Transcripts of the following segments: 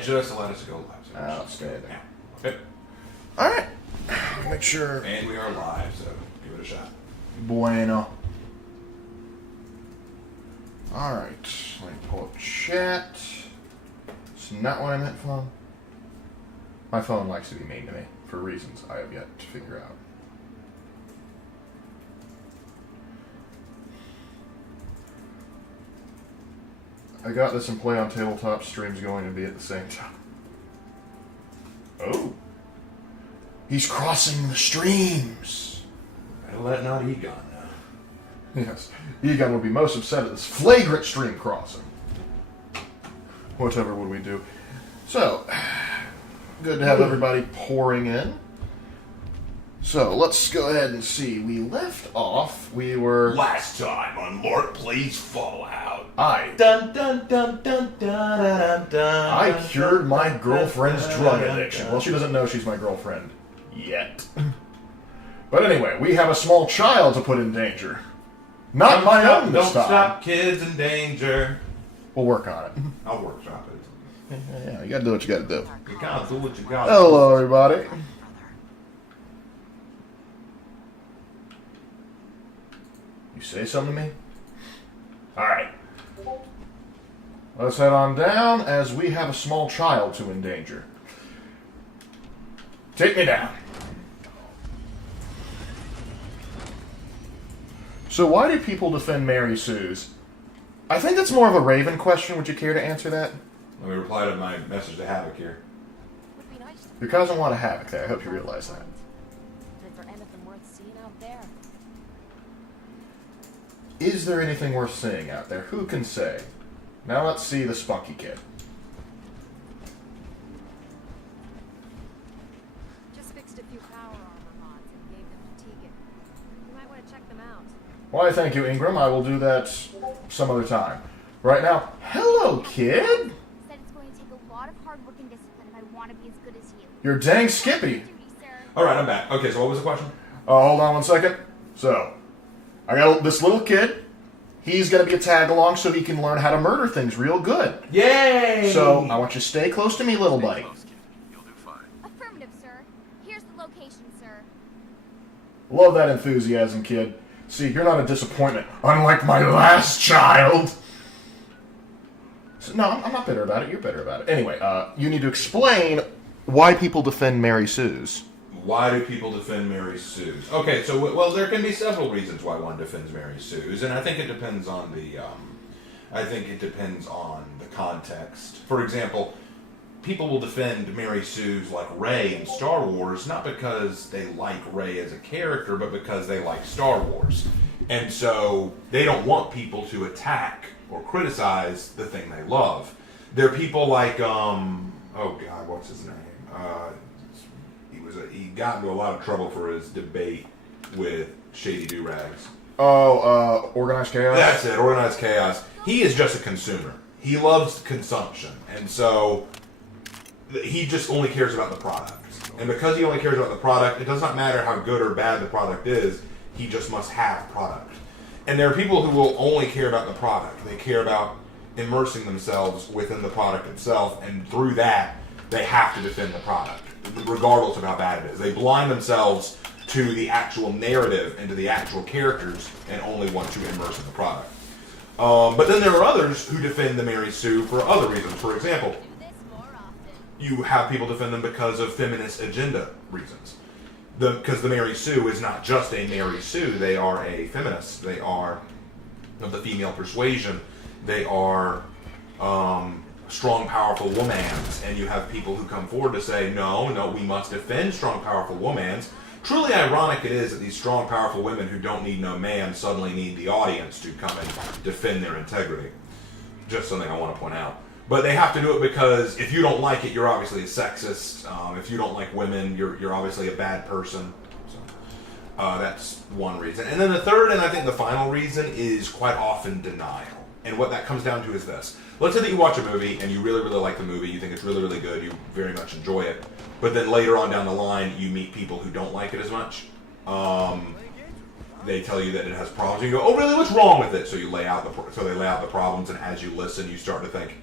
minute just to let us go live. Outstanding. Yeah. Okay. All right. Make sure. And we are live, so give it a shot. Bueno. All right. Let me pull up chat. It's not what I meant, phone. My phone likes to be mean to me for reasons I have yet to figure out. I got this in Play on Tabletop streams going to be at the same time. Oh. He's crossing the streams. Better let not Egon know. Yes. Egon would be most upset at this flagrant stream crossing. Whatever would we do? So, good to have everybody pouring in. So, let's go ahead and see. We left off, we were... Last time on Lark Plays Fallout. I cured my girlfriend's drug addiction. Well, she doesn't know she's my girlfriend. Yet. But anyway, we have a small child to put in danger. Not my own this time. Don't stop kids in danger. We'll work on it. I'll workshop it. Yeah, you gotta do what you gotta do. You gotta do what you gotta do. Hello, everybody. You say something to me? Alright. Let's head on down as we have a small child to endanger. Take me down. So why do people defend Mary Sue's? I think that's more of a Raven question. Would you care to answer that? Let me reply to my message to Havoc here. Your cousin wanted Havoc there. I hope you realize that. Is there anything worth seeing out there? Is there anything worth seeing out there? Who can say? Now let's see the spunky kid. Just fixed a few power armor mods and gave them to Tegan. You might want to check them out. Why, thank you, Ingram. I will do that some other time. Right now, hello, kid. Said it's going to take a lot of hard work and discipline if I want to be as good as you. You're dang skippy. Duty, sir. Alright, I'm back. Okay, so what was the question? Hold on one second. So, I got this little kid. He's going to be a tag-along so he can learn how to murder things real good. Yay! So, I want you to stay close to me, little buddy. Affirmative, sir. Here's the location, sir. Love that enthusiasm, kid. See, you're not a disappointment, unlike my last child. So, no, I'm not bitter about it. You're bitter about it. Anyway, you need to explain why people defend Mary Sue's. Why do people defend Mary Sue's? Okay, so, well, there can be several reasons why one defends Mary Sue's, and I think it depends on the, context. For example, people will defend Mary Sue's like Rey in Star Wars, not because they like Rey as a character, but because they like Star Wars. And so, they don't want people to attack or criticize the thing they love. There are people like, oh god, what's his name? He got into a lot of trouble for his debate with Shady Do-Rags. Oh, Organized Chaos? That's it, Organized Chaos. He is just a consumer. He loves consumption. And so, he just only cares about the product. And because he only cares about the product, it does not matter how good or bad the product is, he just must have product. And there are people who will only care about the product. They care about immersing themselves within the product itself, and through that, they have to defend the product, regardless of how bad it is. They blind themselves to the actual narrative and to the actual characters and only want to immerse in the product. But then there are others who defend the Mary Sue for other reasons. For example, you have people defend them because of feminist agenda reasons. Because the Mary Sue is not just a Mary Sue, they are a feminist. They are of the female persuasion. They are strong, powerful womans. And you have people who come forward to say, no, we must defend strong, powerful womans. Truly ironic it is that these strong, powerful women who don't need no man suddenly need the audience to come and defend their integrity. Just something I want to point out. But they have to do it because if you don't like it, you're obviously a sexist. If you don't like women, you're obviously a bad person. So that's one reason. And then the third, and I think the final reason, is quite often denial. And what that comes down to is this. Let's say that you watch a movie and you really, really like the movie, you think it's really, really good, you very much enjoy it, but then later on down the line you meet people who don't like it as much. They tell you that it has problems, and you go, oh really, what's wrong with it? So they lay out the problems, and as you listen you start to think,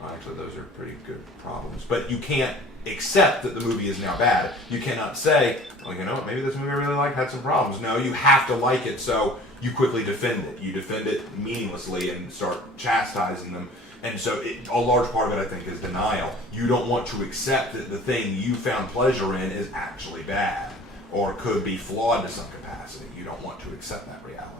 Well, actually, those are pretty good problems. But you can't accept that the movie is now bad. You cannot say, well, you know what, maybe this movie I really liked had some problems. No, you have to like it, so you quickly defend it. You defend it meaninglessly and start chastising them. And so a large part of it, I think, is denial. You don't want to accept that the thing you found pleasure in is actually bad or could be flawed to some capacity. You don't want to accept that reality.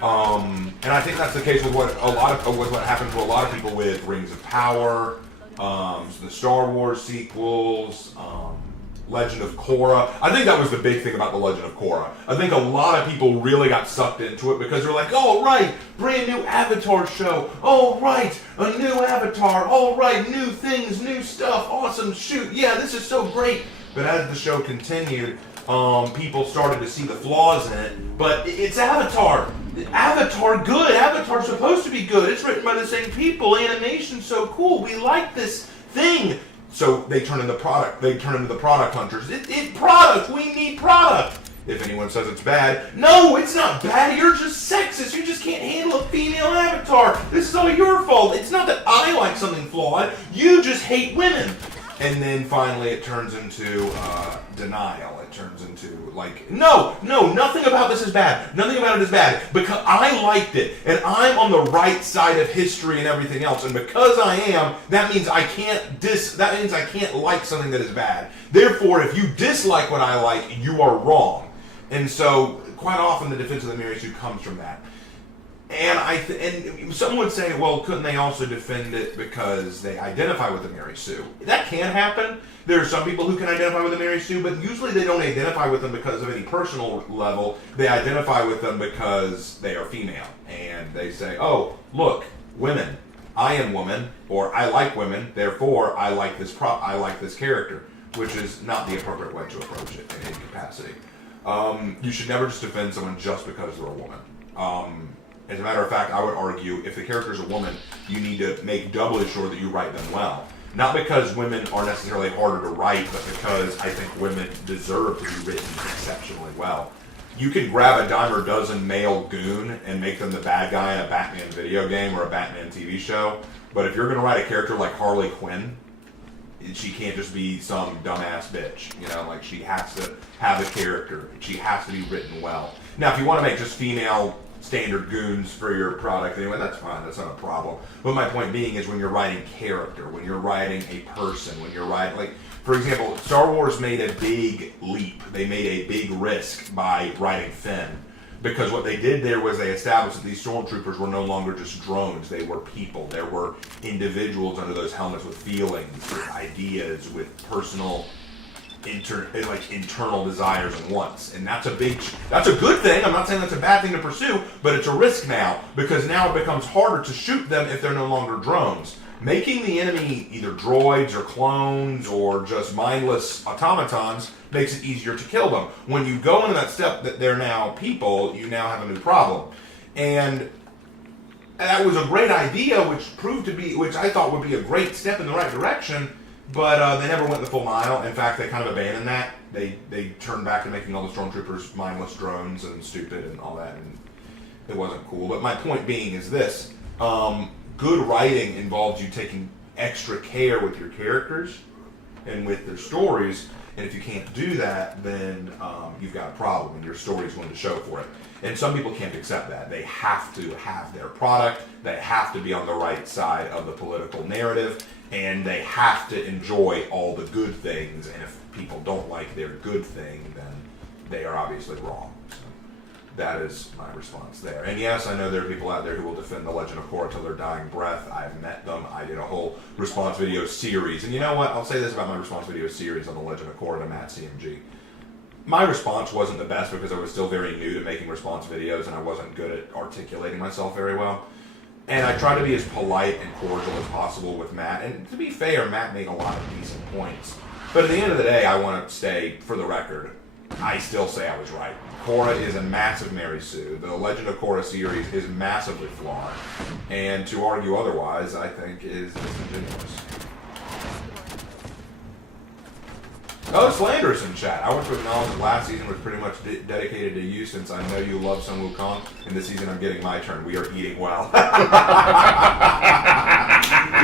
And I think that's the case with what happened to a lot of people with Rings of Power, the Star Wars sequels, Legend of Korra. I think that was the big thing about the Legend of Korra. I think a lot of people really got sucked into it because they're like, oh, right, brand new Avatar show. Oh, right, a new Avatar. Oh, right, new things, new stuff. Awesome, shoot. Yeah, this is so great. But as the show continued, people started to see the flaws in it. But it's Avatar. Avatar good. Avatar's supposed to be good. It's written by the same people. Animation's so cool. We like this thing. So they turn into product. They turn into the product hunters. It product. We need product. If anyone says it's bad, no, it's not bad. You're just sexist. You just can't handle a female avatar. This is all your fault. It's not that I like something flawed. You just hate women. And then finally it turns into denial. It turns into like, no, nothing about this is bad. Nothing about it is bad. Because I liked it. And I'm on the right side of history and everything else. And because I am, that means I can't like something that is bad. Therefore, if you dislike what I like, you are wrong. And so, quite often the defense of the Mary Sue comes from that. And and some would say, well, couldn't they also defend it because they identify with the Mary Sue? That can happen. There are some people who can identify with the Mary Sue, but usually they don't identify with them because of any personal level. They identify with them because they are female. And they say, oh, look, women. I am woman, or I like women, therefore I like this character, which is not the appropriate way to approach it in any capacity. You should never just defend someone just because they're a woman. As a matter of fact, I would argue if the character is a woman, you need to make doubly sure that you write them well. Not because women are necessarily harder to write, but because I think women deserve to be written exceptionally well. You can grab a dime or dozen male goon and make them the bad guy in a Batman video game or a Batman TV show, but if you're going to write a character like Harley Quinn, she can't just be some dumbass bitch. You know, like she has to have a character. She has to be written well. Now, if you want to make just female standard goons for your product anyway, that's fine, that's not a problem. But my point being is when you're writing character, when you're writing a person, when you're writing, like, for example, Star Wars made a big leap. They made a big risk by writing Finn. Because what they did there was they established that these stormtroopers were no longer just drones, they were people. There were individuals under those helmets with feelings, with ideas, with personal internal desires and wants, and that's a good thing. I'm not saying that's a bad thing to pursue, but it's a risk now because now it becomes harder to shoot them if they're no longer drones. Making the enemy either droids or clones or just mindless automatons makes it easier to kill them. When you go into that step that they're now people, you now have a new problem, and that was a great idea, which I thought would be a great step in the right direction. But they never went the full mile. In fact, they kind of abandoned that. They turned back to making all the stormtroopers mindless drones and stupid and all that, and it wasn't cool. But my point being is this. Good writing involves you taking extra care with your characters and with their stories, and if you can't do that, then you've got a problem, and your story's going to show for it. And some people can't accept that. They have to have their product, they have to be on the right side of the political narrative, and they have to enjoy all the good things, and if people don't like their good thing, then they are obviously wrong. So that is my response there. And yes, I know there are people out there who will defend The Legend of Korra till their dying breath. I've met them. I did a whole response video series. And you know what? I'll say this about my response video series on The Legend of Korra to Matt CMG. My response wasn't the best because I was still very new to making response videos and I wasn't good at articulating myself very well. And I tried to be as polite and cordial as possible with Matt. And to be fair, Matt made a lot of decent points. But at the end of the day, I want to stay, for the record, I still say I was right. Korra is a massive Mary Sue. The Legend of Korra series is massively flawed. And to argue otherwise, I think, is disingenuous. Oh, Slanderous in chat. I want to acknowledge that last season was pretty much dedicated to you since I know you love Sun Wukong, and this season I'm getting my turn. We are eating well.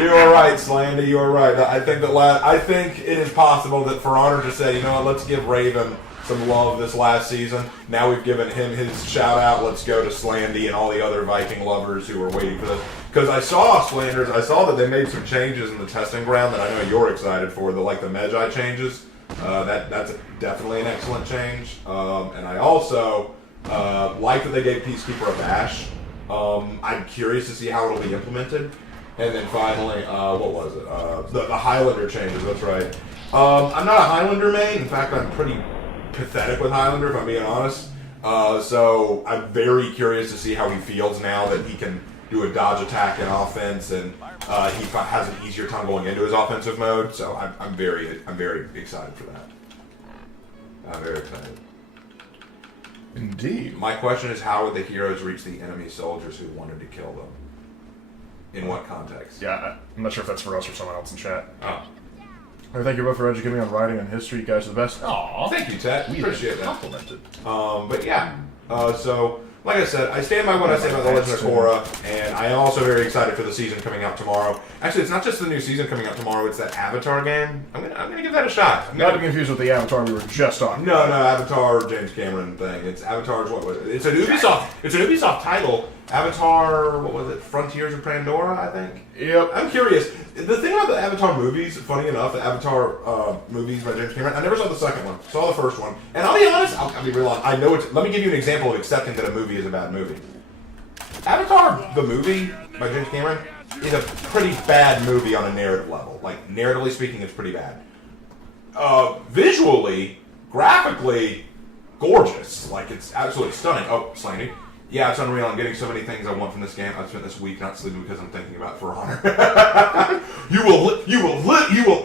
You are right, Slandy. You are right. I think I think it is possible that For Honor just said, you know what, let's give Raven some love this last season. Now we've given him his shout out. Let's go to Slandy and all the other Viking lovers who are waiting for this. Because I saw Slanders, I saw that they made some changes in the testing ground that I know you're excited for. The Magi changes. That's definitely an excellent change. And I also like that they gave Peacekeeper a bash. I'm curious to see how it'll be implemented. And then finally, what was it? The Highlander changes. That's right. I'm not a Highlander main. In fact, I'm pretty pathetic with Highlander, if I'm being honest. So I'm very curious to see how he feels now that he can do a dodge attack in offense, and he has an easier time going into his offensive mode. So I'm very excited for that. I'm very excited. Indeed. My question is, how would the heroes reach the enemy soldiers who wanted to kill them? In what context? Yeah, I'm not sure if that's for us or someone else in chat. Oh. Thank you both for educating me on writing and history. You guys are the best. Aw, Thank you, Ted. we Appreciate that. complimented. But yeah, so like I said, I stand by what I say about The Legend of Korra, and I am also very excited for the season coming out tomorrow. Actually, it's not just the new season coming out tomorrow; it's that Avatar game. I'm gonna give that a shot. Not to be confused with the Avatar we were just on. No, Avatar James Cameron thing. It's Avatar's what was it? It's an Ubisoft. It's an Ubisoft title. Avatar, what was it? Frontiers of Pandora, I think. Yep. I'm curious. The thing about the Avatar movies, funny enough, the Avatar movies by James Cameron, I never saw the second one. Saw the first one. And I'll be honest, I'll be real honest. I know it's... Let me give you an example of accepting that a movie is a bad movie. Avatar, the movie by James Cameron, is a pretty bad movie on a narrative level. Like, narratively speaking, it's pretty bad. Visually, graphically, gorgeous. Like, it's absolutely stunning. Oh, Slaney. Yeah, it's unreal. I'm getting so many things I want from this game. I've spent this week not sleeping because I'm thinking about For Honor. You will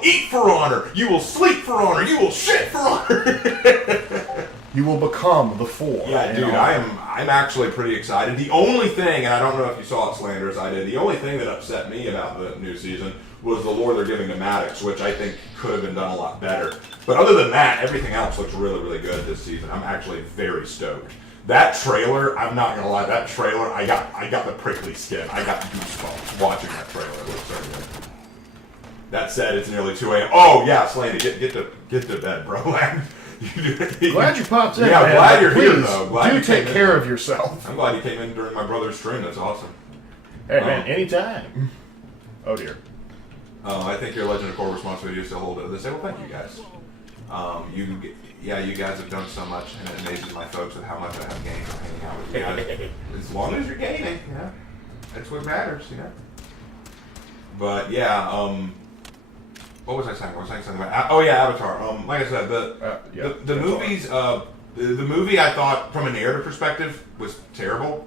eat For Honor. You will sleep For Honor. You will shit For Honor. You will become the Four. Yeah, dude, I'm actually pretty excited. The only thing, and I don't know if you saw it, Slander, as I did, the only thing that upset me about the new season was the lore they're giving to Maddox, which I think could have been done a lot better. But other than that, everything else looks really, really good this season. I'm actually very stoked. That trailer, I'm not gonna lie, that trailer, I got the prickly skin. I got goosebumps watching that trailer. It looks so good. That said, it's nearly 2 a.m. Oh yeah, Slaney, get to bed, bro. Glad you popped in. Yeah, I'm man. glad you're here, Please, though. Glad do you take came care in. of yourself. I'm glad you came in during my brother's stream. That's awesome. Hey man, anytime. Oh dear. I think your Legend of Korra response video still hold it. They say, well, thank you guys. You guys have done so much, and it amazes my folks with how much I have gained from hanging out with you guys. As long as you're gaining, yeah, that's what matters, you know. But yeah, what was I saying? I was saying something about Avatar. Like I said, the movies, the movie I thought from a narrative perspective was terrible,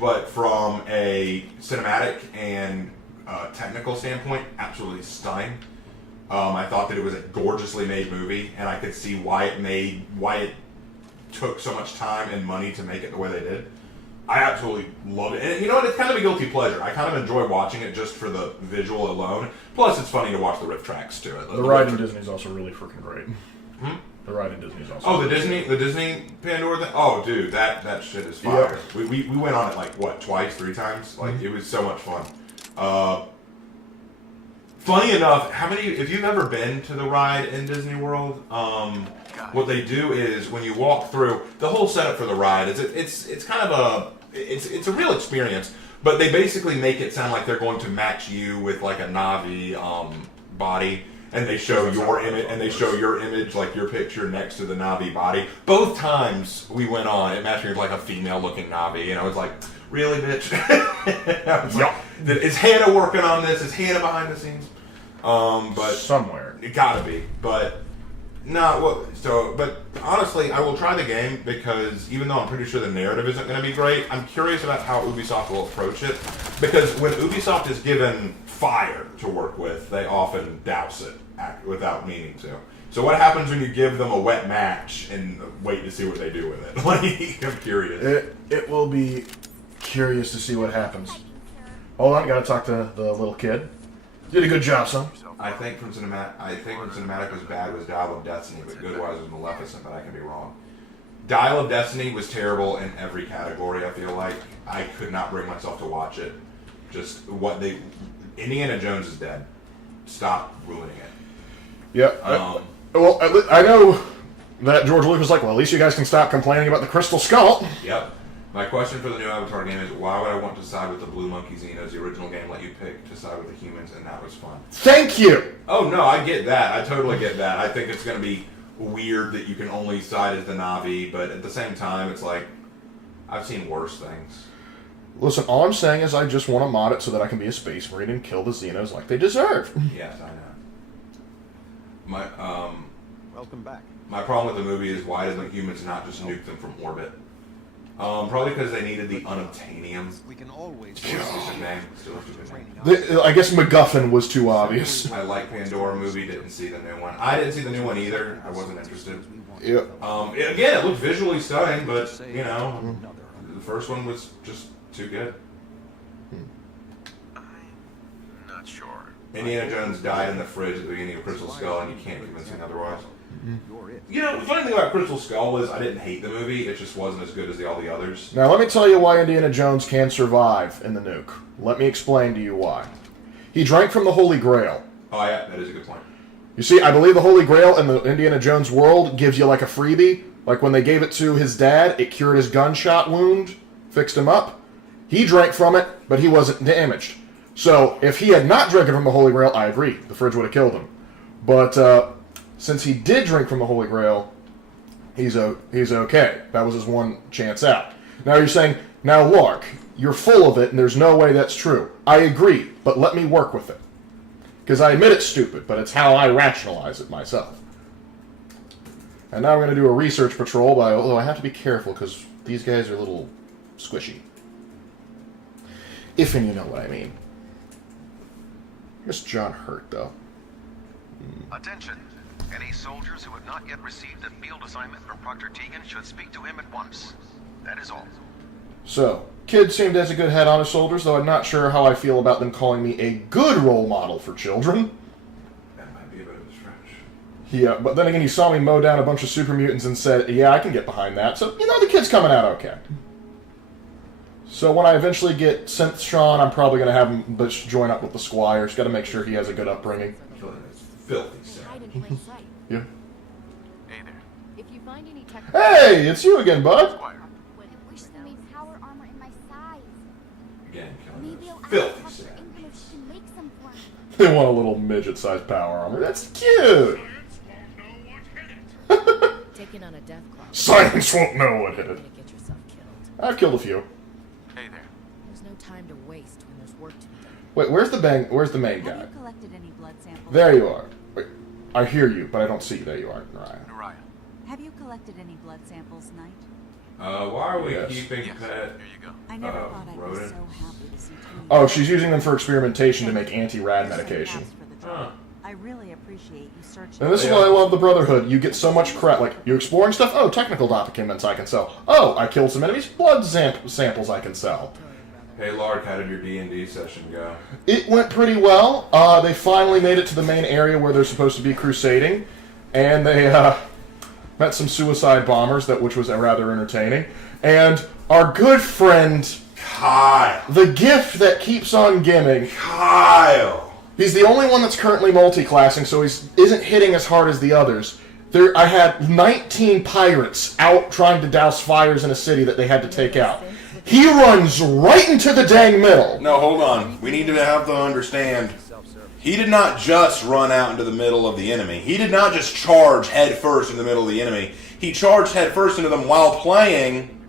but from a cinematic and technical standpoint, absolutely stunning. I thought that it was a gorgeously made movie, and I could see why it took so much time and money to make it the way they did. I absolutely love it. And you know what? It's kind of a guilty pleasure. I kind of enjoy watching it just for the visual alone. Plus, it's funny to watch the riff tracks to it. The ride in Disney is also really freaking great. The ride in Disney is also. Oh, the Disney Pandora thing. Oh, dude, that shit is fire. Yep. We went on it like what, twice, 3 times. Like it was so much fun. Funny enough, if you've ever been to the ride in Disney World, what they do is when you walk through, the whole setup for the ride is it's kind of it's a real experience, but they basically make it sound like they're going to match you with like a Na'vi body, and they show your image, and they show your image, like your picture next to the Na'vi body. Both times we went on, it matched me with like a female-looking Na'vi, and I was like, really, bitch? Like, is Hannah working on this? Is Hannah behind the scenes? But somewhere it gotta be. But no. But honestly, I will try the game because even though I'm pretty sure the narrative isn't going to be great, I'm curious about how Ubisoft will approach it. Because when Ubisoft is given fire to work with, they often douse it without meaning to. So what happens when you give them a wet match and wait to see what they do with it? Like, I'm curious. It will be curious to see what happens. Hold on, gotta talk to the little kid. Did a good job, son. I think when Cinematic was bad was Dial of Destiny, but Goodwise was Maleficent, but I can be wrong. Dial of Destiny was terrible in every category, I feel like. I could not bring myself to watch it. Just Indiana Jones is dead. Stop ruining it. Yeah. Well, I know that George Lucas was like, well, at least you guys can stop complaining about the Crystal Skull. Yep. My question for the new Avatar game is, why would I want to side with the Blue Monkey Xenos? The original game let you pick to side with the humans, and that was fun. Thank you! Oh, no, I get that. I totally get that. I think it's going to be weird that you can only side as the Na'vi, but at the same time, it's like, I've seen worse things. Listen, all I'm saying is I just want to mod it so that I can be a space marine and kill the Xenos like they deserve. Yes, I know. Welcome back. My problem with the movie is, why doesn't humans not just nuke them from orbit? Probably because they needed the unobtainium. We can always Still a stupid name. Still a stupid name. I guess MacGuffin was too obvious. I like Pandora movie, didn't see the new one. I didn't see the new one either. I wasn't interested. Yeah. Again, it looked visually stunning, but, you know, the first one was just too good. I'm not sure. Indiana Jones died in the fridge at the beginning of Crystal Skull, and you can't convince me otherwise. You're it. You know, the funny thing about Crystal Skull is I didn't hate the movie, it just wasn't as good as all the others. Now, let me tell you why Indiana Jones can survive in the nuke. Let me explain to you why. He drank from the Holy Grail. Oh, yeah, that is a good point. You see, I believe the Holy Grail in the Indiana Jones world gives you like a freebie. Like when they gave it to his dad, it cured his gunshot wound, fixed him up. He drank from it, but he wasn't damaged. So, if he had not drinking from the Holy Grail, I agree, the fridge would have killed him. But, since he did drink from the Holy Grail, he's okay. That was his one chance out. Now you're saying, now Lark, you're full of it and there's no way that's true. I agree, but let me work with it. Because I admit it's stupid, but it's how I rationalize it myself. And now I'm going to do a research patrol, although I have to be careful because these guys are a little squishy. If and you know what I mean. Miss John Hurt, though. Attention! Any soldiers who have not yet received a field assignment from Proctor Tegan should speak to him at once. That is all. So, kid seemed as a good head on his shoulders, though I'm not sure how I feel about them calling me a good role model for children. That might be a bit of a stretch. Yeah, but then again, he saw me mow down a bunch of super mutants and said, yeah, I can get behind that. So, you know, the kid's coming out okay. So when I eventually get Synth Sean, I'm probably going to have him join up with the Squires. Got to make sure he has a good upbringing. Filthy Hide in plain sight. Yeah. Hey there. If you find any tech, Hey, it's you again, bud. Squire. I wish they made power armor in my size. Again, killing Maybe I'll those ask filthy Dr. savages. Ingram if she can make some for me. They want a little midget-sized power armor. That's cute. taking on a death claw. Science won't know what hit You're it. gonna get yourself killed. I've killed a few. Hey there. There's no time to waste when there's work to be done. Wait, where's the main guy? Have you collected any blood samples? There you are. Wait, I hear you, but I don't see you. There you are, Nariah. Nariah. Have you collected any blood samples, Knight? Why are we Yes. keeping Yes. pet? Here you go. I never thought I'd be rodent. so happy to see twins. Oh, she's using them for experimentation to make anti-rad You're so medication. fast for the job. Huh. I really appreciate you searching. And this is why I love the Brotherhood. You get so much crap. Like, you exploring stuff? Oh, technical documents I can sell. Oh, I killed some enemies? Blood samples I can sell. Hey, Lark, how did your D&D session go? It went pretty well. They finally made it to the main area where they're supposed to be crusading. And they met some suicide bombers, which was rather entertaining. And our good friend, Kyle! the gift that keeps on giving, Kyle! he's the only one that's currently multi-classing, so he isn't hitting as hard as the others. I had 19 pirates out trying to douse fires in a city that they had to take out. He runs right into the dang middle. No, hold on. We need to have to understand. He did not just run out into the middle of the enemy. He did not just charge head first in the middle of the enemy. He charged head first into them while playing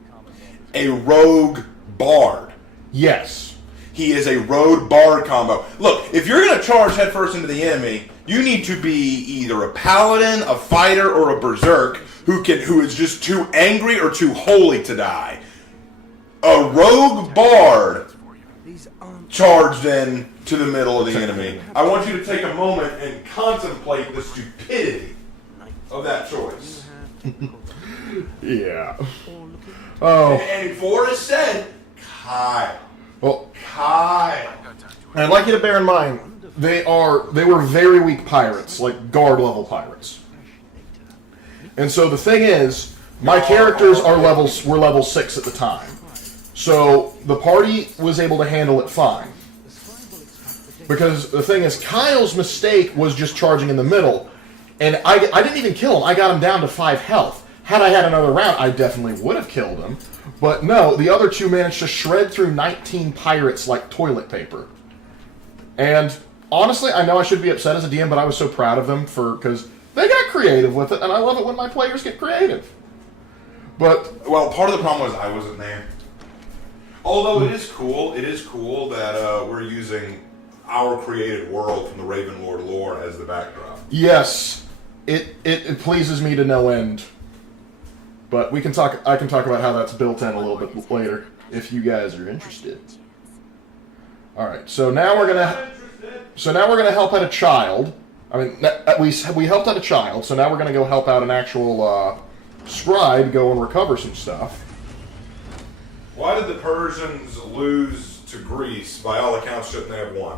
a rogue bard. Yes. He is a rogue bard combo. Look, if you're going to charge head first into the enemy, you need to be either a paladin, a fighter, or a berserk who is just too angry or too holy to die. A rogue bard charged in to the middle of the enemy. I want you to take a moment and contemplate the stupidity of that choice. Yeah. Oh. And Forrest said, Kyle. Well, Kyle. and I'd like you to bear in mind, they were very weak pirates, like guard level pirates. And so the thing is, my characters were level 6 at the time. So the party was able to handle it fine. Because the thing is, Kyle's mistake was just charging in the middle. And I didn't even kill him. I got him down to 5 health. Had I had another round, I definitely would have killed him. But no, the other two managed to shred through 19 pirates like toilet paper. And honestly, I know I should be upset as a DM, but I was so proud of them because they got creative with it, and I love it when my players get creative. But well, part of the problem was I wasn't there. Although it is cool that we're using our created world from the Ravenlord lore as the backdrop. yes, it pleases me to no end. But we can talk. I can talk about how that's built in a little bit later if you guys are interested. All right, so now we're gonna help out a child. I mean, we helped out a child, so now we're gonna go help out an actual scribe go and recover some stuff. Why did the Persians lose to Greece? By all accounts, shouldn't they have won?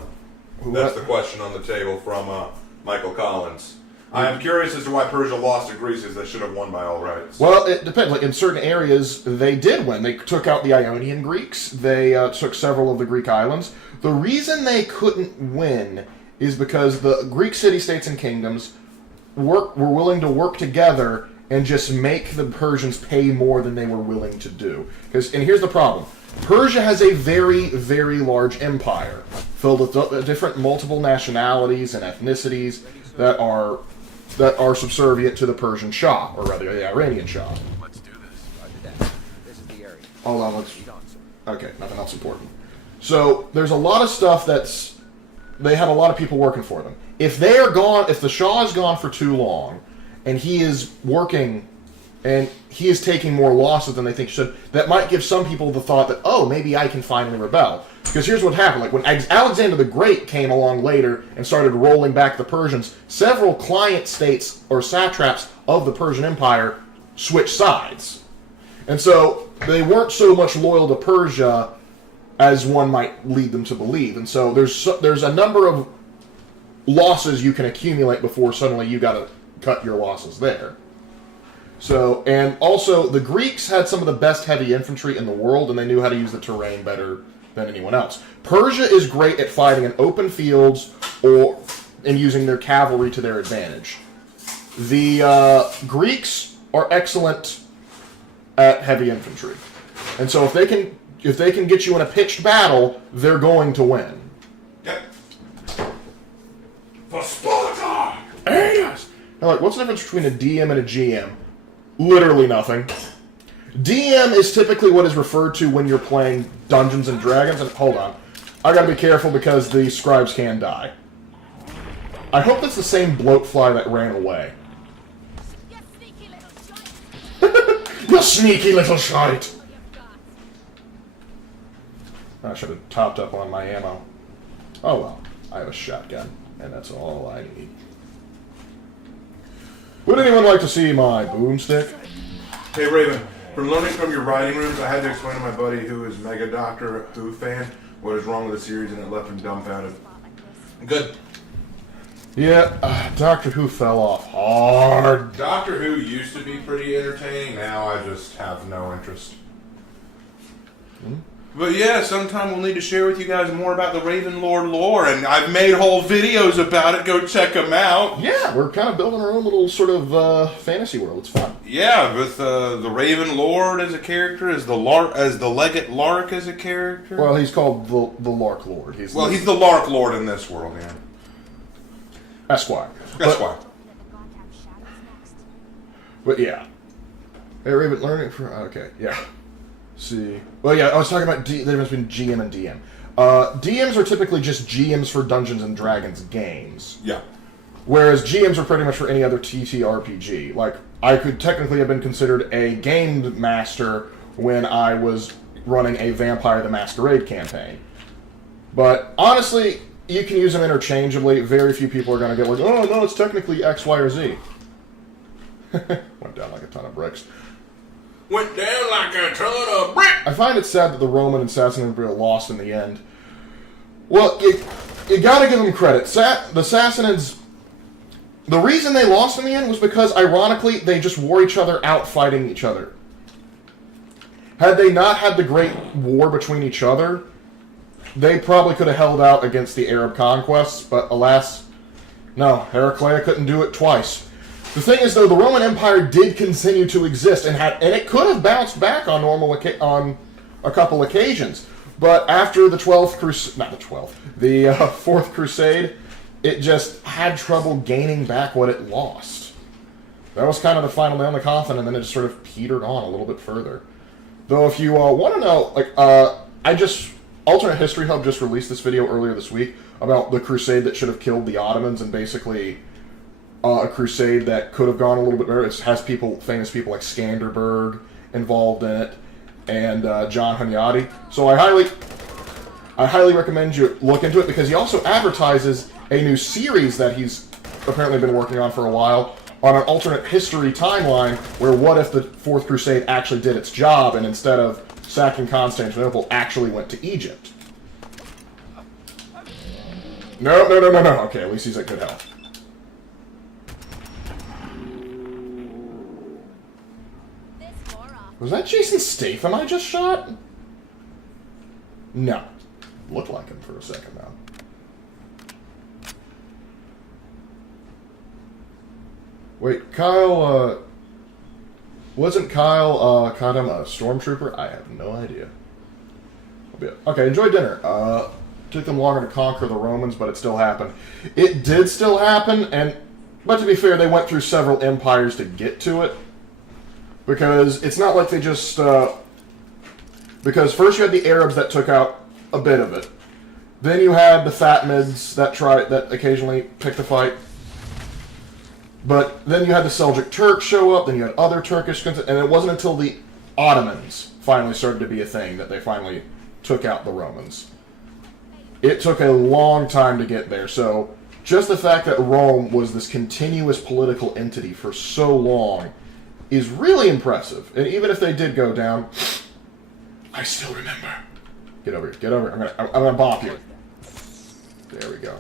That's the question on the table from Michael Collins. I am curious as to why Persia lost to Greece, as they should have won by all rights. Well, it depends. Like in certain areas, they did win. They took out the Ionian Greeks. They took several of the Greek islands. The reason they couldn't win is because the Greek city-states and kingdoms were willing to work together and just make the Persians pay more than they were willing to do. And here's the problem. Persia has a very, very large empire filled with different multiple nationalities and ethnicities that are subservient to the Persian Shah, or rather the Iranian Shah. Let's do this. This is the area. Hold on, okay, nothing else important. So there's a lot of stuff they have a lot of people working for them. If they are gone, if the Shah is gone for too long, and he is working, and he is taking more losses than they think he should, that might give some people the thought that, oh, maybe I can finally rebel. Because here's what happened. Like when Alexander the Great came along later and started rolling back the Persians, several client states or satraps of the Persian Empire switched sides. And so they weren't so much loyal to Persia as one might lead them to believe. And so there's a number of losses you can accumulate before suddenly you got to cut your losses there. So, and also the Greeks had some of the best heavy infantry in the world, and they knew how to use the terrain better than anyone else. Persia is great at fighting in open fields and using their cavalry to their advantage. The Greeks are excellent at heavy infantry, and so if they can get you in a pitched battle, they're going to win. Yep. For Sparta! Yes. Now, like, what's the difference between a DM and a GM? Literally nothing. DM is typically what is referred to when you're playing Dungeons and Dragons. And hold on, I gotta be careful because the scribes can die. I hope that's the same bloatfly that ran away. You sneaky little shite. You sneaky little shite! I should have topped up on my ammo. Oh well, I have a shotgun, and that's all I need. Would anyone like to see my boomstick? Hey Raven, from learning from your writing rooms, I had to explain to my buddy who is mega Doctor Who fan what is wrong with the series, and it left him dumbfounded. Good. Yeah, Doctor Who fell off hard. Doctor Who used to be pretty entertaining, now I just have no interest. But yeah, sometime we'll need to share with you guys more about the Ravenlord lore, and I've made whole videos about it. Go check them out. Yeah, we're kind of building our own little sort of fantasy world. It's fun. Yeah, with the Ravenlord as a character, as the Legate Lark as a character. Well, he's called the Lark Lord. He's the Lark Lord in this world, yeah. Esquire. Esquire. But yeah. Hey, Raven, learning from... Okay, yeah. See. Well, yeah, I was talking about the difference between GM and DM. DMs are typically just GMs for Dungeons and Dragons games. Yeah. Whereas GMs are pretty much for any other TTRPG. Like, I could technically have been considered a game master when I was running a Vampire the Masquerade campaign. But honestly, you can use them interchangeably. Very few people are going to get like, oh, no, it's technically X, Y, or Z. Went down like a ton of bricks. Went down like a ton of brick. I find it sad that the Roman and Sassanid were lost in the end. Well, you gotta give them credit. The Sassanids, the reason they lost in the end was because, ironically, they just wore each other out fighting each other. Had they not had the great war between each other, they probably could have held out against the Arab conquests, but alas, no, Heraclea couldn't do it twice. The thing is, though, the Roman Empire did continue to exist, and it could have bounced back on on a couple occasions. But after the 12th Crusade, not the 12th, the 4th Crusade, it just had trouble gaining back what it lost. That was kind of the final nail in the coffin, and then it just sort of petered on a little bit further. Though, if you want to know, Alternate History Hub just released this video earlier this week about the crusade that should have killed the Ottomans, and basically a crusade that could have gone a little bit better. It has famous people like Skanderberg involved in it, and John Hunyadi. So I highly recommend you look into it, because he also advertises a new series that he's apparently been working on for a while on an alternate history timeline where what if the Fourth Crusade actually did its job and instead of sacking Constantinople actually went to Egypt. No. Okay, at least he's at good health. Was that Jason Statham I just shot? No. Looked like him for a second, though. Wait, Kyle, wasn't Kyle, Kadam a stormtrooper? I have no idea. Okay, enjoy dinner. Took them longer to conquer the Romans, but it still happened. It did still happen, but to be fair, they went through several empires to get to it. Because it's not like they just, because first you had the Arabs that took out a bit of it. Then you had the Fatimids that occasionally picked a fight. But then you had the Seljuk Turks show up, then you had other Turkish, and it wasn't until the Ottomans finally started to be a thing that they finally took out the Romans. It took a long time to get there, so just the fact that Rome was this continuous political entity for so long is really impressive. And even if they did go down, I still remember. Get over here, get over here. I'm gonna bop you. There we go.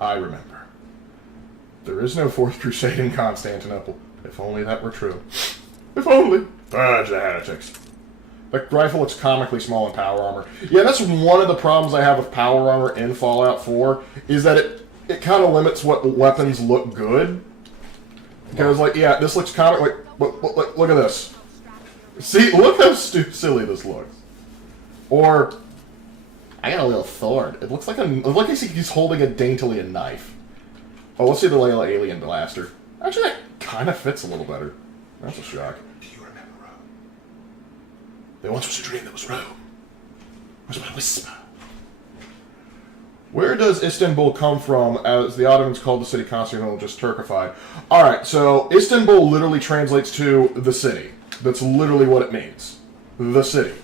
I remember. There is no Fourth Crusade in Constantinople. If only that were true. If only. Fudge the heretics. The rifle looks comically small in power armor. Yeah, that's one of the problems I have with power armor in Fallout 4, is that it kind of limits what weapons look good. Because, yeah, this looks comic. Look at this. See, look how silly this looks. Or, I got a little sword. It looks like he's holding daintily a knife. Oh, let's see the alien blaster. Actually, that kind of fits a little better. That's a shock. Do you remember Rome? There once was a dream that was Rome. It was but a whisper. Where does Istanbul come from, as the Ottomans called the city Constantinople just Turkified? Alright, so Istanbul literally translates to the city. That's literally what it means. The city.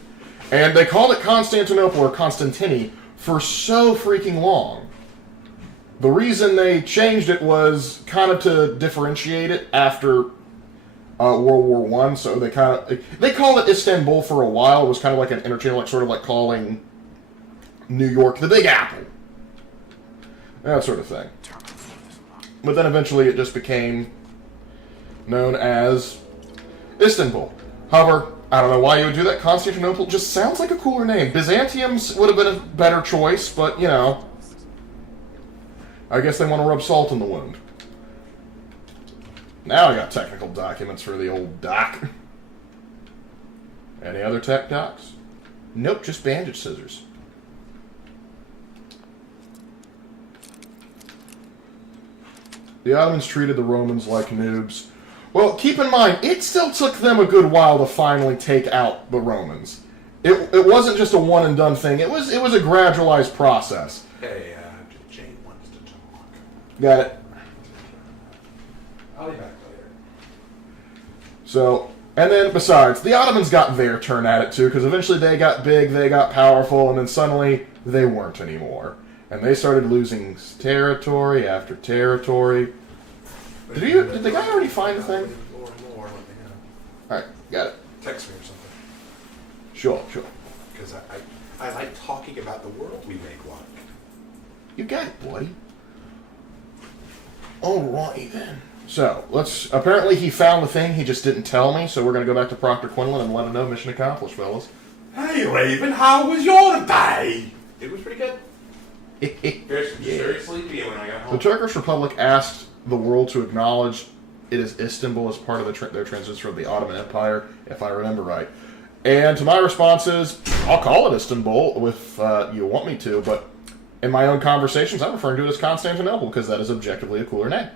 And they called it Constantinople or Constantini for so freaking long. The reason they changed it was kind of to differentiate it after World War I. So they called it Istanbul for a while. It was kind of like an interchange, sort of like calling New York the Big Apple. That sort of thing. But then eventually it just became known as Istanbul. However, I don't know why you would do that. Constantinople just sounds like a cooler name. Byzantium would have been a better choice, but, you know, I guess they want to rub salt in the wound. Now I got technical documents for the old doc. Any other tech docs? Nope, just bandage scissors. The Ottomans treated the Romans like noobs. Well, keep in mind, it still took them a good while to finally take out the Romans. It wasn't just a one-and-done thing. It was a gradualized process. Hey, Jane wants to talk. Got it. I'll be back later. So, and then besides, the Ottomans got their turn at it too, because eventually they got big, they got powerful, and then suddenly they weren't anymore. And they started losing territory after territory. Did the guy already find the thing? Alright, got it. Text me or something. Sure. Because I like talking about the world we make, Lark. You got it, boy. Alrighty then. So, apparently he found the thing, he just didn't tell me, so we're going to go back to Proctor Quinlan and let him know mission accomplished, fellas. Hey, Raven, how was your day? It was pretty good. Very sleepy when I got home. The Turkish Republic asked the world to acknowledge it as Istanbul as part of their transition from the Ottoman Empire, if I remember right. And to my response is, I'll call it Istanbul if you want me to, but in my own conversations, I'm referring to it as Constantinople because that is objectively a cooler name.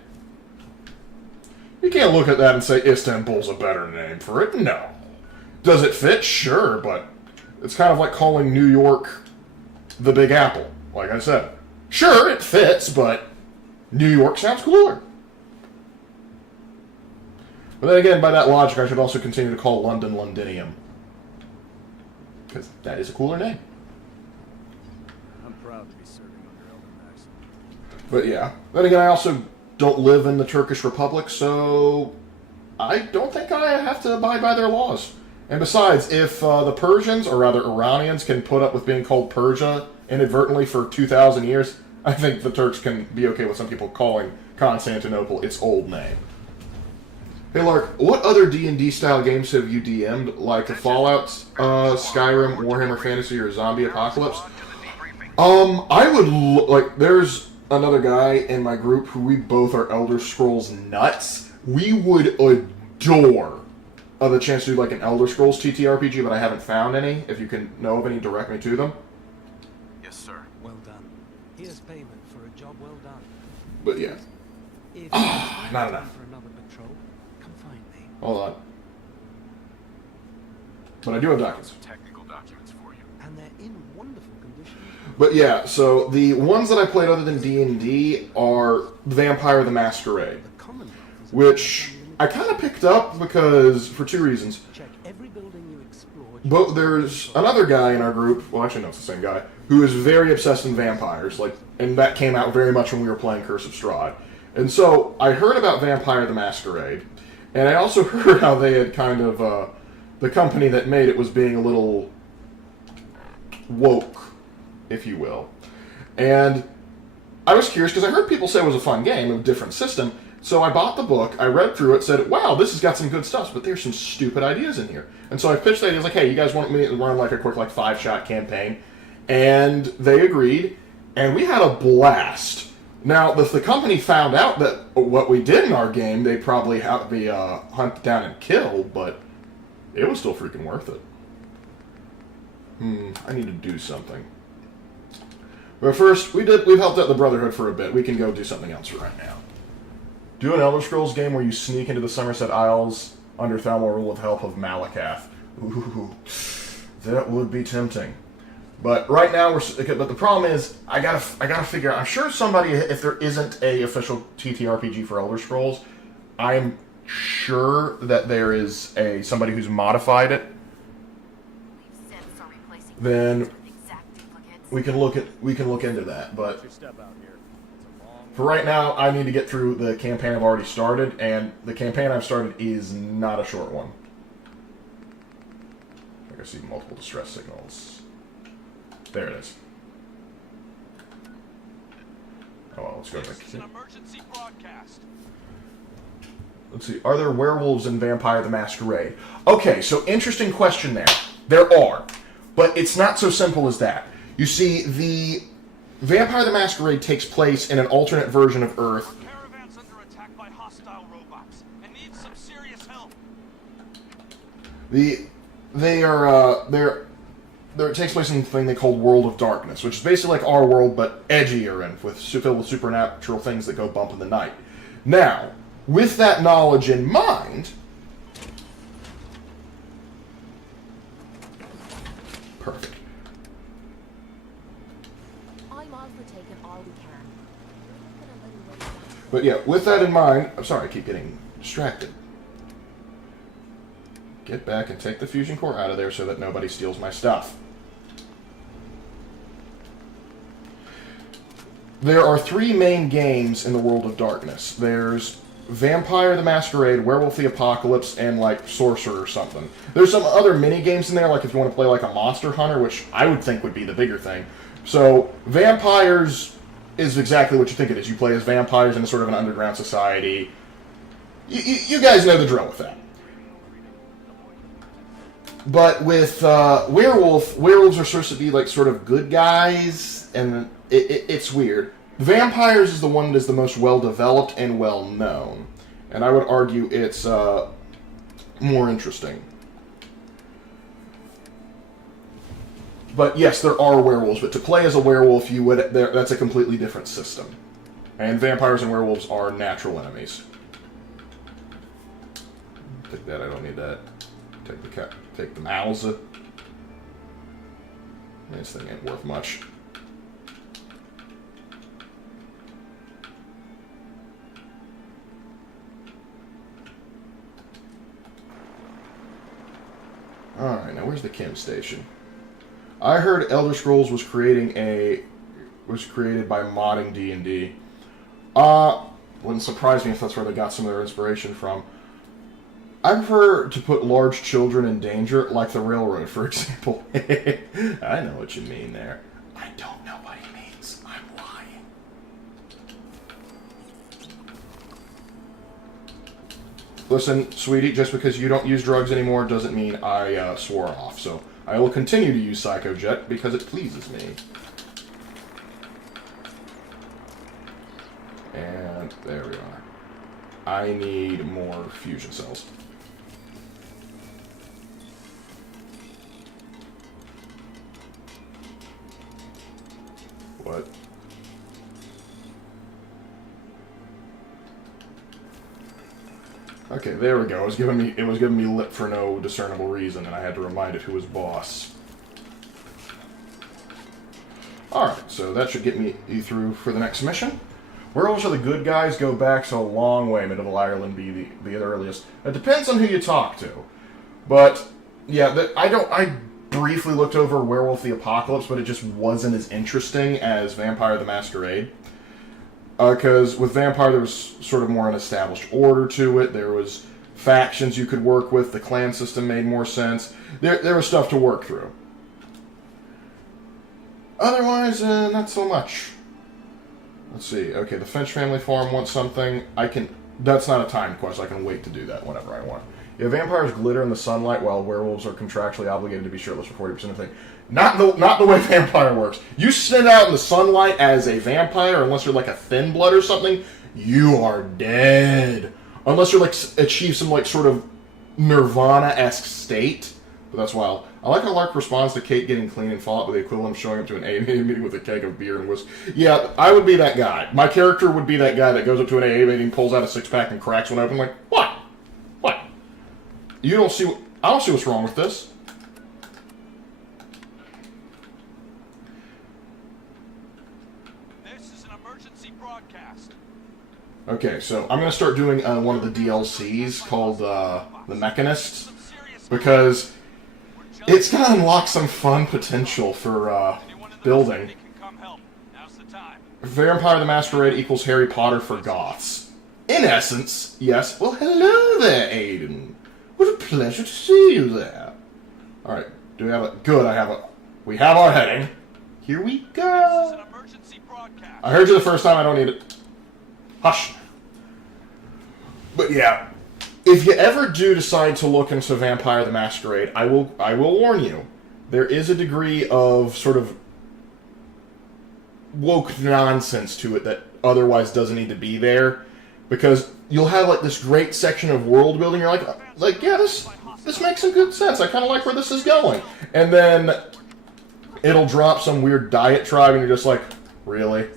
You can't look at that and say Istanbul's a better name for it. No. Does it fit? Sure, but it's kind of like calling New York the Big Apple. Like I said, sure, it fits, but New York sounds cooler. But then again, by that logic, I should also continue to call London Londinium. Because that is a cooler name. I'm proud to be serving under Elder Max. But yeah. Then again, I also don't live in the Turkish Republic, so I don't think I have to abide by their laws. And besides, if the Persians, or rather Iranians, can put up with being called Persia inadvertently for 2,000 years, I think the Turks can be okay with some people calling Constantinople its old name. Hey Lark, what other D&D style games have you DM'd, like the Fallout, Skyrim, Warhammer Fantasy, or Zombie Apocalypse? I would there's another guy in my group who we both are Elder Scrolls nuts. We would adore the chance to do like an Elder Scrolls TTRPG, but I haven't found any. If you can know of any, direct me to them. Yes, sir. Well done. Here's payment for a job well done. But yeah. If Not enough. for another patrol, come find me. Hold on. But I do have documents. Technical documents for you. And they're in wonderful condition. But yeah, so the ones that I played other than D&D are Vampire the Masquerade, The Commonwealth is which I kind of picked up because, for two reasons. check every building you explore. But there's another guy in our group, well actually no, it's the same guy, who is very obsessed in vampires, and that came out very much when we were playing Curse of Strahd. And so I heard about Vampire the Masquerade, and I also heard how they had kind of, the company that made it was being a little woke, if you will. And I was curious because I heard people say it was a fun game, a different system, so I bought the book, I read through it, said, wow, this has got some good stuff, but there's some stupid ideas in here. And so I pitched the ideas like, hey, you guys want me to run like a quick 5-shot campaign? And they agreed, and we had a blast. Now, if the company found out that what we did in our game, they'd probably have me hunt down and kill, but it was still freaking worth it. I need to do something. But first, we've helped out the Brotherhood for a bit. We can go do something else right now. Do an Elder Scrolls game where you sneak into the Somerset Isles under Thalmor rule with help of Malakath. Ooh, that would be tempting. But right now, but the problem is, I gotta figure out. I'm sure somebody, if there isn't a official TTRPG for Elder Scrolls, I'm sure that there is somebody who's modified it. Then we can look into that. But for right now, I need to get through the campaign I've already started, and the campaign I've started is not a short one. I think I see multiple distress signals. There it is. Oh well, let's go back. This is an emergency broadcast. Let's see. Are there werewolves in Vampire the Masquerade? Okay, so interesting question there. There are. But it's not so simple as that. You see, the Vampire the Masquerade takes place in an alternate version of Earth. Caravan's under attack by hostile robots and needs some serious help. It takes place in a thing they call World of Darkness, which is basically like our world, but edgier and filled with supernatural things that go bump in the night. Now, with that knowledge in mind, perfect. I'm on for taking all we can. We're not gonna let you wait. But yeah, with that in mind, I'm sorry, I keep getting distracted. Get back and take the fusion core out of there so that nobody steals my stuff. There are 3 main games in the World of Darkness. There's Vampire the Masquerade, Werewolf the Apocalypse, and Sorcerer or something. There's some other mini games in there, like if you want to play a Monster Hunter, which I would think would be the bigger thing. So Vampires is exactly what you think it is. You play as vampires in a sort of an underground society. You guys know the drill with that. But with werewolves are supposed to be like sort of good guys, and it's weird. Vampires is the one that is the most well-developed and well-known. And I would argue it's more interesting. But yes, there are werewolves, but to play as a werewolf, that's a completely different system. And vampires and werewolves are natural enemies. Take that, I don't need that. Take the cat, take the mouse. This thing ain't worth much. Alright, now where's the chem station? I heard Elder Scrolls was created by modding D&D. Wouldn't surprise me if that's where they got some of their inspiration from. I prefer to put large children in danger, like the railroad, for example. I know what you mean there. I don't know what he means. I'm lying. Listen, sweetie, just because you don't use drugs anymore doesn't mean I swore off, so I will continue to use Psychojet because it pleases me. And there we are. I need more fusion cells. What? Okay, there we go. It was giving me lip for no discernible reason, and I had to remind it who was boss. Alright, so that should get you through for the next mission. Werewolves are the good guys, go back so a long way. Medieval Ireland be the earliest. It depends on who you talk to. But, yeah, I briefly looked over Werewolf the Apocalypse, but it just wasn't as interesting as Vampire the Masquerade. Because with Vampire, there was sort of more an established order to it. There was factions you could work with. The clan system made more sense. There was stuff to work through. Otherwise, not so much. Let's see. Okay, the Finch family farm wants something. That's not a timed quest. I can wait to do that whenever I want. Yeah, vampires glitter in the sunlight while werewolves are contractually obligated to be shirtless for 40% of the thing. Not the way vampire works. You sit out in the sunlight as a vampire, unless you're like a thin blood or something, you are dead. Unless you're like achieve some like sort of Nirvana-esque state. But that's wild. I like how Lark responds to Kate getting clean and Fallout with the equivalent of showing up to an AA meeting with a keg of beer and whiskey. Yeah, I would be that guy. My character would be that guy that goes up to an AA meeting, pulls out a six-pack, and cracks one open like, what? What? I don't see what's wrong with this. This is an emergency broadcast. Okay, so I'm going to start doing one of the DLCs called The Mechanist, because it's going to unlock some fun potential for building. Vampire the Masquerade equals Harry Potter for goths. In essence, yes. Well, hello there, Aiden. What a pleasure to see you there. Alright, do we have a... Good, we have our heading. Here we go. I heard you the first time, I don't need it. Hush. But yeah, if you ever do decide to look into Vampire the Masquerade, I will warn you. There is a degree of sort of woke nonsense to it that otherwise doesn't need to be there. Because you'll have like this great section of world building, you're like yeah, this makes some good sense. I kind of like where this is going. And then it'll drop some weird diatribe and you're just like, really?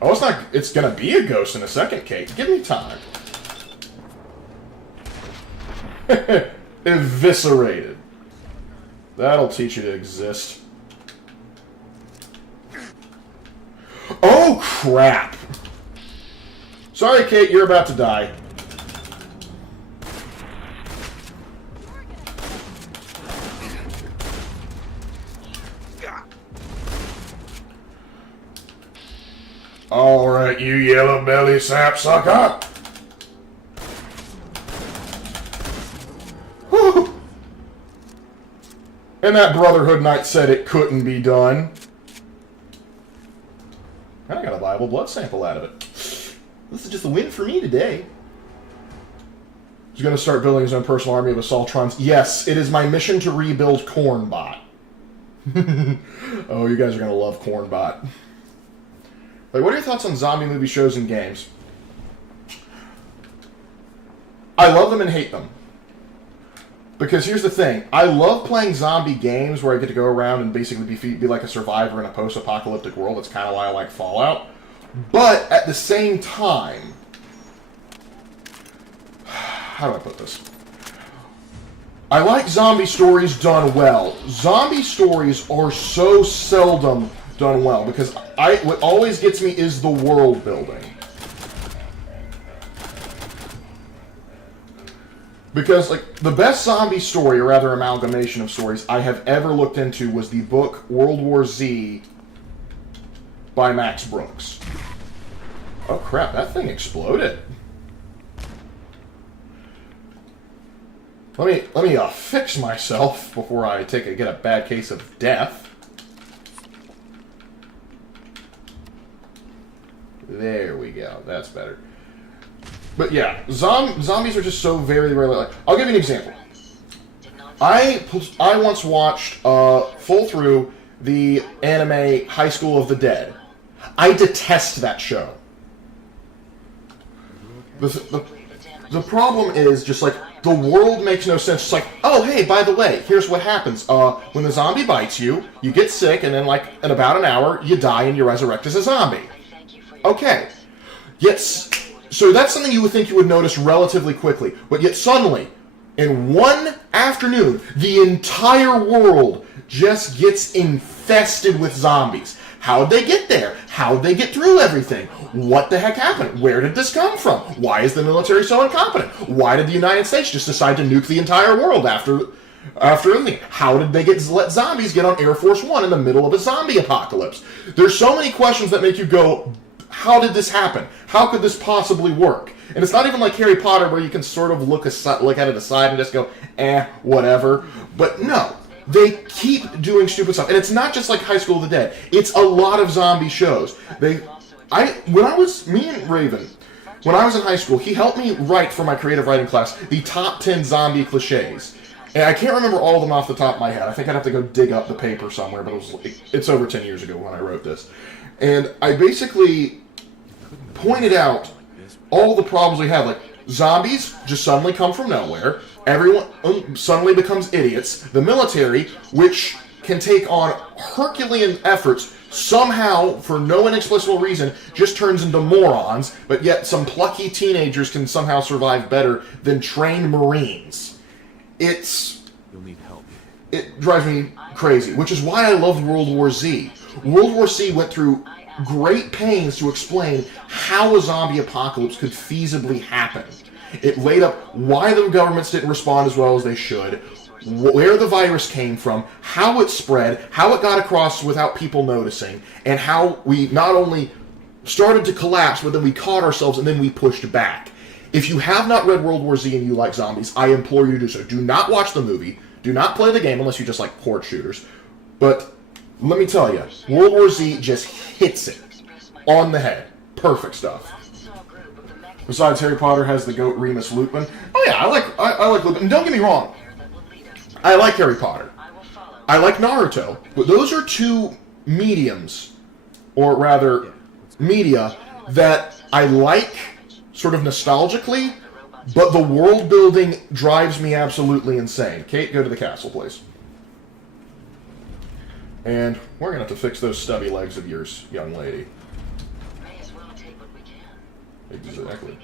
Oh, it's not. It's gonna be a ghost in a second, Kate. Give me time. Eviscerated. That'll teach you to exist. Oh, crap. Sorry, Kate, you're about to die. Alright, you yellow belly sapsucker. Whew. And that Brotherhood Knight said it couldn't be done. And I got a viable blood sample out of it. This is just a win for me today. He's going to start building his own personal army of Assaultrons. Yes, it is my mission to rebuild Cornbot. Oh, you guys are going to love Cornbot. Like, what are your thoughts on zombie movie shows and games? I love them and hate them. Because here's the thing. I love playing zombie games where I get to go around and basically be like a survivor in a post-apocalyptic world. That's kind of why I like Fallout. But at the same time... How do I put this? I like zombie stories done well. Zombie stories are so seldom done well because what always gets me is the world building. Because, like, the best zombie story, or rather amalgamation of stories, I have ever looked into was the book World War Z by Max Brooks. Oh crap, that thing exploded. Let me fix myself before I get a bad case of death. There we go. That's better. But yeah, zombies are just so very, very like. I'll give you an example. I once watched full through the anime High School of the Dead. I detest that show. The problem is just like the world makes no sense. It's like, oh hey, by the way, here's what happens. When the zombie bites you, you get sick, and then like in about an hour, you die and you resurrect as a zombie. Okay. Yes. So that's something you would think you would notice relatively quickly. But yet suddenly, in one afternoon, the entire world just gets infested with zombies. How'd they get there? How'd they get through everything? What the heck happened? Where did this come from? Why is the military so incompetent? Why did the United States just decide to nuke the entire world after everything? How did they let zombies get on Air Force One in the middle of a zombie apocalypse? There's so many questions that make you go, how did this happen? How could this possibly work? And it's not even like Harry Potter where you can sort of look at it aside and just go, whatever. But no. They keep doing stupid stuff. And it's not just like High School of the Dead. It's a lot of zombie shows. Me and Raven, when I was in high school, he helped me write for my creative writing class the top 10 zombie cliches. And I can't remember all of them off the top of my head. I think I'd have to go dig up the paper somewhere, but it's over 10 years ago when I wrote this. And I basically pointed out all the problems we had. Like, zombies just suddenly come from nowhere. Everyone suddenly becomes idiots. The military, which can take on Herculean efforts, somehow, for no inexplicable reason, just turns into morons, but yet some plucky teenagers can somehow survive better than trained Marines. You'll need help. It drives me crazy, which is why I loved World War Z. World War Z went through great pains to explain how a zombie apocalypse could feasibly happen. It laid up why the governments didn't respond as well as they should, where the virus came from, how it spread, how it got across without people noticing, and how we not only started to collapse, but then we caught ourselves and then we pushed back. If you have not read World War Z and you like zombies, I implore you to do so. Do not watch the movie. Do not play the game unless you just like horde shooters. But let me tell you, World War Z just hits it on the head. Perfect stuff. Besides, Harry Potter has the goat Remus Lupin. Oh yeah, I like Lupin. And don't get me wrong, I like Harry Potter. I like Naruto. But those are two mediums, or rather, media, that I like sort of nostalgically, but the world building drives me absolutely insane. Kate, go to the castle, please. And we're going to have to fix those stubby legs of yours, young lady. Exactly.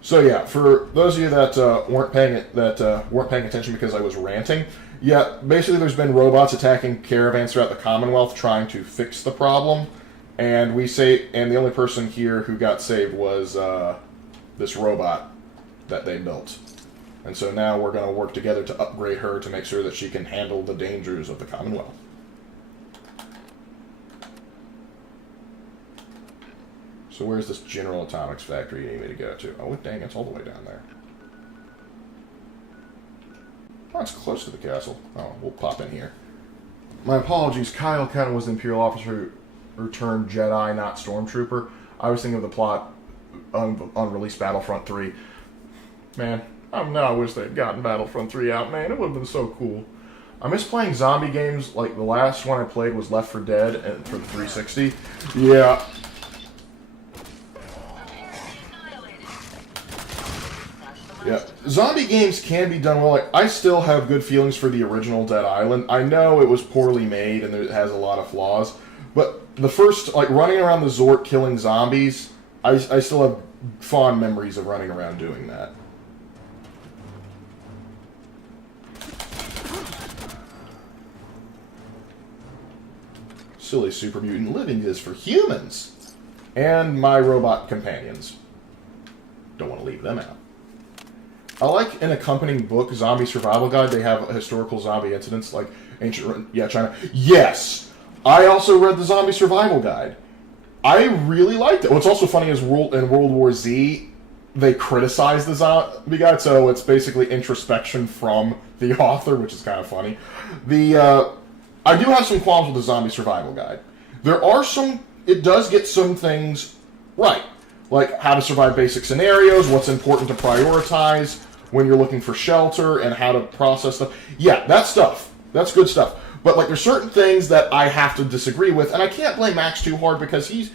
So yeah, for those of you that weren't paying attention because I was ranting, yeah, basically there's been robots attacking caravans throughout the Commonwealth trying to fix the problem, and the only person here who got saved was this robot that they built, and so now we're going to work together to upgrade her to make sure that she can handle the dangers of the Commonwealth. So where's this General Atomics factory you need me to go to? Oh, dang, it's all the way down there. Oh, it's close to the castle. Oh, we'll pop in here. My apologies, Kyle kind of was the Imperial officer who turned Jedi, not Stormtrooper. I was thinking of the plot unreleased Battlefront 3. Man, I wish they'd gotten Battlefront 3 out, man. It would have been so cool. I miss playing zombie games. Like, the last one I played was Left 4 Dead for the 360. Yeah. Yeah, zombie games can be done well. Like, I still have good feelings for the original Dead Island. I know it was poorly made and it has a lot of flaws, but the first, like, running around the Zort killing zombies, I still have fond memories of running around doing that. Silly super mutant, living is for humans and my robot companions. Don't want to leave them out. I like an accompanying book, Zombie Survival Guide. They have historical zombie incidents like ancient, China. Yes, I also read the Zombie Survival Guide. I really liked it. What's also funny is in World War Z, they criticized the Zombie Guide, so it's basically introspection from the author, which is kind of funny. I do have some qualms with the Zombie Survival Guide. It does get some things right, like how to survive basic scenarios, what's important to prioritize when you're looking for shelter, and how to process stuff. Yeah, that's good stuff. But like, there's certain things that I have to disagree with, and I can't blame Max too hard because he's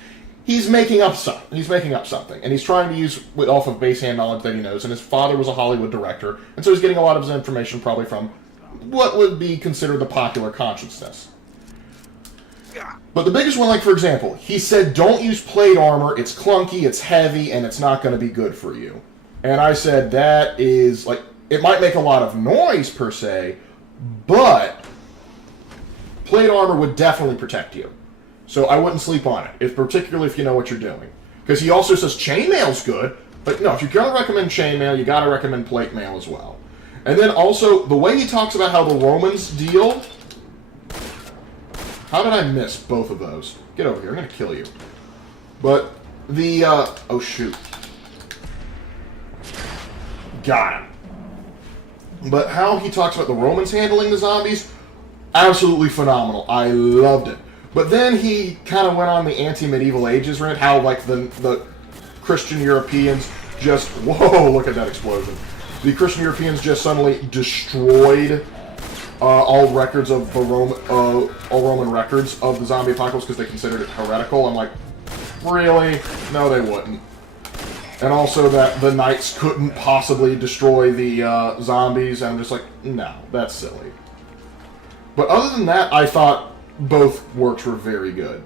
making up something. He's making up something, and he's trying to use it off of base hand knowledge that he knows. And his father was a Hollywood director, and so he's getting a lot of his information probably from what would be considered the popular consciousness. But the biggest one, like, for example, he said, don't use plate armor, it's clunky, it's heavy, and it's not going to be good for you. And I said, that is, like, it might make a lot of noise, per se, but plate armor would definitely protect you. So I wouldn't sleep on it, particularly if you know what you're doing. Because he also says chainmail's good, but no, if you're going to recommend chainmail, you got to recommend plate mail as well. And then also, the way he talks about how the Romans deal... How did I miss both of those? Get over here, I'm going to kill you. But the, oh shoot. Got him. But how he talks about the Romans handling the zombies, absolutely phenomenal. I loved it. But then he kind of went on the anti-medieval ages rant, how, like, the Christian Europeans just... Whoa, look at that explosion. The Christian Europeans just suddenly destroyed all records of the all Roman records of the zombie apocalypse because they considered it heretical. I'm like, really? No, they wouldn't. And also that the knights couldn't possibly destroy the zombies. And I'm just like, no, that's silly. But other than that, I thought both works were very good.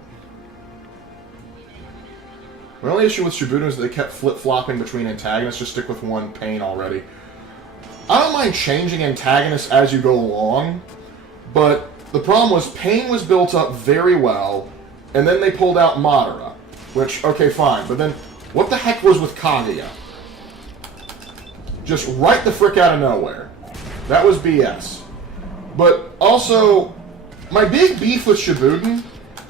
My only issue with Shibuya is that they kept flip-flopping between antagonists. Just stick with one Pain already. I don't mind changing antagonists as you go along, but the problem was Pain was built up very well, and then they pulled out Madara, which, okay, fine, but then what the heck was with Kaguya? Just right the frick out of nowhere. That was BS. But also, my big beef with Shibuya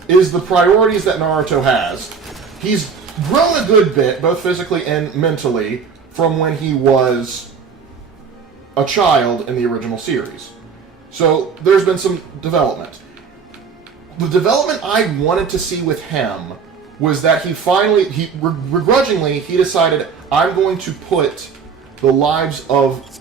is the priorities that Naruto has. He's grown a good bit, both physically and mentally, from when he was a child in the original series. So there's been some development. The development I wanted to see with him was that he begrudgingly, he decided, I'm going to put the lives of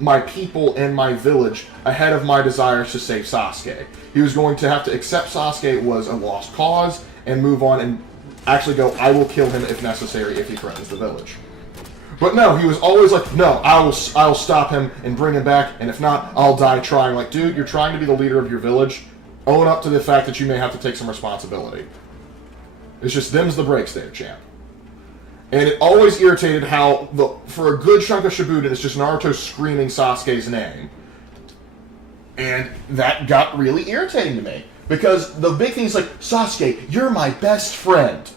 my people and my village ahead of my desires to save Sasuke. He was going to have to accept Sasuke was a lost cause and move on and actually go, I will kill him if necessary if he threatens the village. But no, he was always like, no, I'll stop him and bring him back, and if not, I'll die trying. Like, dude, you're trying to be the leader of your village. Own up to the fact that you may have to take some responsibility. It's just them's the breaks there, champ. And it always irritated how, for a good chunk of Shippuden, it's just Naruto screaming Sasuke's name. And that got really irritating to me. Because the big thing is like, Sasuke, you're my best friend.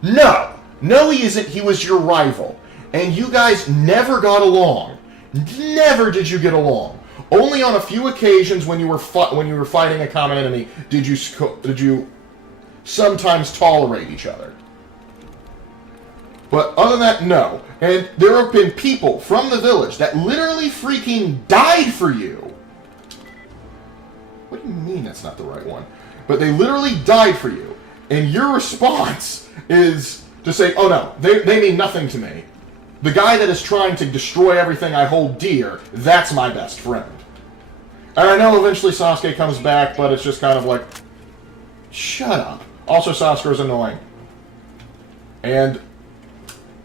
No! No, he isn't. He was your rival. And you guys never got along. Never did you get along. Only on a few occasions when you were fighting a common enemy did you sometimes tolerate each other. But other than that, no. And there have been people from the village that literally freaking died for you. What do you mean that's not the right one? But they literally died for you. And your response is, to say, oh no, they mean nothing to me. The guy that is trying to destroy everything I hold dear, that's my best friend. And I know eventually Sasuke comes back, but it's just kind of like, shut up. Also, Sasuke's annoying. And,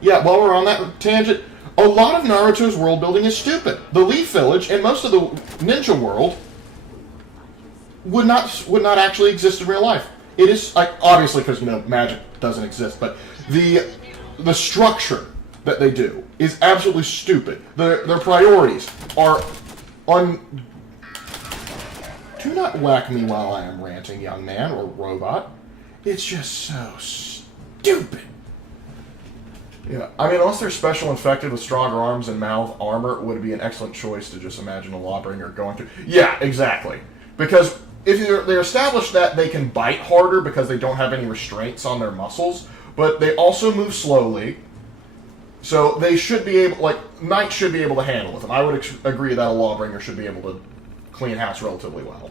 yeah, while we're on that tangent, a lot of Naruto's world building is stupid. The Leaf Village and most of the ninja world would not actually exist in real life. It is, like, obviously because, magic doesn't exist, but the structure that they do is absolutely stupid. Their priorities are Do not whack me while I am ranting, young man or robot. It's just so stupid. Yeah, I mean, unless they're special infected with stronger arms and mouth armor, it would be an excellent choice to just imagine a lawbringer going through. Yeah, exactly. Because if they establish that they can bite harder because they don't have any restraints on their muscles, but they also move slowly, so they should be able, like, knights should be able to handle with them. I would agree that a lawbringer should be able to clean house relatively well.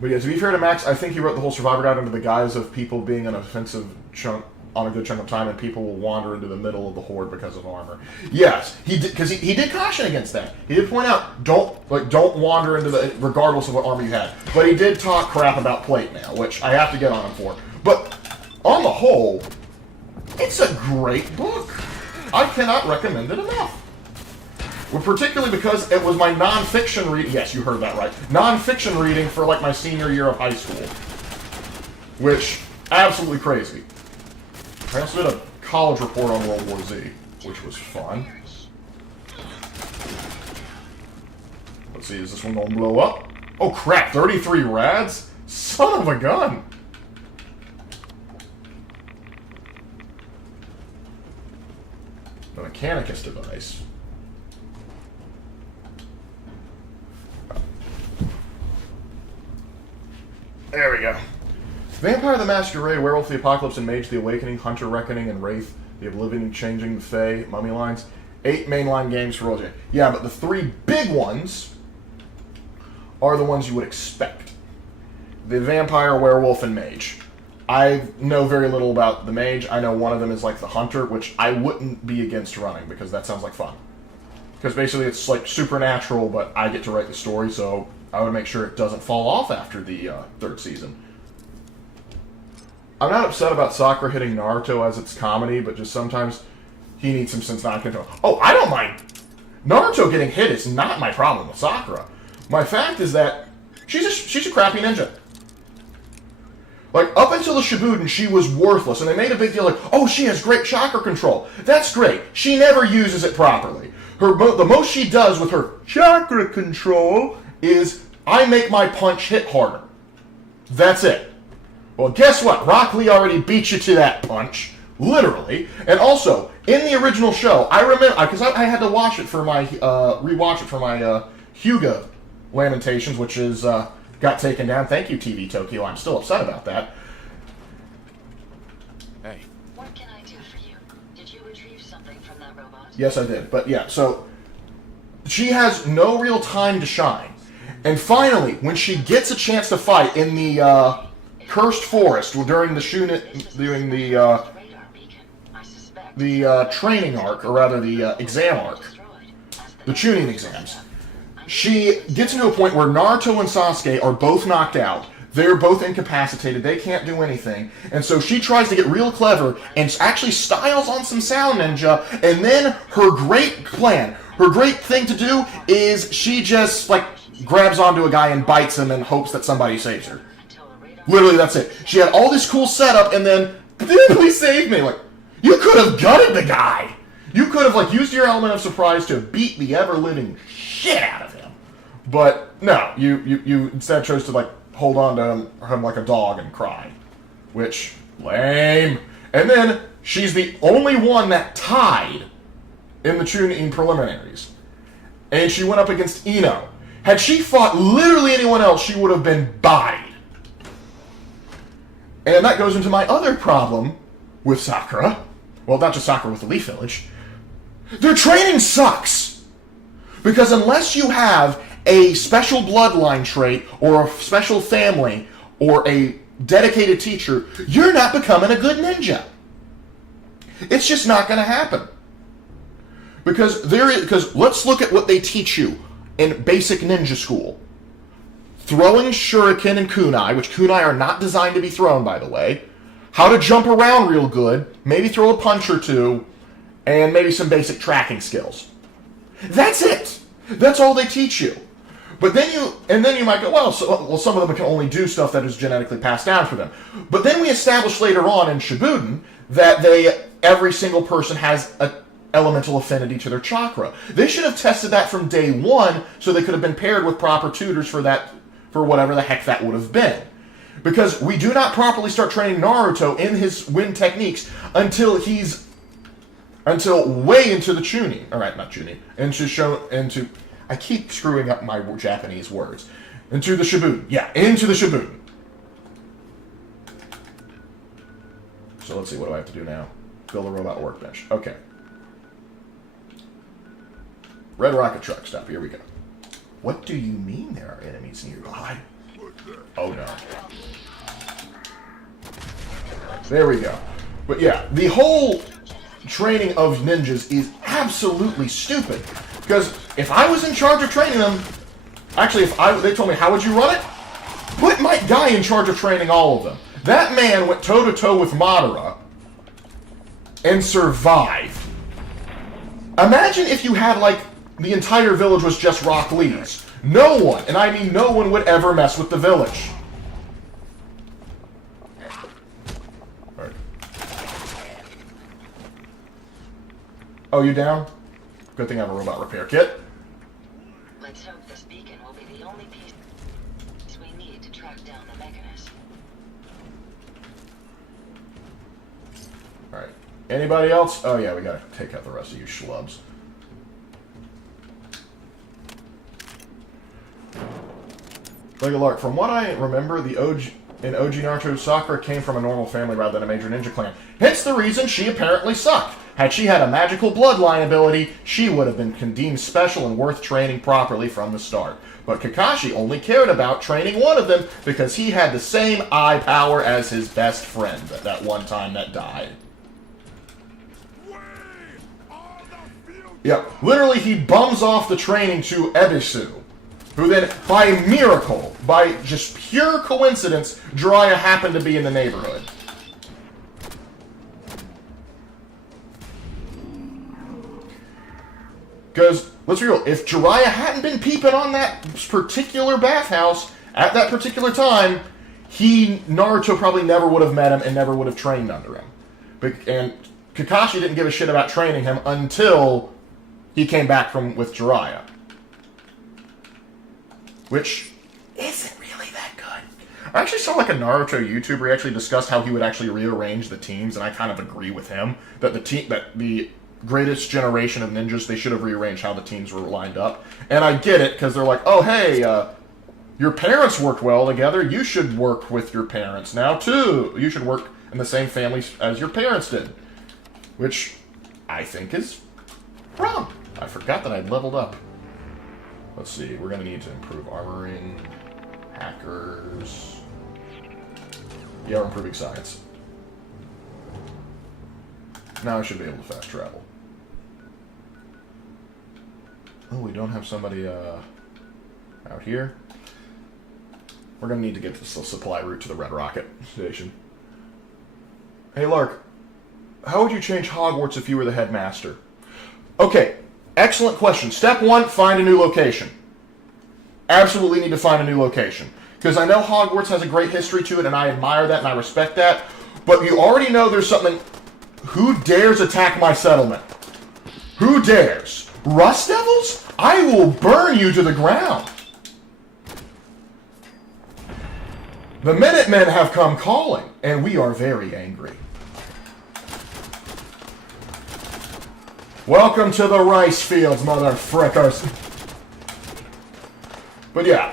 But yeah, to be fair to Max, I think he wrote the whole Survivor Guide under the guise of people being an offensive chunk on a good chunk of time, and people will wander into the middle of the horde because of armor. Yes, he did, because he did caution against that. He did point out, don't wander into the, regardless of what armor you had. But he did talk crap about plate mail, which I have to get on him for. But on the whole, it's a great book. I cannot recommend it enough. Well, particularly because it was my non-fiction reading. Yes, you heard that right. Non-fiction reading for like my senior year of high school, which absolutely crazy. I also did a college report on World War Z, which was fun. Let's see, is this one gonna blow up? Oh crap! 33 rads? Son of a gun! The Mechanicus device. There we go. Vampire the Masquerade, Werewolf the Apocalypse, and Mage the Awakening, Hunter Reckoning, and Wraith the Oblivion Changing, the Fae, Mummy lines. 8 mainline games for OJ. Yeah, but the 3 big ones are the ones you would expect. The Vampire, Werewolf, and Mage. I know very little about the Mage. I know one of them is like the Hunter, which I wouldn't be against running, because that sounds like fun. Because basically it's like supernatural, but I get to write the story, so I would make sure it doesn't fall off after the 3rd season. I'm not upset about Sakura hitting Naruto as its comedy, but just sometimes he needs some sense not control. Oh, I don't mind. Naruto getting hit is not my problem with Sakura. My fact is that she's a crappy ninja. Like, up until the Shippuden, she was worthless, and they made a big deal like, oh, she has great chakra control. That's great. She never uses it properly. The most she does with her chakra control is, I make my punch hit harder. That's it. Well, guess what? Rock Lee already beat you to that punch, literally. And also, in the original show, I remember, because I had to watch it for my, rewatch it for my Hyuga Lamentations, which is, got taken down. Thank you, TV Tokyo. I'm still upset about that. Hey. What can I do for you? Did you retrieve something from that robot? Yes, I did. But yeah, so she has no real time to shine. And finally, when she gets a chance to fight in the Cursed Forest during the training arc, or rather the exam arc, the Chunin exams, she gets into a point where Naruto and Sasuke are both knocked out. They're both incapacitated. They can't do anything. And so she tries to get real clever and actually styles on some Sound Ninja. And then her great plan, her great thing to do is she just, like, grabs onto a guy and bites him and hopes that somebody saves her. Literally, that's it. She had all this cool setup and then, please save me. Like, you could have gutted the guy. You could have, like, used your element of surprise to beat the ever-living shit out of him. But, no, you instead chose to, like, hold on to him like a dog and cry. Which, lame. And then, she's the only one that tied in the Chunin preliminaries. And she went up against Ino. Had she fought literally anyone else, she would have been bodied. And that goes into my other problem with Sakura. Well, not just Sakura, with the Leaf Village. Their training sucks! Because unless you have a special bloodline trait, or a special family, or a dedicated teacher, you're not becoming a good ninja. It's just not going to happen. Because let's look at what they teach you in basic ninja school. Throwing shuriken and kunai, which kunai are not designed to be thrown, by the way. How to jump around real good, maybe throw a punch or two, and maybe some basic tracking skills. That's it. That's all they teach you. But then you might go, well, some of them can only do stuff that is genetically passed down for them. But then we establish later on in Shippuden that every single person has an elemental affinity to their chakra. They should have tested that from day one, so they could have been paired with proper tutors for whatever the heck that would have been. Because we do not properly start training Naruto in his wind techniques until way into the Chunin. Alright, not Chunin. Into I keep screwing up my Japanese words. Into the Shippuden. Yeah, into the Shippuden. So let's see, what do I have to do now? Build a robot workbench. Okay. Red rocket truck stop. Here we go. What do you mean there are enemies nearby? Oh no. There we go. But yeah, the whole training of ninjas is absolutely stupid. Because if I was in charge of training them, actually, they told me, how would you run it? Put my guy in charge of training all of them. That man went toe-to-toe with Madara and survived. Imagine if you had, like, the entire village was just Rock Lee's. No one, and I mean no one, would ever mess with the village. Alright. Oh, you down? Good thing I have a robot repair kit. Let's hope this beacon will be the only piece we need to track down the mechanism. Alright. Anybody else? Oh yeah, we gotta take out the rest of you schlubs. Like a Lark, from what I remember, in OG Naruto, Sakura came from a normal family rather than a major ninja clan. Hence the reason she apparently sucked. Had she had a magical bloodline ability, she would have been deemed special and worth training properly from the start. But Kakashi only cared about training one of them because he had the same eye power as his best friend at that one time that died. Yep, literally he bums off the training to Ebisu, who then, by miracle, by just pure coincidence, Jiraiya happened to be in the neighborhood. Because, let's be real, if Jiraiya hadn't been peeping on that particular bathhouse at that particular time, Naruto probably never would have met him and never would have trained under him. And Kakashi didn't give a shit about training him until he came back with Jiraiya. Which isn't really that good. I actually saw like a Naruto YouTuber. He actually discussed how he would actually rearrange the teams, and I kind of agree with him that the greatest generation of ninjas, they should have rearranged how the teams were lined up. And I get it, because they're like, oh, hey, your parents worked well together. You should work with your parents now, too. You should work in the same family as your parents did. Which I think is wrong. I forgot that I'd leveled up. Let's see, we're going to need to improve armoring, hackers. Yeah, we're improving science. Now I should be able to fast travel. Oh, we don't have somebody out here. We're going to need to get this supply route to the Red Rocket Station. Hey, Lark, how would you change Hogwarts if you were the headmaster? Okay, excellent question. Step one, find a new location. Absolutely need to find a new location. Because I know Hogwarts has a great history to it, and I admire that and I respect that. But you already know there's something. Who dares attack my settlement? Who dares? Rust Devils? I will burn you to the ground. The Minutemen have come calling, and we are very angry. Welcome to the rice fields, motherfrickers. But yeah,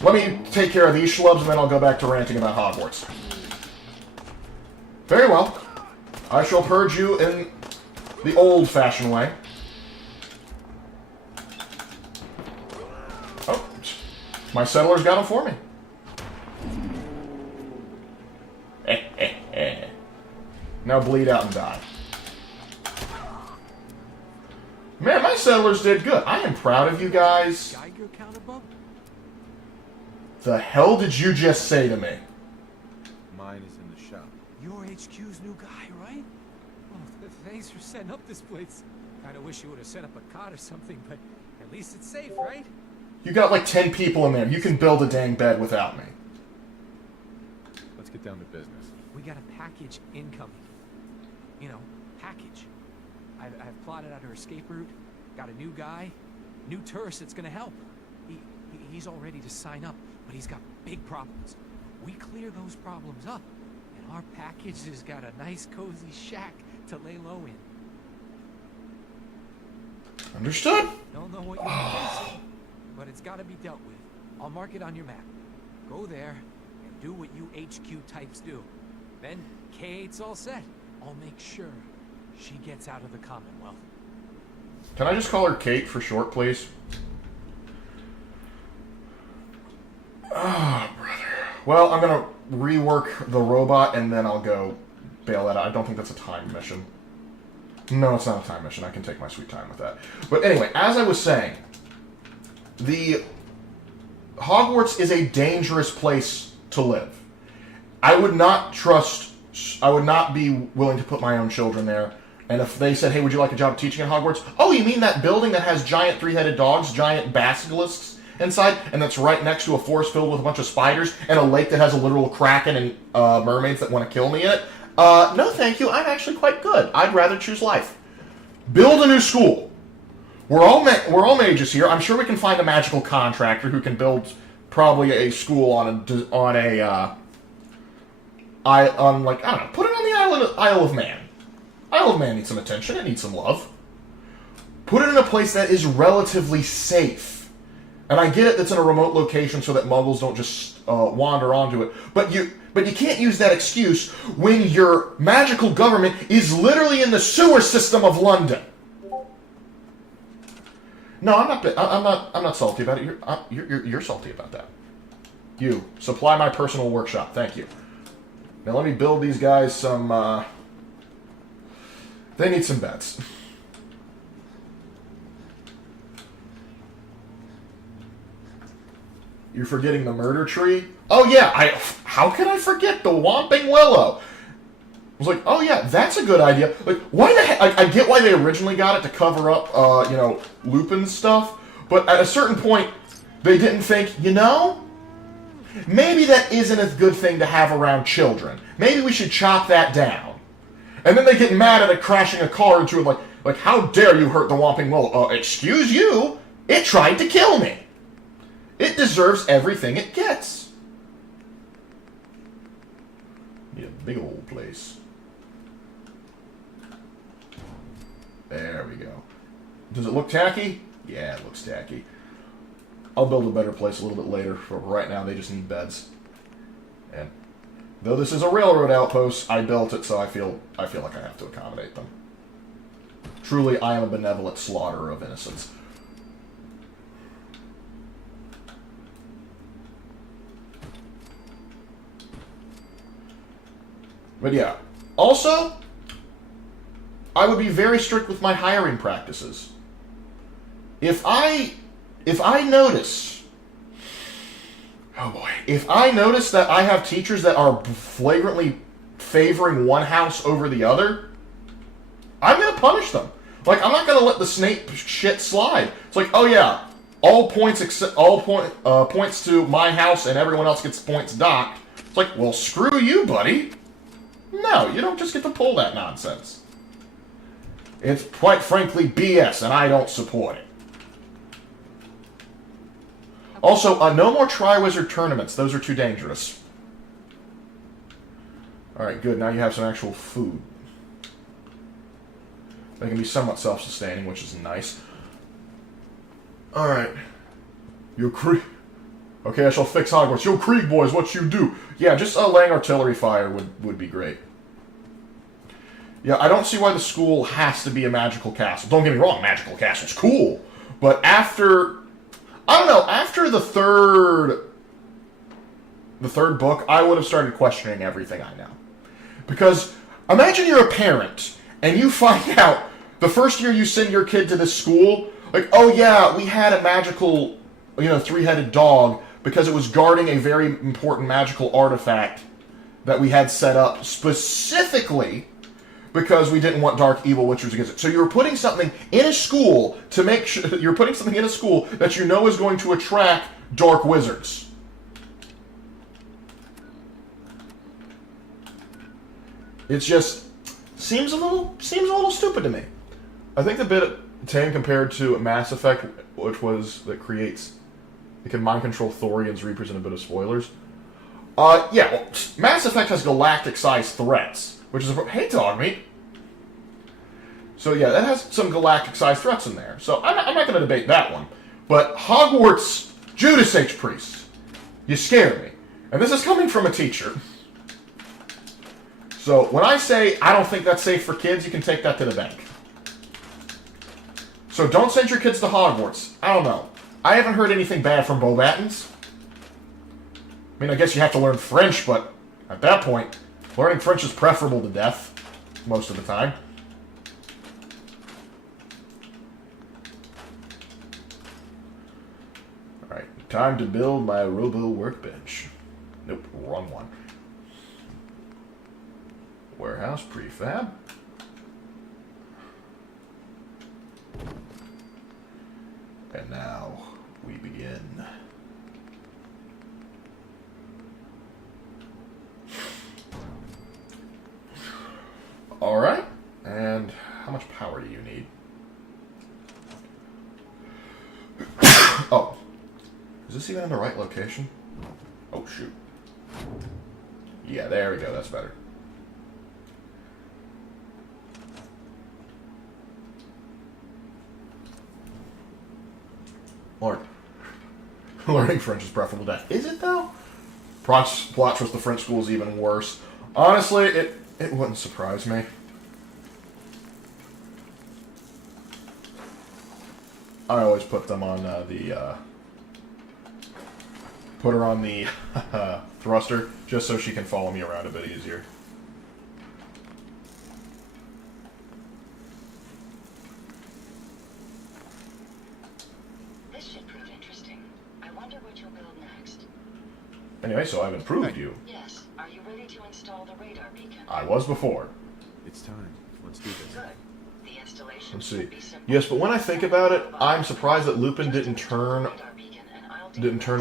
let me take care of these schlubs, and then I'll go back to ranting about Hogwarts. Very well. I shall purge you in the old-fashioned way. Oh, my settlers got them for me. Now bleed out and die. Man, my settlers did good. I am proud of you guys. Geiger counter bump? The hell did you just say to me? Mine is in the shop. Your HQ's new guy, right? Oh, thanks for setting up this place. Kinda wish you would have set up a cot or something, but at least it's safe, right? You got like 10 people in there. You can build a dang bed without me. Let's get down to business. We got a package incoming. You know, package. I've plotted out her escape route. Got a new guy, new tourist that's gonna help. He's all ready to sign up, but he's got big problems. We clear those problems up, and our package has got a nice cozy shack to lay low in. Understood? Don't know what you're facing, but it's got to be dealt with. I'll mark it on your map. Go there and do what you HQ types do. Then Kate's all set. I'll make sure she gets out of the Commonwealth. Can I just call her Kate for short, please? Oh, brother. Well, I'm gonna rework the robot and then I'll go bail that out. I don't think that's a time mission. No, it's not a time mission. I can take my sweet time with that. But anyway, as I was saying, the Hogwarts is a dangerous place to live. I would not be willing to put my own children there. And if they said, hey, would you like a job teaching at Hogwarts? Oh, you mean that building that has giant three-headed dogs, giant basilisks inside, and that's right next to a forest filled with a bunch of spiders, and a lake that has a literal kraken and mermaids that want to kill me in it? No, thank you. I'm actually quite good. I'd rather choose life. Build a new school. We're all mages here. I'm sure we can find a magical contractor who can build probably a school on like, I don't know, put it on the Isle of Man. Isle of Man needs some attention. It needs some love. Put it in a place that is relatively safe. And I get it that's in a remote location so that muggles don't just wander onto it. But you can't use that excuse when your magical government is literally in the sewer system of London. No, I'm not salty about it. You're salty about that. You supply my personal workshop. Thank you. Now let me build these guys some. They need some beds. You're forgetting the murder tree? Oh yeah, how could I forget the Whomping Willow? I was like, oh yeah, that's a good idea. Like, why the heck? I get why they originally got it to cover up, Lupin's stuff, but at a certain point, they didn't think, maybe that isn't a good thing to have around children. Maybe we should chop that down. And then they get mad at it crashing a car into it, like, how dare you hurt the Whomping Willow? Excuse you? It tried to kill me. It deserves everything it gets. Need a big old place. There we go. Does it look tacky? Yeah, it looks tacky. I'll build a better place a little bit later. For right now, they just need beds. And though this is a railroad outpost, I built it, so I feel like I have to accommodate them. Truly, I am a benevolent slaughterer of innocents. But yeah. Also, I would be very strict with my hiring practices. If I notice... Oh boy. If I notice that I have teachers that are flagrantly favoring one house over the other, I'm going to punish them. Like, I'm not going to let the Snape shit slide. It's like, oh yeah, all points to my house and everyone else gets points docked. It's like, well, screw you, buddy. No, you don't just get to pull that nonsense. It's quite frankly BS, and I don't support it. Also, no more Triwizard tournaments. Those are too dangerous. Alright, good. Now you have some actual food. They can be somewhat self-sustaining, which is nice. Alright. You Krieg... Okay, I shall fix Hogwarts. Yo, Krieg boys, what you do? Yeah, just laying artillery fire would be great. Yeah, I don't see why the school has to be a magical castle. Don't get me wrong, magical castle's cool. But after... I don't know, after the third book, I would have started questioning everything I know. Because Imagine you're a parent, and you find out the first year you send your kid to this school, like, oh yeah, we had a magical, three-headed dog because it was guarding a very important magical artifact that we had set up specifically because we didn't want dark evil witchers against it. So you're putting something in a school to make sure you're putting something in a school that you know is going to attract dark wizards. It's just seems a little stupid to me. I think the bit tame compared to Mass Effect, which was that creates it can mind control Thorians, Reapers, and a bit of spoilers. Mass Effect has galactic-sized threats, which is hey dog meat. So yeah, that has some galactic-sized threats in there. So I'm not going to debate that one. But Hogwarts Judas H. Priest, you scared me, and this is coming from a teacher. So when I say I don't think that's safe for kids, you can take that to the bank. So don't send your kids to Hogwarts. I don't know. I haven't heard anything bad from Beauxbatons. I mean, I guess you have to learn French, but at that point, learning French is preferable to death most of the time. Alright, time to build my robo workbench. Nope, wrong one. Warehouse prefab. And now we begin. Alright, and how much power do you need? Oh, is this even in the right location? Oh, shoot. Yeah, there we go, that's better. Lark. Learning French is preferable to death. Is it, though? Plot twist, the French school is even worse. Honestly, it wouldn't surprise me. I always put them on put her on the thruster, just so she can follow me around a bit easier. This should prove interesting. I wonder what you'll build next. Anyway, so I've improved you. Yes. Are you ready to install the radar beacon? I was before. It's time. Let's do this. Good. The installation Let's see. should be simple. Yes, but when I think about it, I'm surprised that Lupin didn't turn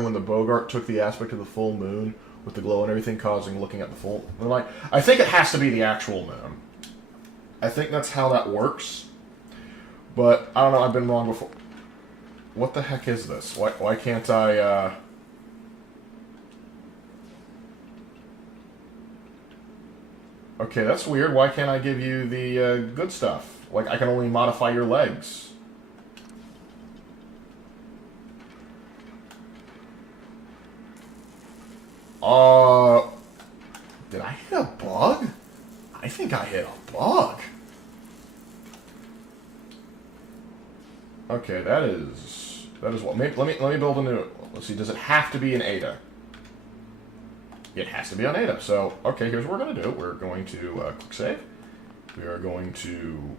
when the Bogart took the aspect of the full moon with the glow and everything, causing looking at the full moonlight. I think it has to be the actual moon. I think that's how that works. But I don't know. I've been wrong before. What the heck is this? Why can't I? Okay, that's weird. Why can't I give you the good stuff? Like, I can only modify your legs. Did I hit a bug? I think I hit a bug. Okay, that is what. Maybe, let me build a new. Let's see. Does it have to be an Ada? It has to be on Ada. So, okay, here's what we're going to do. We're going to quick save. We are going to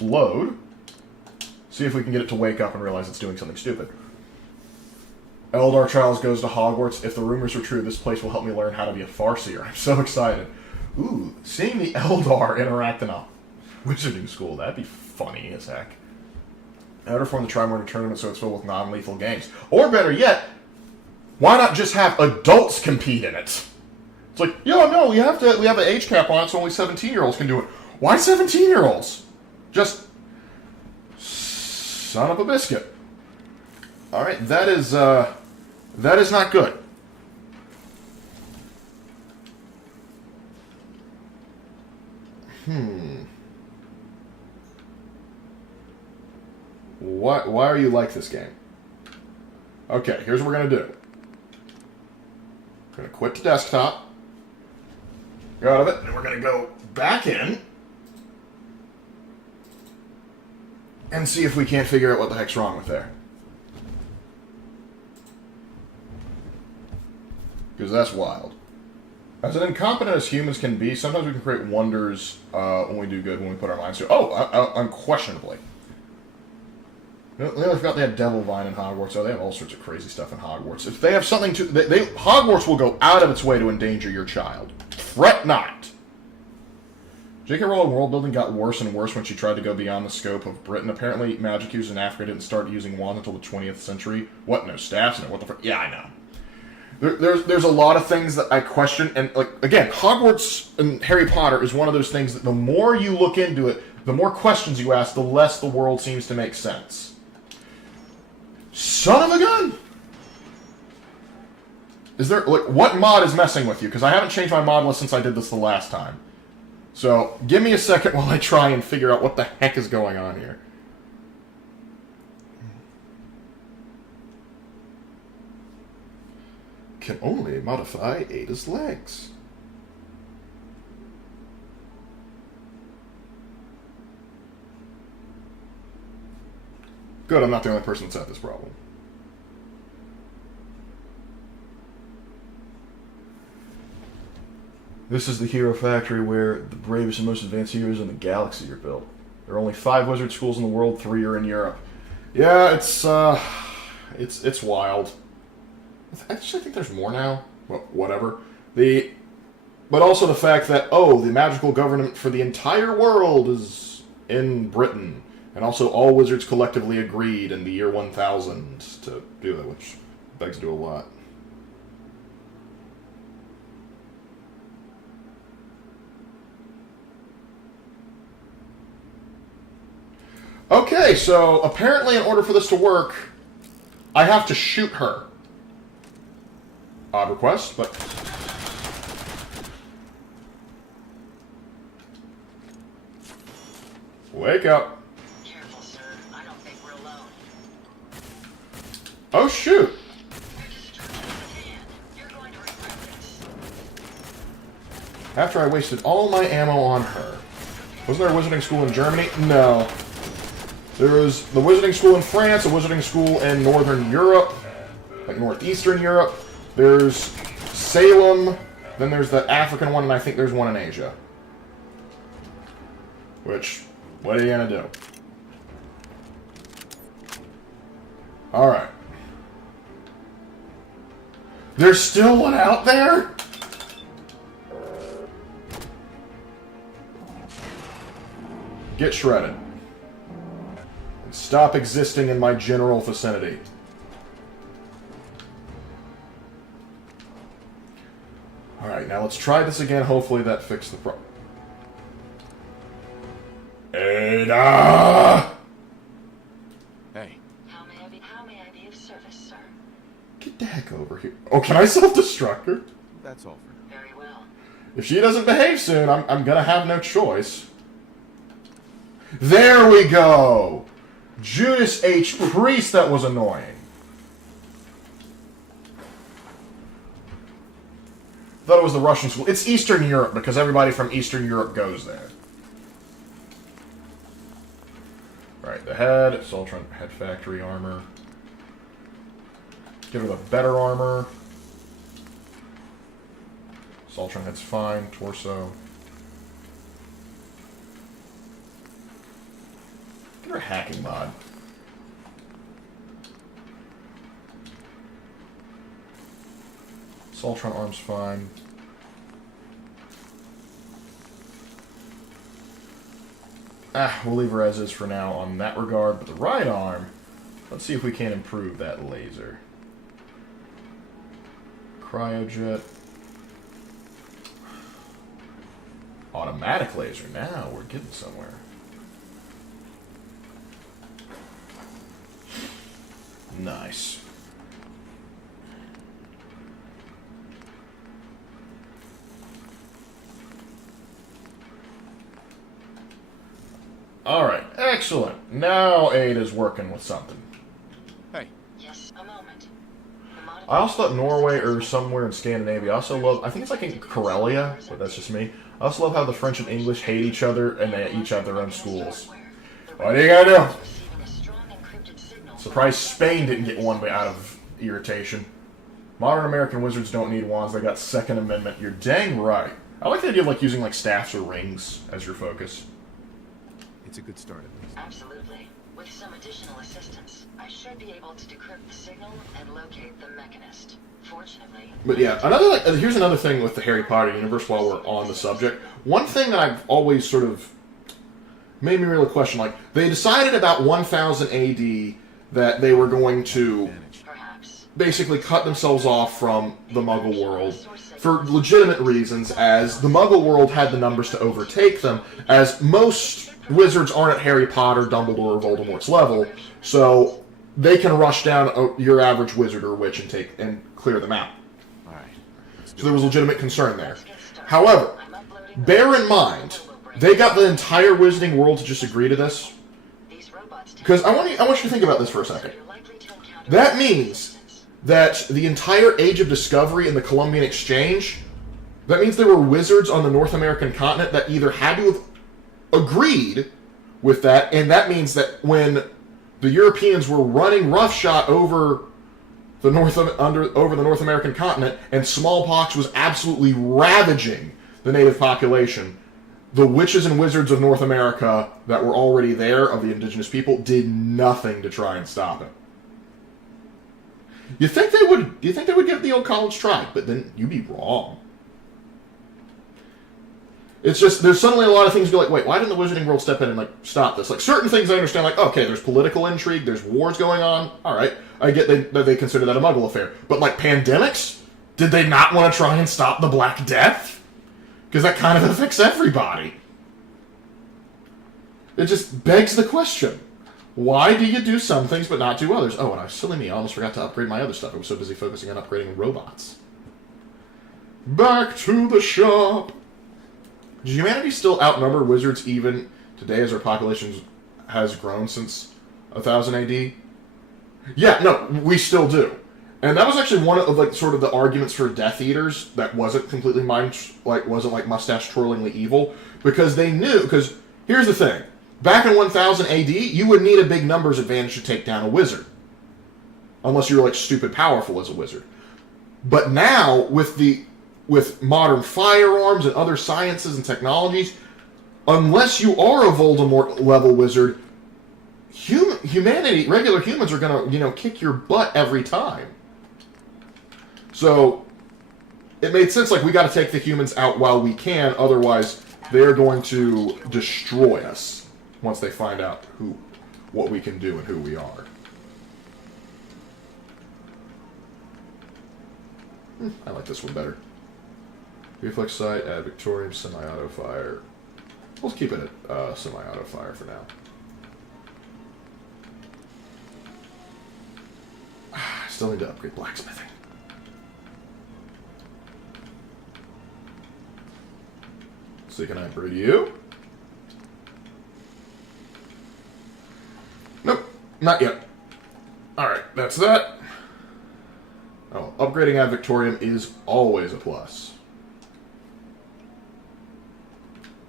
load. See if we can get it to wake up and realize it's doing something stupid. Eldar Charles goes to Hogwarts. If the rumors are true, this place will help me learn how to be a Farseer. I'm so excited. Ooh, seeing the Eldar interact in a wizarding school. That'd be funny as heck. I would form the Trimortal tournament so it's filled with non-lethal games. Or better yet, why not just have adults compete in it? It's like, yo, no, we have an age cap on it, so only 17-year-olds can do it. Why 17-year-olds? Just son of a biscuit. All right, that is not good. Why are you like this game? Okay, here's what we're gonna do. We're gonna quit the desktop. Go out of it, and we're gonna go back in and see if we can't figure out what the heck's wrong with there. Because that's wild. As incompetent as humans can be, sometimes we can create wonders when we do good, when we put our minds to it. Oh, unquestionably. They only forgot they had Devil Vine in Hogwarts. Oh, they have all sorts of crazy stuff in Hogwarts. If they have something to... Hogwarts will go out of its way to endanger your child. Fret not. J.K. Rowling world building got worse and worse when she tried to go beyond the scope of Britain. Apparently, magic users in Africa didn't start using wands until the 20th century. What? No staffs? No, what the fuck? Yeah, I know. There's a lot of things that I question, and like again, Hogwarts and Harry Potter is one of those things that the more you look into it, the more questions you ask, the less the world seems to make sense. Son of a gun! Is there like what mod is messing with you? Because I haven't changed my mod list since I did this the last time. So give me a second while I try and figure out what the heck is going on here. Can only modify Ada's legs. Good, I'm not the only person that's had this problem. This is the hero factory where the bravest and most advanced heroes in the galaxy are built. There are only 5 wizard schools in the world, 3 are in Europe. Yeah, it's wild. Actually, I think there's more now. Well, whatever. But also the fact that, the magical government for the entire world is in Britain. And also all wizards collectively agreed in the year 1000 to do that, which begs to do a lot. Okay, so apparently in order for this to work, I have to shoot her. Odd request, but... Wake up. Careful, sir. I don't think we're alone. Oh, shoot. You're going to regret this. After I wasted all my ammo on her. Wasn't there a wizarding school in Germany? No. There was the wizarding school in France, a wizarding school in Northern Europe, like Northeastern Europe. There's Salem, then there's the African one, and I think there's one in Asia. Which, what are you gonna do? Alright. There's still one out there? Get shredded. And stop existing in my general vicinity. Alright, now let's try this again. Hopefully that fixed the problem. Ada! Hey. How may I be of service, sir? Get the heck over here. Oh, can I self-destruct her? That's all for now. Very well. If she doesn't behave soon, I'm gonna have no choice. There we go! Judas H. Priest, that was annoying. Thought it was the Russian school. It's Eastern Europe, because everybody from Eastern Europe goes there. Alright, the head. Soltron head factory armor. Give her the better armor. Soltron head's fine. Torso. Get her a hacking mod. Soltron arm's fine. We'll leave her as is for now on that regard, but the right arm, let's see if we can improve that laser. Cryojet. Automatic laser, now we're getting somewhere. Nice. Alright, excellent. Now Ada's working with something. Hey. Yes, a moment. I also thought Norway or somewhere in Scandinavia. I also love, I think it's like in Karelia, but that's just me. I also love how the French and English hate each other and they each have their own schools. What are you gonna do? Surprised Spain didn't get one out of irritation. Modern American wizards don't need wands. They got Second Amendment. You're dang right. I like the idea of like using like staffs or rings as your focus. It's a good start at least. Absolutely. With some additional assistance, I should be able to decrypt the signal and locate the mechanist. Fortunately. But yeah, here's another thing with the Harry Potter universe while we're on the subject. One thing that I've always sort of made me really question, like, they decided about 1000 AD that they were going to basically cut themselves off from the Muggle world for legitimate reasons, as the Muggle world had the numbers to overtake them, as most wizards aren't at Harry Potter, Dumbledore, or Voldemort's level, so they can rush down your average wizard or witch and clear them out. So there was legitimate concern there. However, bear in mind, they got the entire wizarding world to just agree to this. Because I want you to think about this for a second. That means that the entire Age of Discovery and the Columbian Exchange, that means there were wizards on the North American continent that either had to have agreed with that, and that means that when the Europeans were running roughshod over the North American continent, and smallpox was absolutely ravaging the native population, the witches and wizards of North America that were already there, of the indigenous people, did nothing to try and stop it. You think they would give the old college try, but then you'd be wrong. It's just, there's suddenly a lot of things go like, wait, why didn't the wizarding world step in and, like, stop this? Like, certain things I understand, like, okay, there's political intrigue, there's wars going on, alright, I get that they consider that a Muggle affair. But, like, pandemics? Did they not want to try and stop the Black Death? Because that kind of affects everybody. It just begs the question. Why do you do some things but not do others? Oh, and silly me, I almost forgot to upgrade my other stuff. I was so busy focusing on upgrading robots. Back to the shop! Does humanity still outnumber wizards even today as our population has grown since 1000 AD? Yeah, no, we still do. And that was actually one of, like, sort of the arguments for Death Eaters that wasn't completely wasn't mustache twirlingly evil, because they knew, because here's the thing. Back in 1000 AD, you would need a big numbers advantage to take down a wizard. Unless you were, like, stupid powerful as a wizard. But now, with modern firearms and other sciences and technologies, unless you are a Voldemort-level wizard, humanity, regular humans are gonna, kick your butt every time. So, it made sense, like, we gotta take the humans out while we can, otherwise they're going to destroy us once they find out what we can do and who we are. I like this one better. Reflex sight, add Victorium, semi-auto fire. We'll keep it at semi-auto fire for now. Still need to upgrade blacksmithing. So can I upgrade you? Nope, not yet. Alright, that's that. Oh, upgrading Ad Victorium is always a plus.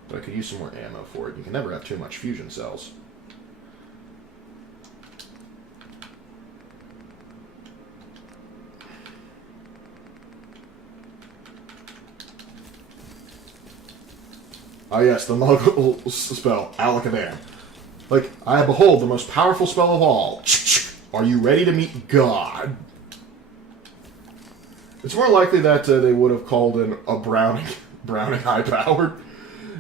But I could use some more ammo for it. You can never have too much fusion cells. Ah yes, the Muggle spell, Alakazam. Like, I behold the most powerful spell of all. Are you ready to meet God? It's more likely that they would have called in a Browning high-powered.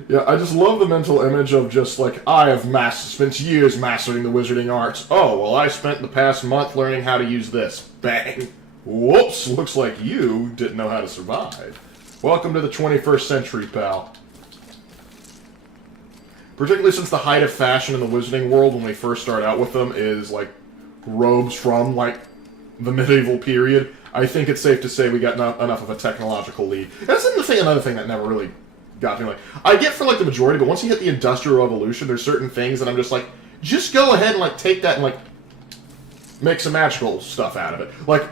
Yeah, I just love the mental image of just like, I have spent years mastering the wizarding arts. Oh, well, I spent the past month learning how to use this. Bang. Whoops, looks like you didn't know how to survive. Welcome to the 21st century, pal. Particularly since the height of fashion in the wizarding world when we first start out with them is, like, robes from, like, the medieval period. I think it's safe to say we got enough of a technological lead. That's another thing that never really got me. Like, I get for, like, the majority, but once you hit the Industrial Revolution, there's certain things that I'm just like, just go ahead and, like, take that and, like, make some magical stuff out of it. Like,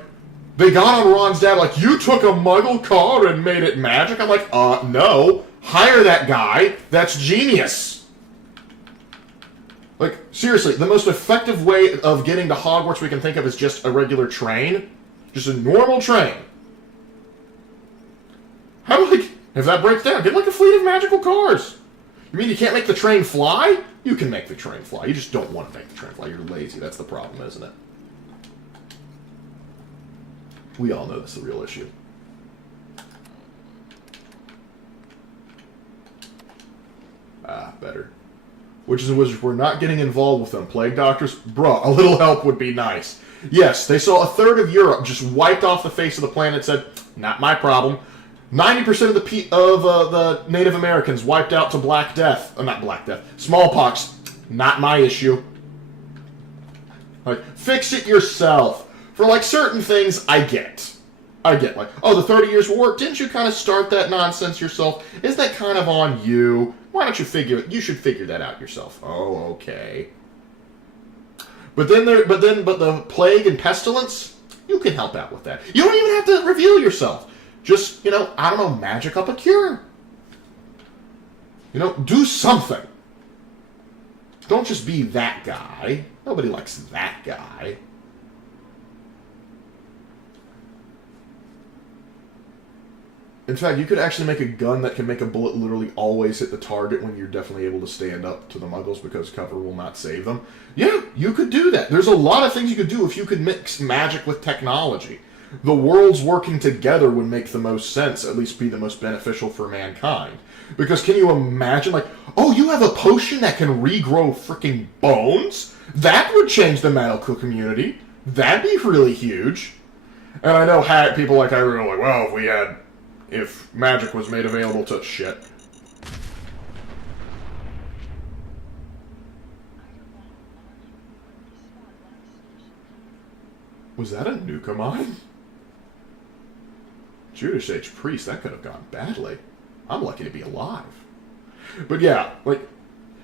they got on Ron's dad, like, you took a Muggle car and made it magic? I'm like, no. Hire that guy. That's genius. Like, seriously, the most effective way of getting to Hogwarts we can think of is just a regular train. Just a normal train. How like if that breaks down, get like a fleet of magical cars. You mean you can't make the train fly? You can make the train fly. You just don't want to make the train fly. You're lazy. That's the problem, isn't it? We all know that's the real issue. Ah, better. Witches and wizards, we're not getting involved with them. Plague doctors? Bruh, a little help would be nice. Yes, they saw a third of Europe just wiped off the face of the planet and said, not my problem. 90% of the Native Americans wiped out to Black Death. Not Black Death. Smallpox. Not my issue. Like, fix it yourself. For, like, certain things, I get. Like, oh, the 30 Years' War, didn't you kind of start that nonsense yourself? Isn't that kind of on you? Why don't you figure it? You should figure that out yourself. Oh, okay. But the plague and pestilence, you can help out with that. You don't even have to reveal yourself. Just, you know, I don't know, magic up a cure. You know, do something. Don't just be that guy. Nobody likes that guy. In fact, you could actually make a gun that can make a bullet literally always hit the target when you're definitely able to stand up to the muggles because cover will not save them. Yeah, you could do that. There's a lot of things you could do if you could mix magic with technology. The worlds working together would make the most sense, at least be the most beneficial for mankind. Because can you imagine, like, oh, you have a potion that can regrow freaking bones? That would change the medical community. That'd be really huge. And I know people like Kyrie are like, well, if magic was made available to shit. Was that a nuka mine? Judas H. Priest, that could have gone badly. I'm lucky to be alive. But yeah, like,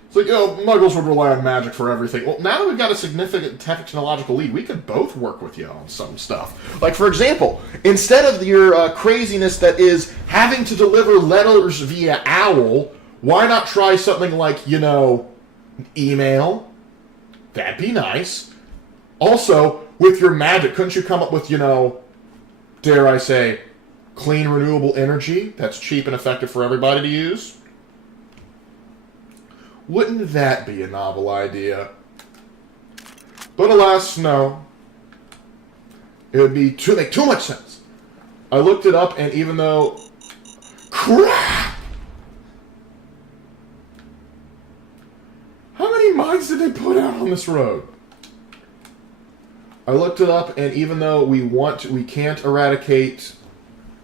it's like, muggles would rely on magic for everything. Well, now that we've got a significant technological lead, we could both work with you on some stuff. Like, for example, instead of your craziness that is having to deliver letters via owl, why not try something like, you know, email? That'd be nice. Also, with your magic, couldn't you come up with, you know, dare I say, clean, renewable energy that's cheap and effective for everybody to use? Wouldn't that be a novel idea? But alas, no. It would make too much sense. I looked it up, and even though... Crap! How many mines did they put out on this road? I looked it up, and even though we can't eradicate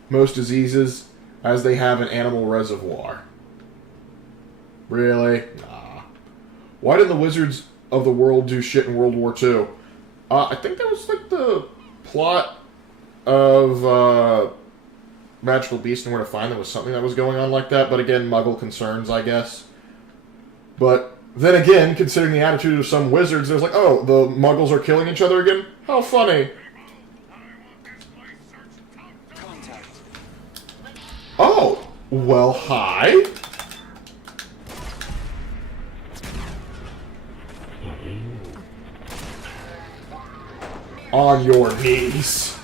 most diseases as they have an animal reservoir. Really? Nah. Why didn't the Wizards of the World do shit in World War II? I think that was like the plot of Magical Beast and Where to Find Them was something that was going on like that. But again, Muggle concerns, I guess. But then again, considering the attitude of some wizards, there's like, oh, the Muggles are killing each other again? How funny. Oh, well, hi. On your knees.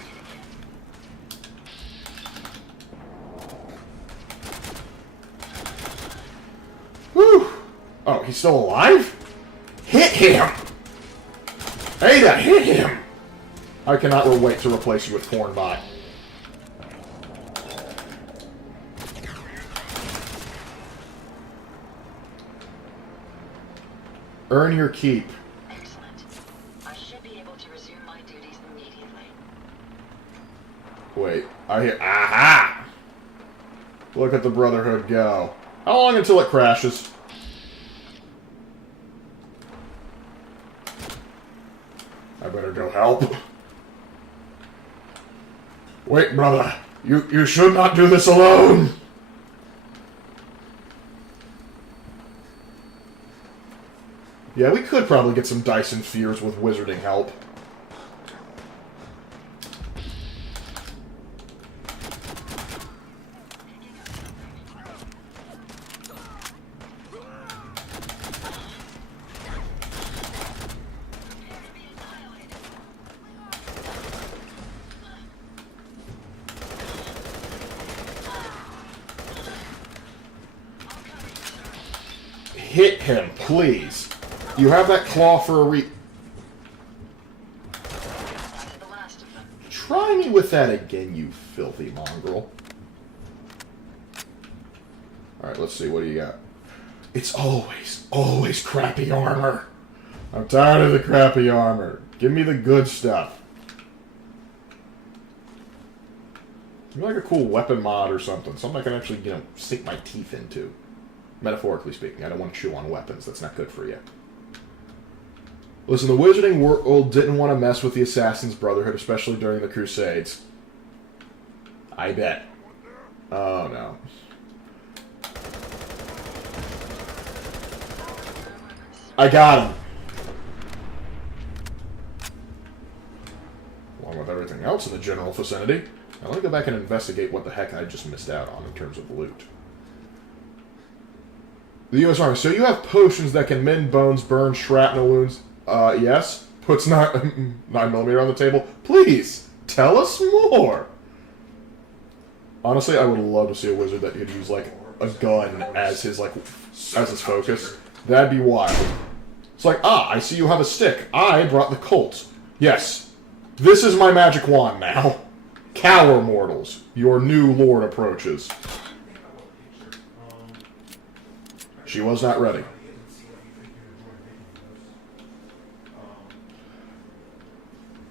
Whew. Oh, he's still alive? Hit him! Ada, hit him! I cannot wait to replace you with Cornbot. Earn your keep. Excellent. I should be able to resume my duties immediately. Wait, I hear... Aha! Look at the Brotherhood go. How long until it crashes? I better go help. Wait, brother. You should not do this alone. Yeah, we could probably get some Dyson Spheres with wizarding help. Hit him, please. You have that claw for a The last of them. Try me with that again, you filthy mongrel. Alright, let's see. What do you got? It's always crappy armor. I'm tired of the crappy armor. Give me the good stuff. Give me like a cool weapon mod or something. Something I can actually, sink my teeth into. Metaphorically speaking. I don't want to chew on weapons. That's not good for you. Listen, the Wizarding World didn't want to mess with the Assassin's Brotherhood, especially during the Crusades. I bet. Oh, no. I got him. Along with everything else in the general vicinity. Now let me go back and investigate what the heck I just missed out on in terms of loot. The U.S. Army. So you have potions that can mend bones, burn shrapnel wounds. Yes. Puts 9mm on the table. Please, tell us more. Honestly, I would love to see a wizard that could use, like, a gun as his focus. That'd be wild. It's like, I see you have a stick. I brought the Colt. Yes. This is my magic wand now. Cower, mortals. Your new lord approaches. She was not ready.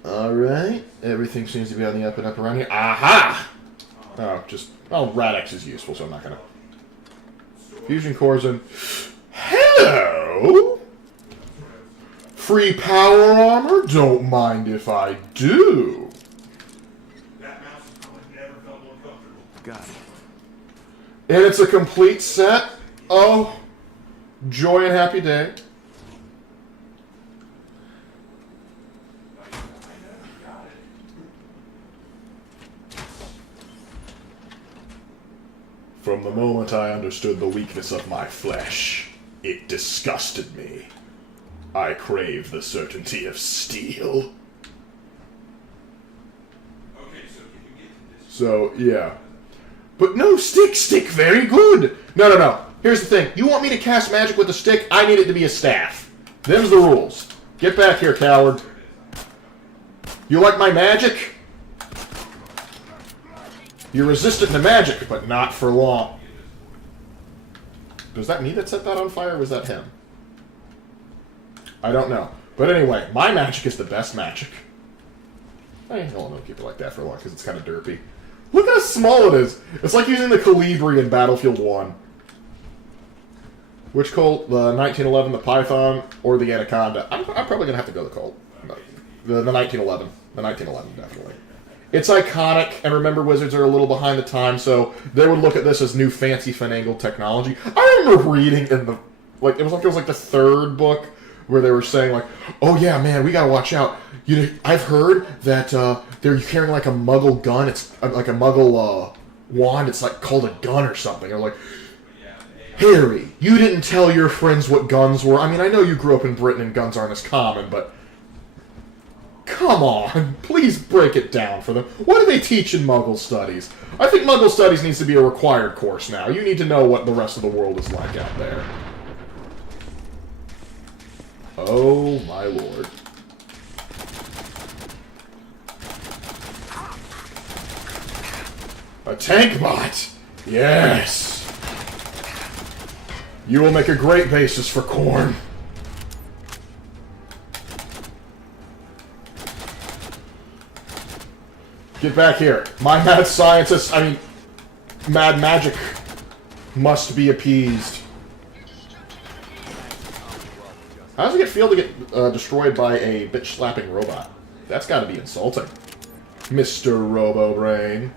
Alright. Everything seems to be on the up and up around here. Aha! Radix is useful, so I'm not gonna... Fusion cores and... Hello! Free power armor? Don't mind if I do. Got it. And it's a complete set. Oh, joy and happy day. From the moment I understood the weakness of my flesh, it disgusted me. I crave the certainty of steel. So, yeah. But no, stick, very good. No. Here's the thing. You want me to cast magic with a stick? I need it to be a staff. Them's the rules. Get back here, coward. You like my magic? You're resistant to magic, but not for long. Was that me that set that on fire, or was that him? I don't know. But anyway, my magic is the best magic. I don't keep it like that for long, because it's kind of derpy. Look how small it is! It's like using the Calibri in Battlefield 1. Which Colt? The 1911, the Python, or the Anaconda? I'm probably going to have to go the Colt. The 1911. The 1911, definitely. It's iconic, and remember, wizards are a little behind the time, so they would look at this as new fancy finagled technology. I remember reading in the... it was like the third book, where they were saying, like, oh yeah, man, we gotta watch out. I've heard that they're carrying like a muggle gun. It's like a muggle wand. It's like called a gun or something. They're like, Harry, you didn't tell your friends what guns were. I mean, I know you grew up in Britain and guns aren't as common, but come on, please break it down for them. What do they teach in Muggle Studies? I think Muggle Studies needs to be a required course now. You need to know what the rest of the world is like out there. Oh, my lord. A tank bot! Yes! You will make a great basis for corn. Get back here. My mad scientist, mad magic must be appeased. How does it feel to get destroyed by a bitch-slapping robot? That's gotta be insulting. Mr. Robo-Brain.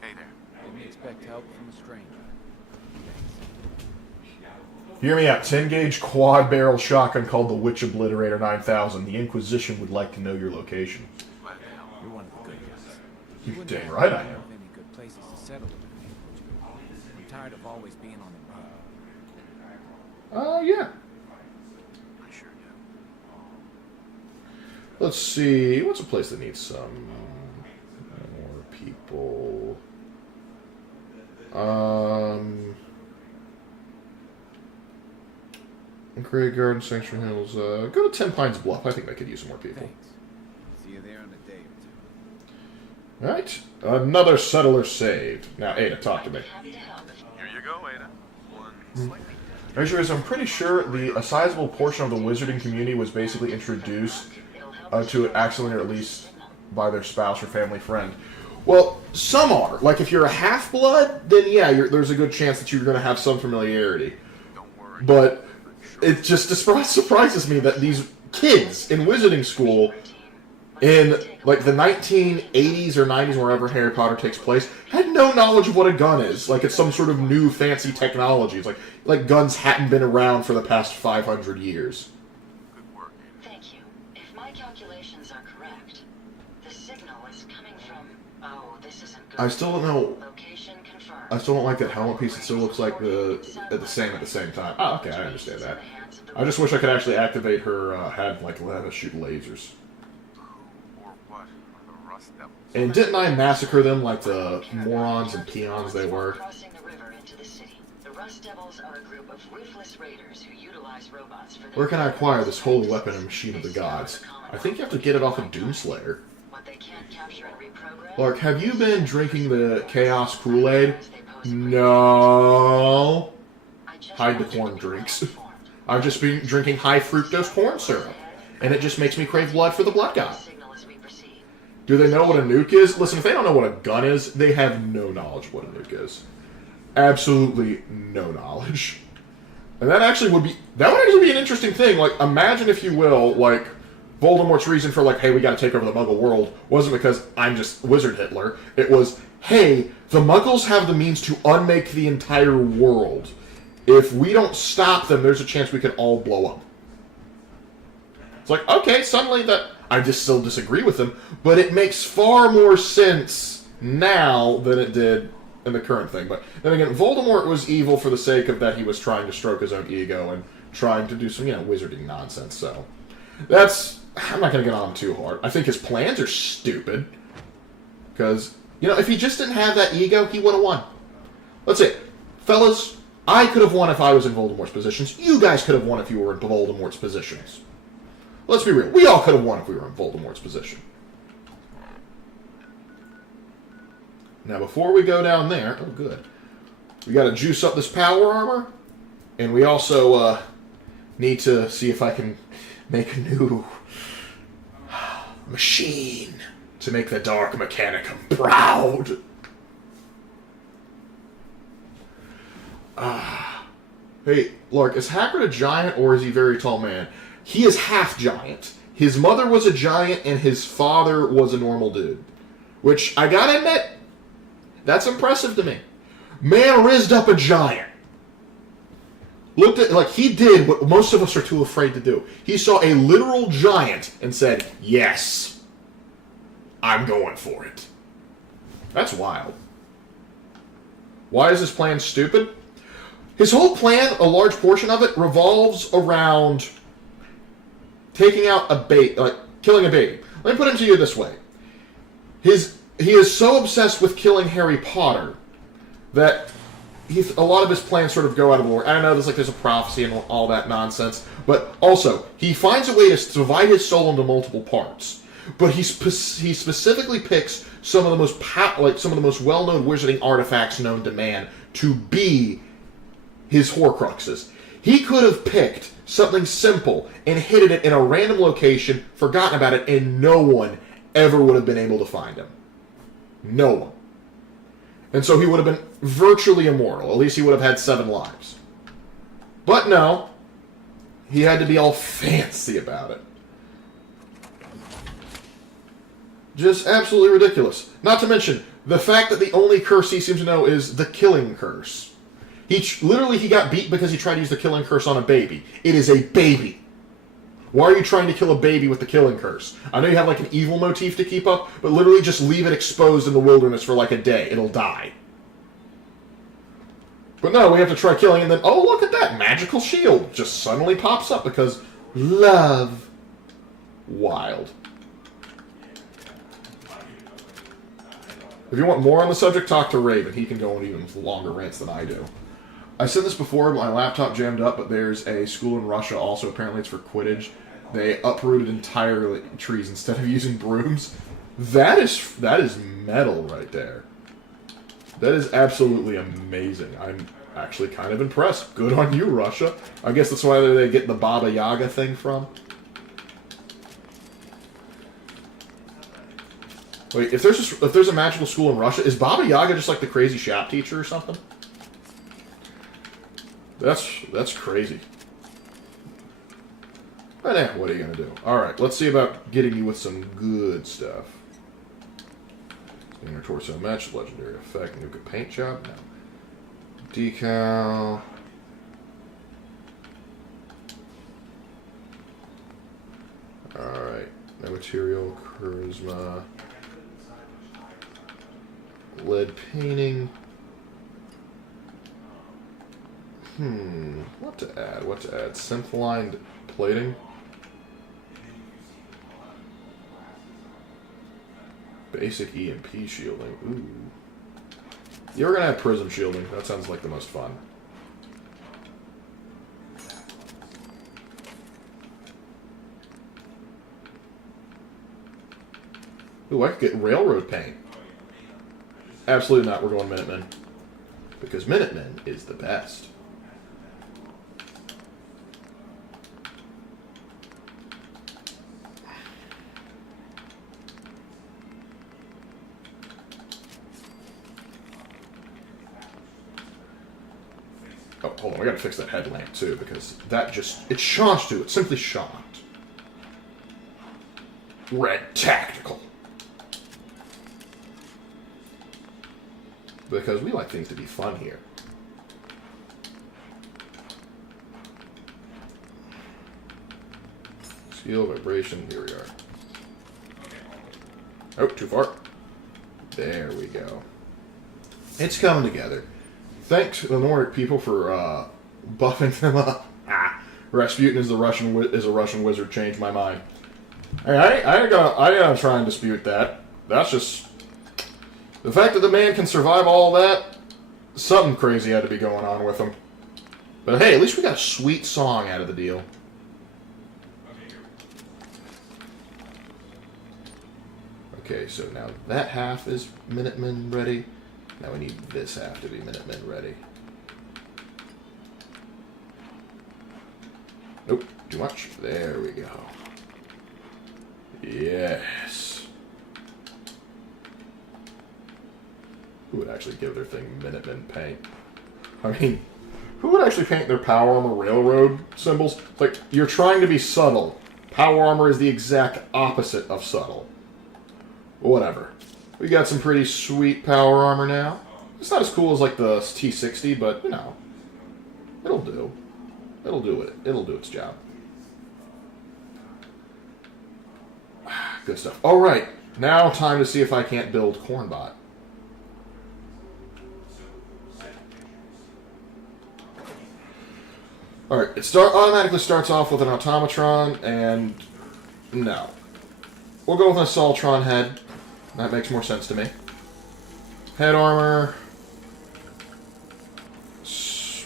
Hey there. Didn't expect help from a stranger. Hear me out. 10-gauge quad-barrel shotgun called the Witch Obliterator 9000. The Inquisition would like to know your location. You're one of the good guys. You're dang right I am. Any good places to settle with me, would you? I'm tired of always being on the run. Yeah. I sure do. Let's see. What's a place that needs some more people? Grey Garden, Sanctuary Hills. Go to 10 Pines Bluff. I think they could use some more people. Thanks. See you there in a day or two. Alright. Another settler saved. Now, Ada, talk to me. Here you go, Ada. One slate. Actually, I'm pretty sure a sizable portion of the wizarding community was basically introduced to it accidentally, or at least by their spouse or family friend. Well, some are. Like, if you're a half-blood, then yeah, there's a good chance that you're going to have some familiarity. Don't worry. But it just surprises me that these kids in wizarding school in, like, the 1980s or 90s, wherever Harry Potter takes place, had no knowledge of what a gun is. Like, it's some sort of new fancy technology. It's like guns hadn't been around for the past 500 years. Good work, Ada. Thank you. If my calculations are correct, the signal is coming from... Oh, this isn't good. I still don't know. Location confirmed. I still don't like that helmet piece. It still looks like the same at the same time. Oh, okay, I understand that. I just wish I could actually activate her hand, like, let her shoot lasers. Or what? Are the Rust Devils? And didn't I massacre them like the morons and peons they were? Crossing the river into the city. The Rust Devils are a group of ruthless raiders who utilize robots for their... Where can I acquire this holy weapon and machine of the gods? I think you have to get it off of Doomslayer. What they can't capture and reprogram... Lark, have you been drinking the Chaos Kool-Aid? No. Hide the corn drinks. I've just been drinking high fructose corn syrup, and it just makes me crave blood for the blood god. Do they know what a nuke is? Listen, if they don't know what a gun is, they have no knowledge of what a nuke is. Absolutely no knowledge. And that would actually be an interesting thing. Like, imagine, if you will, like, Voldemort's reason for, like, hey, we gotta take over the Muggle world wasn't because I'm just Wizard Hitler. It was, hey, the Muggles have the means to unmake the entire world. If we don't stop them, there's a chance we could all blow up. It's like, okay, suddenly that... I just still disagree with them, but it makes far more sense now than it did in the current thing. But then again, Voldemort was evil for the sake of that he was trying to stroke his own ego and trying to do some, wizarding nonsense. So that's... I'm not going to get on him too hard. I think his plans are stupid. Because, if he just didn't have that ego, he would have won. That's it. Fellas, I could have won if I was in Voldemort's positions. You guys could have won if you were in Voldemort's positions. Let's be real. We all could have won if we were in Voldemort's position. Now, before we go down there... Oh, good. We got to juice up this power armor. And we also need to see if I can make a new machine to make the Dark Mechanicum proud. Hey, Lark, is Hagrid a giant or is he a very tall man? He is half giant. His mother was a giant and his father was a normal dude. Which, I gotta admit, that's impressive to me. Man rizzed up a giant. Looked at, like, he did what most of us are too afraid to do. He saw a literal giant and said, yes, I'm going for it. That's wild. Why is this plan stupid? His whole plan, a large portion of it, revolves around taking out a baby, like killing a baby. Let me put it to you this way: he is so obsessed with killing Harry Potter that a lot of his plans sort of go out of order. I know there's a prophecy and all that nonsense, but also he finds a way to divide his soul into multiple parts. But he specifically picks some of the most well-known wizarding artifacts known to man to be his Horcruxes. He could have picked something simple and hidden it in a random location, forgotten about it, and no one ever would have been able to find him. No one. And so he would have been virtually immortal. At least he would have had 7 lives. But no, he had to be all fancy about it. Just absolutely ridiculous. Not to mention, the fact that the only curse he seems to know is the killing curse. He got beat because he tried to use the killing curse on a baby. It is a baby. Why are you trying to kill a baby with the killing curse? I know you have an evil motif to keep up, but literally just leave it exposed in the wilderness for a day. It'll die. But no, we have to try killing, and then, oh, look at that magical shield just suddenly pops up because love. Wild. If you want more on the subject, talk to Raven. He can go on even longer rants than I do. I said this before, my laptop jammed up, but there's a school in Russia also, apparently it's for Quidditch. They uprooted entire trees instead of using brooms. That is metal right there. That is absolutely amazing. I'm actually kind of impressed. Good on you, Russia. I guess that's why they get the Baba Yaga thing from. Wait, if there's a magical school in Russia, is Baba Yaga just like the crazy shop teacher or something? That's crazy. But what are you gonna do? Alright, let's see about getting you with some good stuff. Inner torso match, legendary effect, nuka paint job, no. Decal. Alright. No material, charisma. Lead painting. What to add? Synth-lined plating. Basic EMP shielding. Ooh. Yeah, we're gonna have prism shielding. That sounds like the most fun. Ooh, I could get railroad paint. Absolutely not. We're going Minutemen. Because Minutemen is the best. Oh, hold on. I gotta fix that headlamp, too, because that just... It shan't do. It simply shan't. Red Tactical. Because we like things to be fun here. Skill, vibration, here we are. Oh, too far. There we go. It's coming together. Thanks to the Nordic people for buffing them up. Rasputin is a Russian wizard. Changed my mind. Hey, I ain't gonna try and dispute that. That's just the fact that the man can survive all that. Something crazy had to be going on with him. But hey, at least we got a sweet song out of the deal. Okay, so now that half is Minutemen ready. Now we need this half to be Minutemen ready. Nope, too much. There we go. Yes. Who would actually give their thing Minutemen paint? I mean, who would actually paint their power armor railroad symbols? Like, you're trying to be subtle. Power armor is the exact opposite of subtle. Whatever. We got some pretty sweet power armor now. It's not as cool as like the T60, but you know, it'll do. It'll do it. It'll do its job. Good stuff. All right, now time to see if I can't build Cornbot. All right, it automatically starts off with an automatron, and no, we'll go with an Assaultron head. That makes more sense to me. Head armor.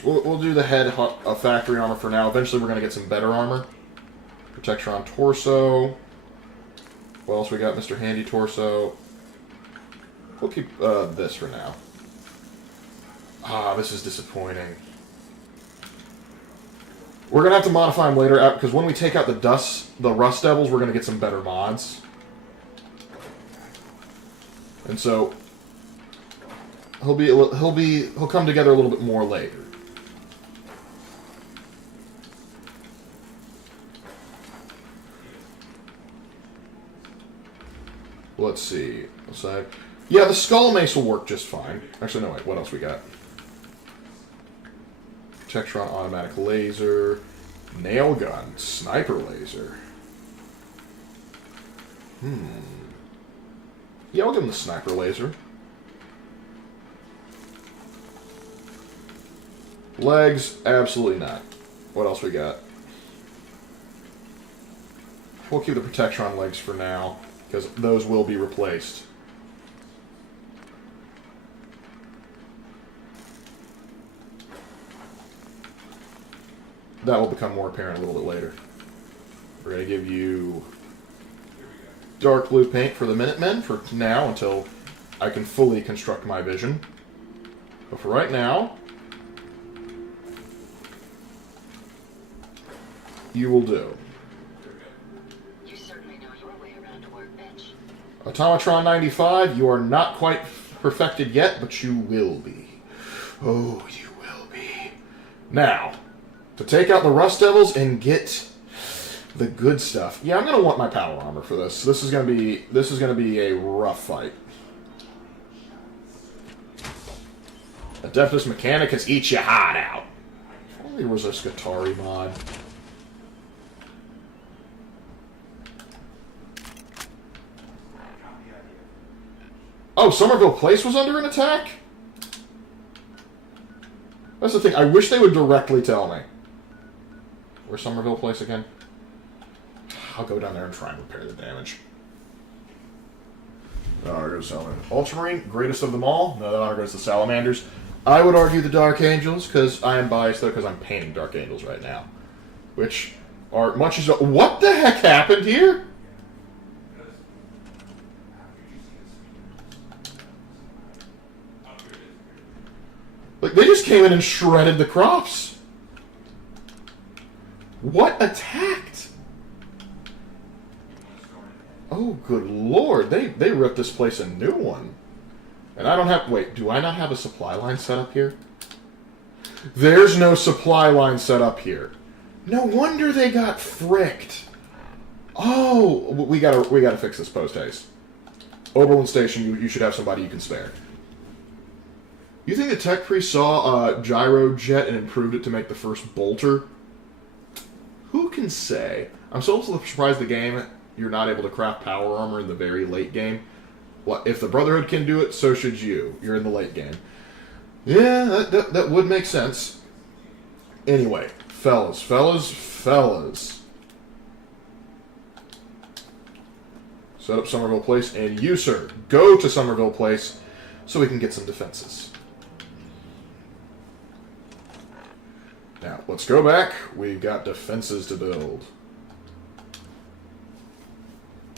We'll do the head factory armor for now. Eventually we're going to get some better armor. Protectron torso. What else we got? Mr. Handy torso. We'll keep this for now. Ah, this is disappointing. We're going to have to modify him later, because when we take out the Rust Devils, we're going to get some better mods. And so he'll come together a little bit more later. Let's see. Yeah, the Skull Mace will work just fine. Actually, no, wait. What else we got? Protectron automatic laser, nail gun, sniper laser. Yeah, I'll give him the sniper laser. Legs, absolutely not. What else we got? We'll keep the Protectron legs for now, because those will be replaced. that will become more apparent a little bit later. We're going to give you dark blue paint for the Minutemen for now until I can fully construct my vision. But for right now, you will do. You certainly know your way around a workbench. Automatron 95, you are not quite perfected yet, but you will be. Oh, you will be. Now, to take out the Rust Devils and get the good stuff. Yeah, I'm gonna want my power armor for this. This is gonna be a rough fight. Adeptus Mechanicus eat your heart out. If only there was a Scutari mod. Oh, Somerville Place was under an attack? That's the thing. I wish they would directly tell me. Where's Somerville Place again? I'll go down there and try and repair the damage. No, there goes Salamander. Ultramarine, greatest of them all. No, that goes the Salamanders. I would argue the Dark Angels, because I am biased, though, because I'm painting Dark Angels right now. Which are much as... What the heck happened here? Like, they just came in and shredded the crops. What attacked? Oh, good lord. They ripped this place a new one. And I don't have... Wait, do I not have a supply line set up here? There's no supply line set up here. No wonder they got fricked. Oh, we gotta fix this post-haste. Oberlin Station, you should have somebody you can spare. You think the Tech Priest saw Gyro Jet and improved it to make the first bolter? Who can say? I'm so surprised the game you're not able to craft power armor in the very late game. Well, if the Brotherhood can do it, so should you. You're in the late game. Yeah, that would make sense. Anyway, fellas. Set up Somerville Place, and you, sir, go to Somerville Place so we can get some defenses. Now, let's go back. We've got defenses to build.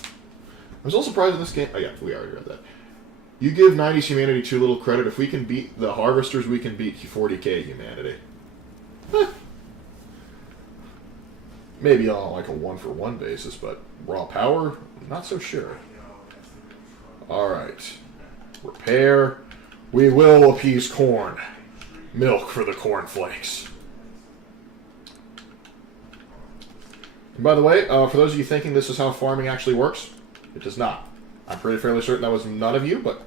I was also surprised in this game... Oh, yeah, we already read that. You give 90s humanity too little credit. If we can beat the Harvesters, we can beat 40k humanity. Maybe on like a one-for-one basis, but raw power, not so sure. Alright. Repair. We will appease corn. Milk for the cornflakes. And by the way, for those of you thinking this is how farming actually works, it does not. I'm pretty fairly certain that was none of you, but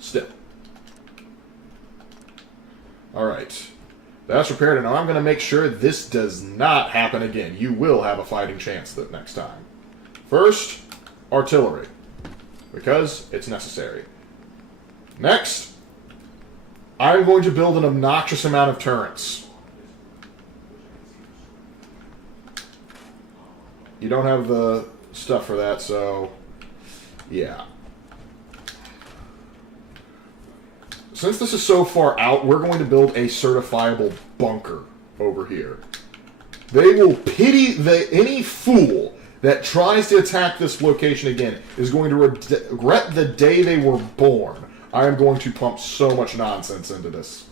still. Alright. That's repaired, and now I'm going to make sure this does not happen again. You will have a fighting chance the next time. First, artillery. Because it's necessary. Next, I'm going to build an obnoxious amount of turrets. You don't have the stuff for that, so yeah. Since this is so far out, we're going to build a certifiable bunker over here. They will pity any fool that tries to attack this location again is going to regret the day they were born. I am going to pump so much nonsense into this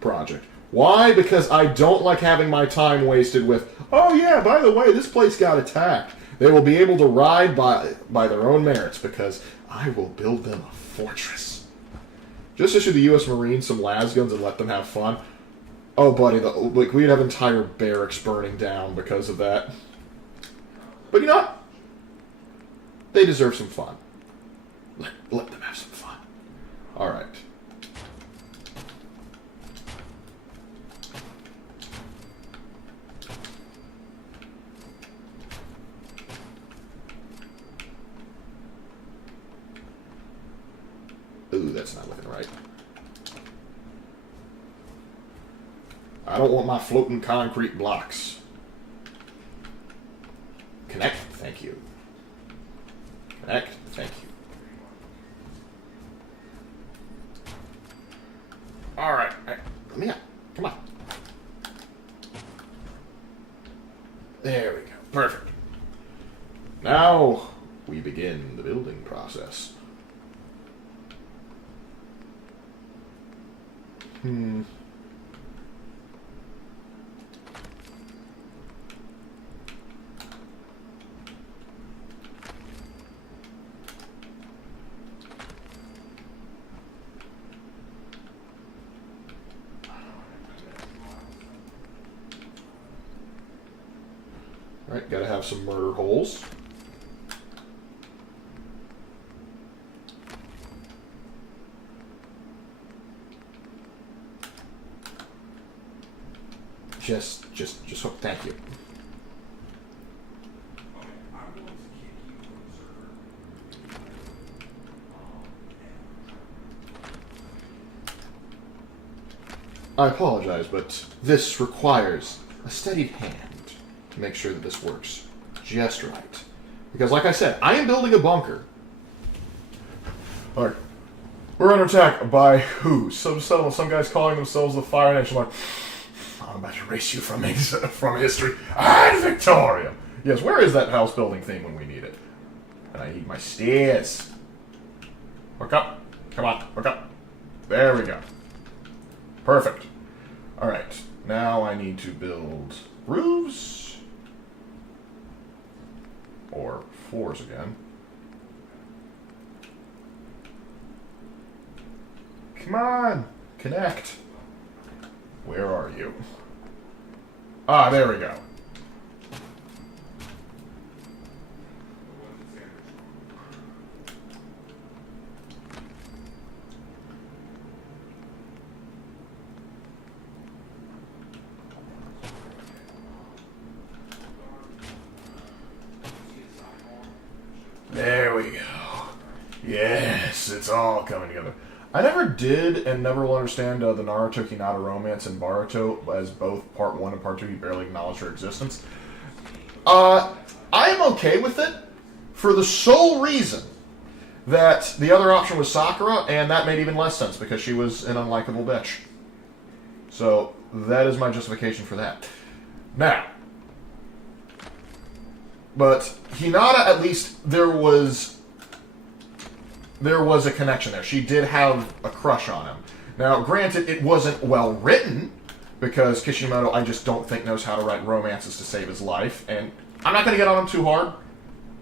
project. Why? Because I don't like having my time wasted with, oh yeah, by the way, this place got attacked. They will be able to ride by their own merits because I will build them a fortress. Just issue the U.S. Marines some las guns and let them have fun. Oh, buddy, like we'd have entire barracks burning down because of that. But you know what? They deserve some fun. Let them have some fun. All right. Ooh, that's not looking right. I don't want my floating concrete blocks. Connect, thank you. Connect, thank you. Alright, let me out. Come on. There we go. Perfect. Now we begin the building process. Right, gotta have some murder holes. Just hook. Thank you. I apologize, but this requires a steadied hand to make sure that this works just right. Because, like I said, I am building a bunker. Alright. We're under attack by who? Some guys calling themselves the Fire Nation. Like, I'm about to erase you from history and Victoria. Yes, where is that house building thing when we need it? And I need my stairs. Hook up. Come on, hook up. There we go. Perfect. Alright, now I need to build roofs. Or floors again. Come on! Connect! Where are you? Ah, there we go. There we go. Yes, it's all coming together. I never did and never will understand the Naruto Hinata romance and Boruto, as both Part 1 and Part 2 you barely acknowledge her existence. I am okay with it for the sole reason that the other option was Sakura, and that made even less sense because she was an unlikable bitch. So that is my justification for that. Now, but Hinata, at least there was a connection there. She did have a crush on him. Now, granted, it wasn't well written, because Kishimoto, I just don't think, knows how to write romances to save his life, and I'm not going to get on him too hard.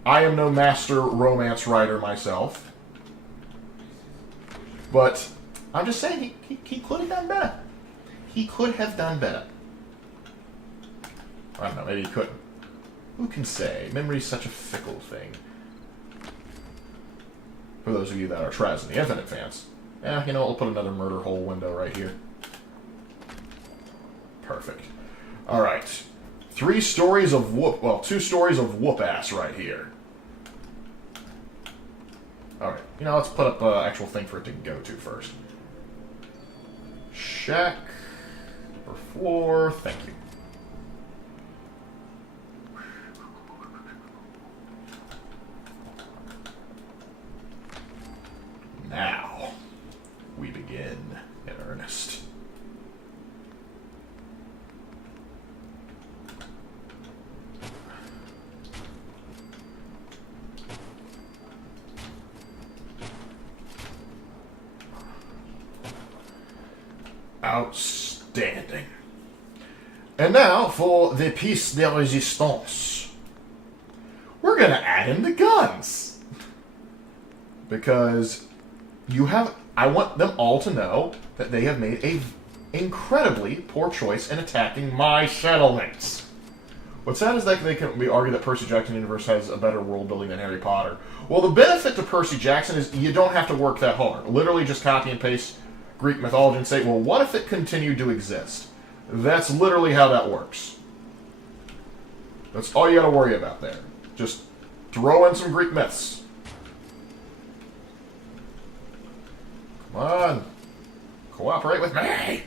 I am no master romance writer myself. But I'm just saying, he could have done better. He could have done better. I don't know, maybe he couldn't. Who can say? Memory's such a fickle thing. For those of you that are Traz and the Infinite fans. Yeah, you know, I'll put another murder hole window right here. Perfect. Alright. 2 stories of whoop ass right here. Alright, you know, let's put up an actual thing for it to go to first. Shack. Or floor. Thank you. Now, we begin in earnest. Outstanding. And now for the piece de resistance. We're going to add in the guns. Because I want them all to know that they have made a incredibly poor choice in attacking my settlements. What's sad is that they can argue that Percy Jackson universe has a better world building than Harry Potter. Well, the benefit to Percy Jackson is you don't have to work that hard. Literally just copy and paste Greek mythology and say, well, what if it continued to exist? That's literally how that works. That's all you gotta worry about there. Just throw in some Greek myths. Come on. Cooperate with me.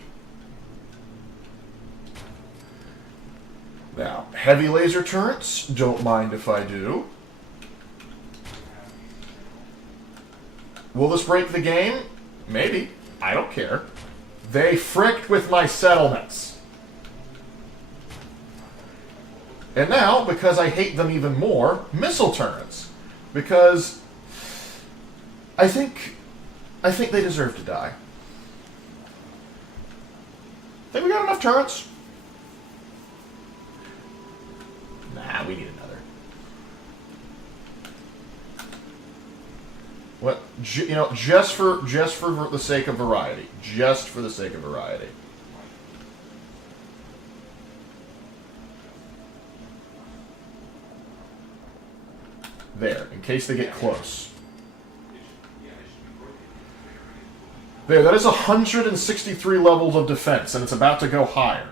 Now, heavy laser turrets, don't mind if I do. Will this break the game? Maybe. I don't care. They fricked with my settlements. And now, because I hate them even more, missile turrets. Because I think they deserve to die. Think we got enough turrets? Nah, we need another. What? You know, just for the sake of variety. Just for the sake of variety. There, in case they get close. There, that is 163 levels of defense, and it's about to go higher.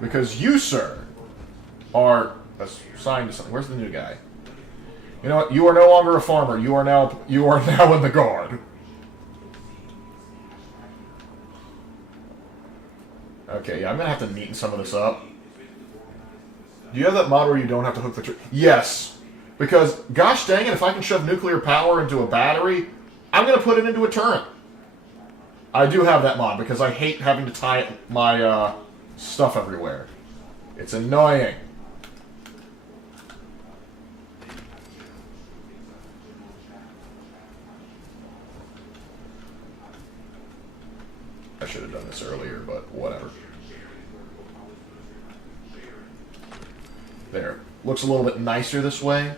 Because you, sir, are assigned to something. Where's the new guy? You know what? You are no longer a farmer. You are now in the guard. Okay, yeah, I'm gonna have to neaten some of this up. Do you have that mod where you don't have to hook the tree? Yes. Because, gosh dang it, if I can shove nuclear power into a battery, I'm gonna put it into a turret. I do have that mod because I hate having to tie my stuff everywhere. It's annoying. I should have done this earlier, but whatever. There. Looks a little bit nicer this way.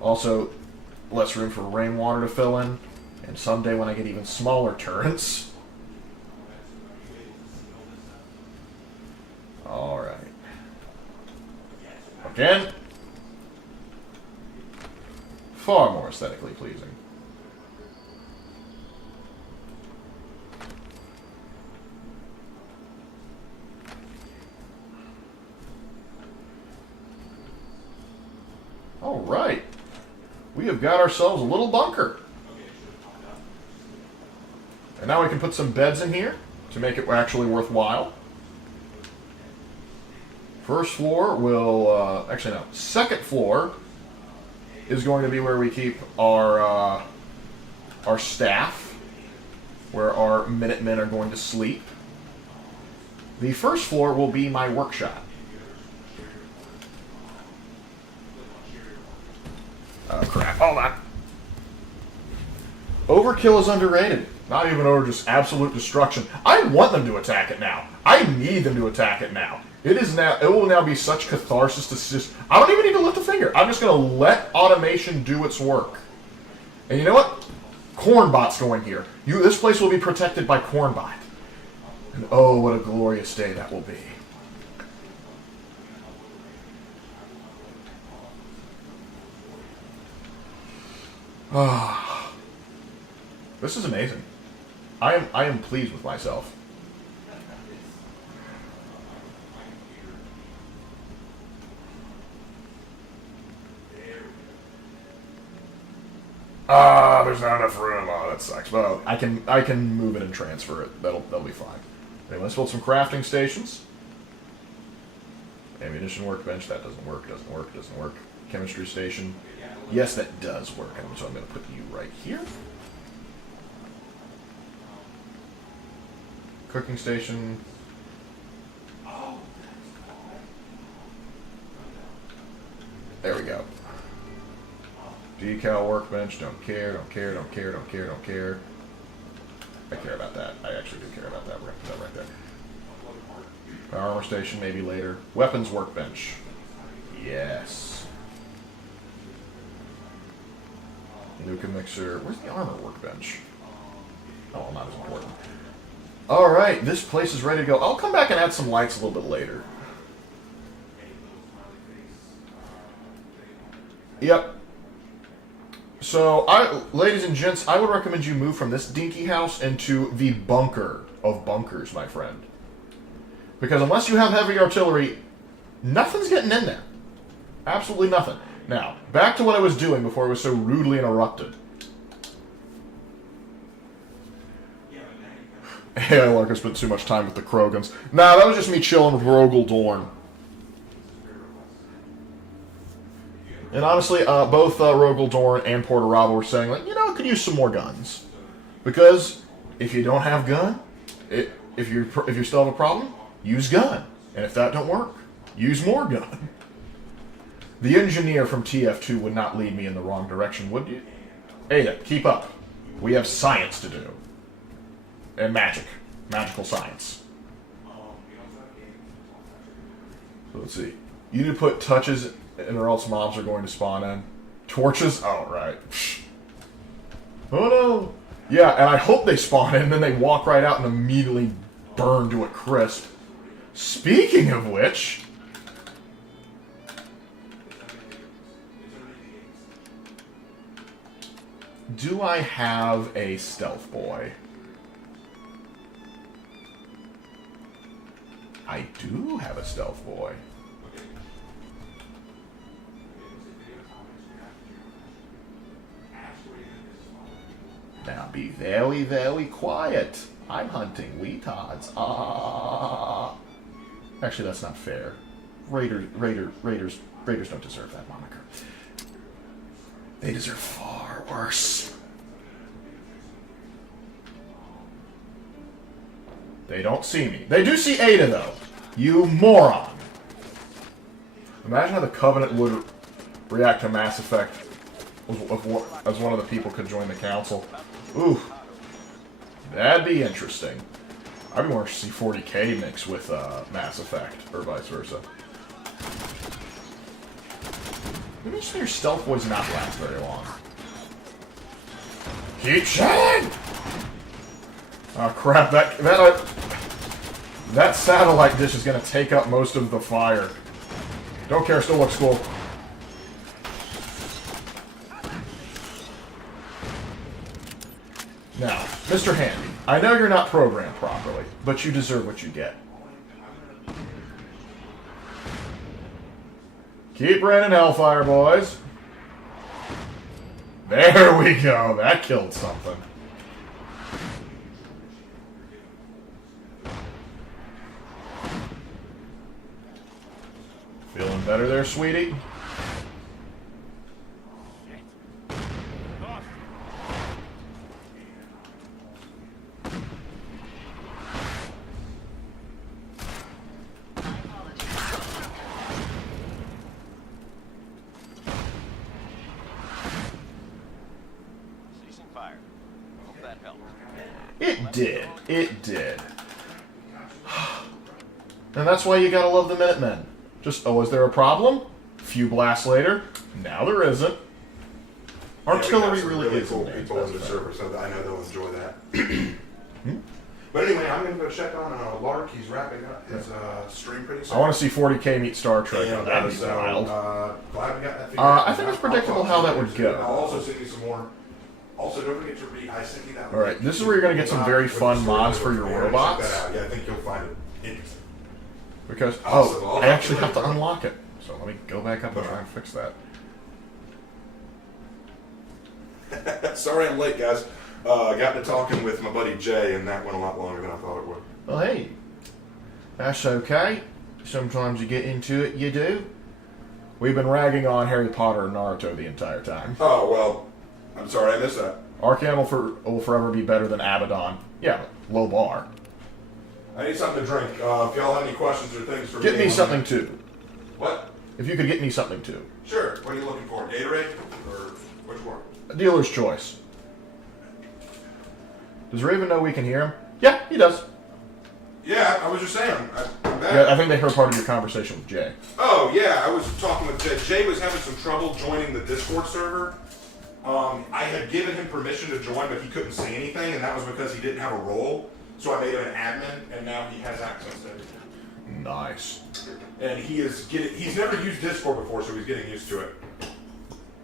Also, less room for rainwater to fill in. And someday when I get even smaller turrets. Alright. Again. Far more aesthetically pleasing. Alright. We have got ourselves a little bunker. And now we can put some beds in here to make it actually worthwhile. First floor will, actually no, second floor is going to be where we keep our staff, where our Minutemen are going to sleep. The first floor will be my workshop. Crap. Hold on. Overkill is underrated. Not even over just absolute destruction. I want them to attack it now. I need them to attack it now. It will now be such catharsis to just... I don't even need to lift a finger. I'm just going to let automation do its work. And you know what? Cornbot's going here. This place will be protected by Cornbot. And oh, what a glorious day that will be. This is amazing. I am pleased with myself. There's not enough room. Oh, that sucks. Well, I can move it and transfer it. That'll be fine. Anyway, let's build some crafting stations. Ammunition workbench. That doesn't work. Doesn't work. Doesn't work. Chemistry station. Yes, that does work. So I'm going to put you right here. Cooking station. There we go. Decal workbench. Don't care, don't care, don't care, don't care, don't care. I care about that. I actually do care about that. We're going to put that right there. Power armor station, maybe later. Weapons workbench. Yes. Nuka mixer. Where's the armor workbench? Oh, not as important. Alright, this place is ready to go. I'll come back and add some lights a little bit later. Yep. So, ladies and gents, I would recommend you move from this dinky house into the bunker of bunkers, my friend. Because unless you have heavy artillery, nothing's getting in there. Absolutely nothing. Now, back to what I was doing before I was so rudely interrupted. Yeah, Lark, I spent too much time with the Krogans. Nah, that was just me chilling with Rogel Dorn. And honestly, both Rogel Dorn and Porter Robbo were saying, like, you know, I could use some more guns. Because if you don't have gun, if you still have a problem, use gun. And if that don't work, Use more gun. The engineer from TF2 would not lead me in the wrong direction, would you? Ada, keep up. We have science to do. And magic. Magical science. So let's see. You need to put touches in or else mobs are going to spawn in. Torches? Oh, right. Oh no! Yeah, and I hope they spawn in and then they walk right out and immediately burn to a crisp. Speaking of which... do I have a stealth boy? I do have a stealth boy. Now be very, very quiet. I'm hunting weetards. Ah. Actually, that's not fair. Raiders don't deserve that moniker. They deserve far worse. They don't see me. They do see Ada, though. You moron. Imagine how the Covenant would react to Mass Effect as one of the people could join the Council. Ooh. That'd be interesting. I'd be more interested to see 40k mix with Mass Effect, or vice versa. Maybe just your stealth boys not last very long. Keep shelling! Oh crap, that satellite dish is gonna take up most of the fire. Don't care, still looks cool. Now, Mr. Handy, I know you're not programmed properly, but you deserve what you get. Keep raining hellfire, boys. There we go. That killed something. Feeling better there, sweetie? It did. It did. And that's why you gotta love the Minutemen. Just, oh, is there a problem? Few blasts later, now there isn't. Artillery really is cool people in the server, so I know they'll enjoy that. But anyway, I'm gonna go check on Lark. He's wrapping up his stream pretty soon. I want to see 40k meet Star Trek. And, That'd be wild. Glad we got that figured out. I think it's predictable how that would go. I'll also send you some more. Also, don't forget to read. I sent you that. Alright, this is where you're going to get some very fun mods for your robots. Yeah, I think you'll find it interesting. Because, oh, I actually have to unlock it. So let me go back up and try and fix that. Sorry I'm late, guys. I got to talking with my buddy Jay, and that went a lot longer than I thought it would. Well, hey, that's okay. Sometimes you get into it, you do. We've been ragging on Harry Potter and Naruto the entire time. Oh, well, I'm sorry I missed that. Arcan will forever be better than Abaddon. Yeah, but low bar. I need something to drink. If y'all have any questions or things for me... Get me something, too. What? If you could get me something, too. Sure. What are you looking for? Gatorade? Or which one? A dealer's choice. Does Raven know we can hear him? Yeah, he does. Yeah, I was just saying. I'm back. Yeah, I think they heard part of your conversation with Jay. Oh, yeah, I was talking with Jay. Jay was having some trouble joining the Discord server. I had given him permission to join, but he couldn't say anything, and that was because he didn't have a role. So I made him an admin, and now he has access to everything. Nice. And he's never used Discord before, so he's getting used to it.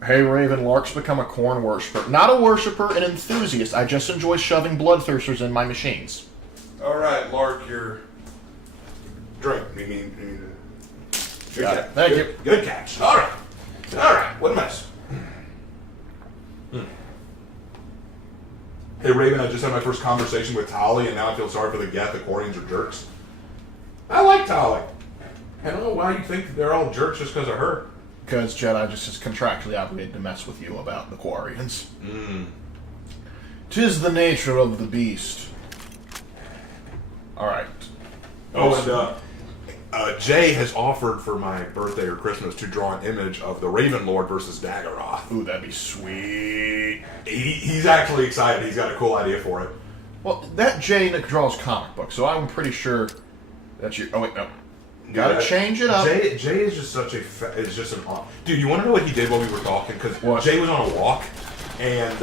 Hey Raven, Lark's become a corn worshiper. Not a worshiper, an enthusiast. I just enjoy shoving bloodthirsters in my machines. Alright, Lark, your drink. You mean Got it. Thank you. Good catch. Alright. Alright, what a mess. Hey Raven, I just had my first conversation with Tali, and now I feel sorry for the Geth. The Quarians are jerks. I like Tali. I don't know why you think they're all jerks just because of her. Because Jedi just is contractually obligated to mess with you about the Quarians. 'Tis the nature of the beast. Alright. Oh, Jay has offered for my birthday or Christmas to draw an image of the Raven Lord versus Daggeroth. Ooh, that'd be sweet. He's actually excited. He's got a cool idea for it. Well, that Jay draws comic books, so I'm pretty sure that's your. Oh wait, no. Gotta change it up. Jay is just such a is just an dude. You want to know what he did while we were talking? Because Jay was on a walk, and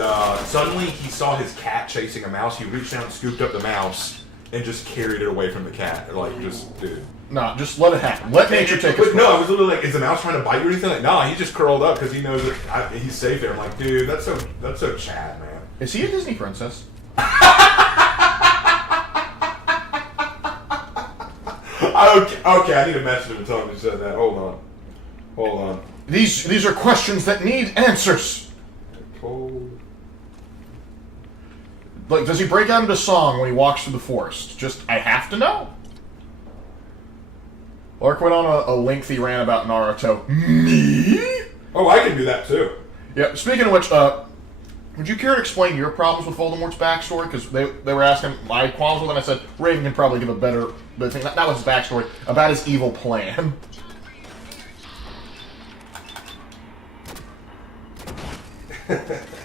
suddenly he saw his cat chasing a mouse. He reached down and scooped up the mouse and just carried it away from the cat. Like, just dude. Nah, just let it happen. Let nature take its course. No, I was literally like, is the mouse trying to bite you or anything? Like, nah, he just curled up because he knows that he's safe there. I'm like, dude, that's so Chad, man. Is he a Disney princess? Okay, I need to message him and tell him he said that. Hold on. These are questions that need answers. Cold. Like, does he break out into song when he walks through the forest? Just, I have to know. Lark went on a lengthy rant about Naruto. Me? Oh, I can do that too. Yeah, speaking of which, would you care to explain your problems with Voldemort's backstory? Because they were asking my qualms with it, and I said, Raven can probably give a better... But that was his backstory, about his evil plan.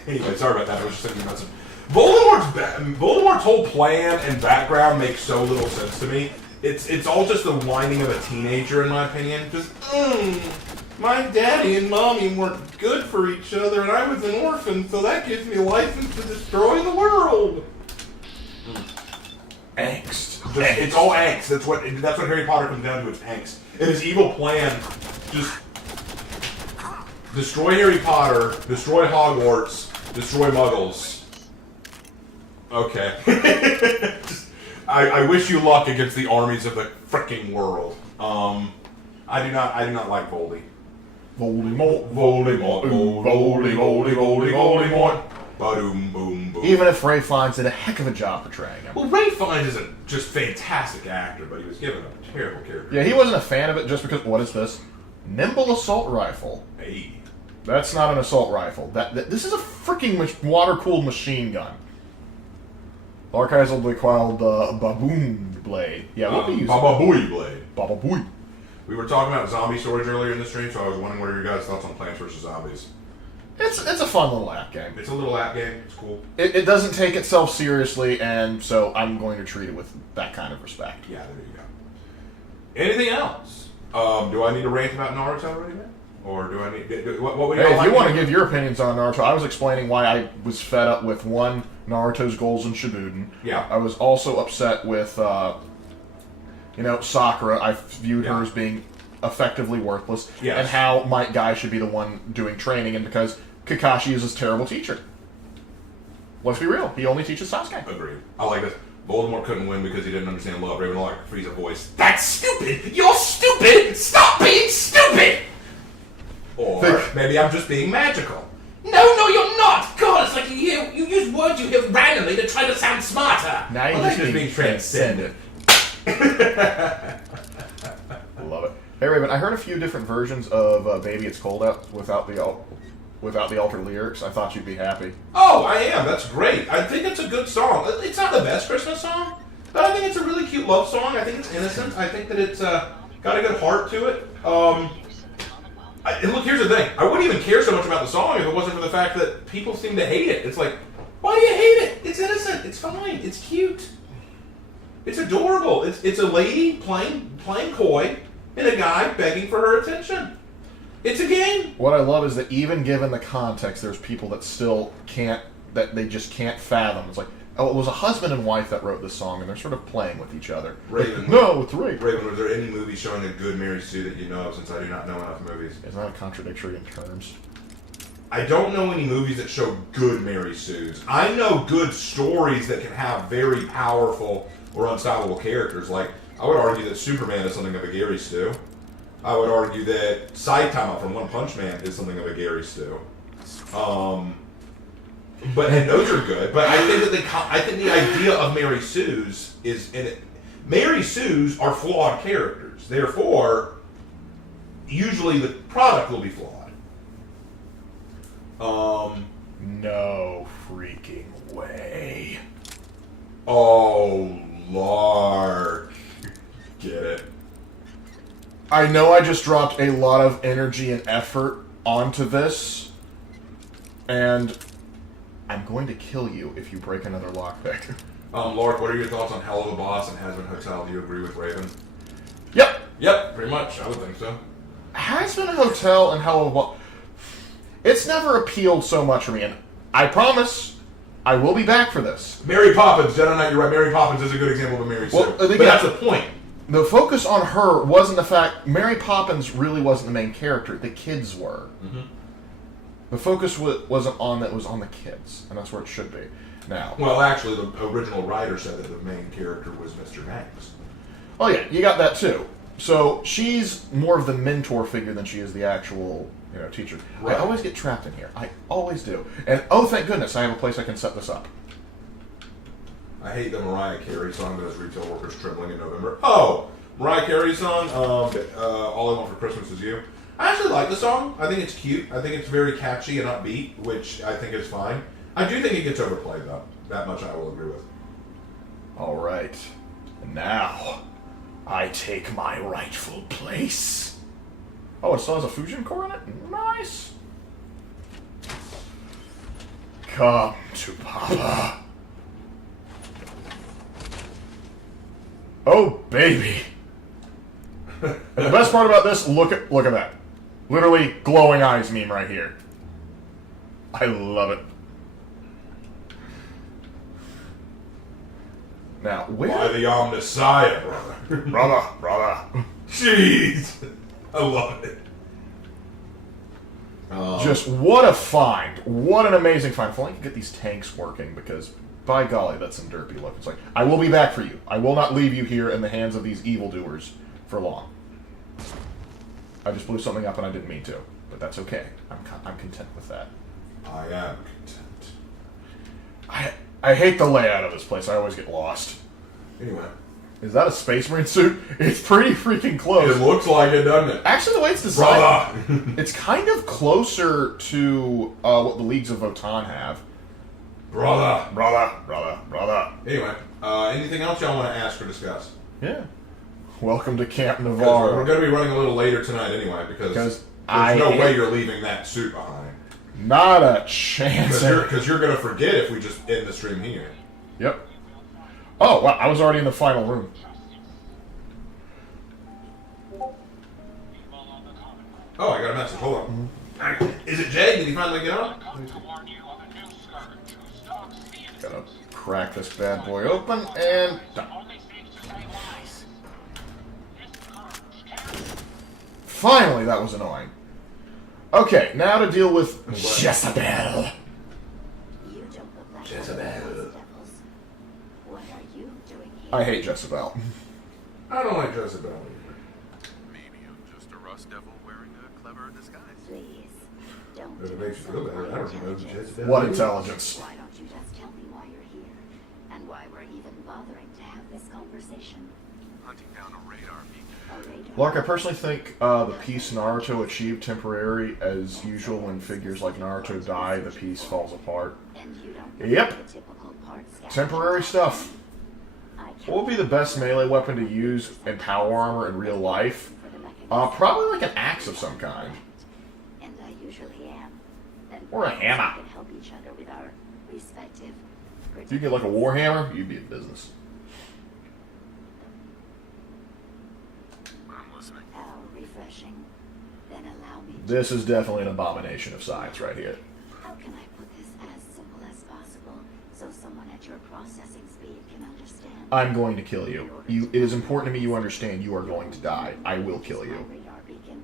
Anyway, sorry about that. I was just thinking about some... Voldemort's whole plan and background makes so little sense to me. It's all just the whining of a teenager, in my opinion. Just, my daddy and mommy weren't good for each other, and I was an orphan, so that gives me a license to destroy the world. Angst. It's all angst. That's what Harry Potter comes down to. It's angst. And his evil plan, just destroy Harry Potter, destroy Hogwarts, destroy Muggles. Okay. I wish you luck against the armies of the fricking world. I do not like Voldy. Voldemort. Ba-doom, boom, boom. Even if Ray finds did a heck of a job portraying him. Well, Ray Fiennes is a just fantastic actor, but he was given a terrible character. Yeah, he wasn't a fan of it just because, what is this? Nimble assault rifle. Hey. That's not an assault rifle. This is a freaking water-cooled machine gun. Lark has will be called Baboon Blade. Yeah, we'll be using Baba Booey Blade. Baba Booey. We were talking about zombie storage earlier in the stream, so I was wondering what are your guys' thoughts on Plants vs. Zombies? It's a fun little app game. It's a little app game. It's cool. It doesn't take itself seriously, and so I'm going to treat it with that kind of respect. Yeah, there you go. Anything else? Do I need to rant about Naruto right now? Or do I need... What would you Hey, if like you want to give your opinions on Naruto, I was explaining why I was fed up with one, Naruto's goals in Shippuden. Yeah. I was also upset with, Sakura. I viewed her as being effectively worthless. Yes. And how Might Guy should be the one doing training, and because Kakashi is his terrible teacher. Let's be real. He only teaches Sasuke. Agreed. I like this. Voldemort couldn't win because he didn't understand love. Ravenlock frees a voice. That's stupid! You're stupid! Stop being stupid! Or maybe I'm just being magical. No, you're not! God, it's like you use words you hear randomly to try to sound smarter. Now you're just being transcendent. Love it. Hey Raven, I heard a few different versions of "Baby It's Cold Out" without the altered lyrics. I thought you'd be happy. Oh, I am. That's great. I think it's a good song. It's not the best Christmas song, but I think it's a really cute love song. I think it's innocent. I think that it's got a good heart to it. Look, here's the thing. I wouldn't even care so much about the song if it wasn't for the fact that people seem to hate it. It's like, why do you hate it? It's innocent. It's fine. It's cute. It's adorable. It's a lady playing coy and a guy begging for her attention. It's a game. What I love is that even given the context, there's people that still that they just can't fathom. It's like, oh, it was a husband and wife that wrote this song, and they're sort of playing with each other. Raven, no, it's Raven. Raven, was there any movie showing a good Mary Sue that you know of, since I do not know enough movies? Is that contradictory in terms? I don't know any movies that show good Mary Sues. I know good stories that can have very powerful or unstoppable characters. Like, I would argue that Superman is something of a Gary Stu. I would argue that Saitama from One Punch Man is something of a Gary Stu. And those are good. But I think that the idea of Mary Sues is in it. Mary Sues are flawed characters. Therefore, usually the product will be flawed. No freaking way. Oh, Lark. Get it. I know I just dropped a lot of energy and effort onto this, and I'm going to kill you if you break another lockpick. Lark, what are your thoughts on Hell of a Boss and Has Been Hotel? Do you agree with Raven? Yep. Yep, pretty much. I would think so. Has Been Hotel and Hell of a Boss. It's never appealed so much for me, and I promise I will be back for this. Mary Poppins, Jedi Knight, you're right. Mary Poppins is a good example of a Mary Sue. Well, But that's the point. The focus on her wasn't the fact Mary Poppins really wasn't the main character. The kids were. Mm-hmm. The focus wasn't on that; it was on the kids, and that's where it should be. Now, Well, actually, the original writer said that the main character was Mr. Banks. oh yeah, you got that too. So she's more of the mentor figure than she is the actual, teacher. Right. I always get trapped in here. I always do. And oh, thank goodness, I have a place I can set this up. I hate the Mariah Carey song that has retail workers trembling in November. Oh, Mariah Carey song, All I Want for Christmas Is You. I actually like the song. I think it's cute. I think it's very catchy and upbeat, which I think is fine. I do think it gets overplayed, though. That much I will agree with. All right. And now, I take my rightful place. Oh, it still has a fusion core in it? Nice. Come to Papa. Oh, baby. And the best part about this, look at that. Literally glowing eyes meme right here. I love it. Now, where... By the Omnissiah, brother. Brother. Jeez. I love it. Just what a find. What an amazing find. If only I could get these tanks working, because by golly, that's some derpy look. It's like, I will be back for you. I will not leave you here in the hands of these evildoers for long. I just blew something up and I didn't mean to, but that's okay. I'm content with that. I am content. I hate the layout of this place. I always get lost. Anyway. Is that a Space Marine suit? It's pretty freaking close. It looks like it, doesn't it? Actually, the way it's designed, Brother. it's kind of closer to what the Leagues of Votan have. Brother. Anyway, anything else y'all want to ask or discuss? yeah. Welcome to Camp We're Navarro. going to be running a little later tonight anyway, because there's no way you're leaving that suit behind. Not a chance. Because you're going to forget if we just end the stream here. Yep. Oh, wow, I was already in the final room. Oh, I got a message. Hold on. Is it Jay? Did he finally get on? Gotta crack this bad boy open and done. Finally, that was annoying. Okay, now to deal with Jezebel. You don't look like Jezebel. What are you doing here? I hate Jezebel. I don't like Jezebel. Maybe I'm just a rust devil wearing a clever disguise. Please, don't. If it makes you feel better, I don't know who Jezebel What is. intelligence. Why don't you just tell me why you're here? And why we're even bothering to have this conversation? Hunting down a radar beacon. A radar. Lark, I personally think the piece Naruto achieved temporary. As usual, when figures like Naruto die, the piece falls apart. And you don't Yep. the typical part scatter. Temporary stuff. I can't What would be the best melee weapon to use in power armor in real life? Probably like an axe of some kind. And I usually am. Then Or a perhaps hammer. we can help each other with our respective. If you get like a warhammer, you'd be in business. I'm listening. How refreshing. Then allow me. This is definitely an abomination of science right here. How can I put this as simple as possible so someone at your processing speed can understand? I'm going to kill you. It is important to me you understand you are going to die. I will kill you. Radar beacon.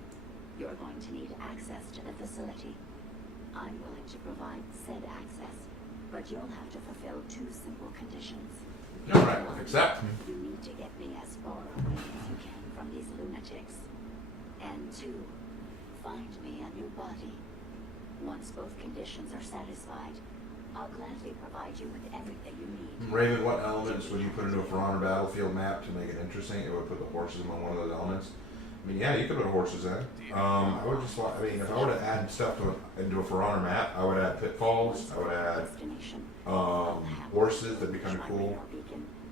You're going to need access to the facility. I'm willing to provide said access, but you'll have to fulfill two simple conditions. All right, accept. You need to get me as far away as you can from these lunatics. And two, find me a new body. Once both conditions are satisfied, I'll gladly provide you with everything you need. Raven, what elements would you put into a For Honor battlefield map to make it interesting? It would put the horses in one of those elements. I mean, yeah, you could put horses in. I would just want, if I were to add stuff into a For Honor map, I would add pitfalls, I would add Destination. horses, that'd be kind of cool.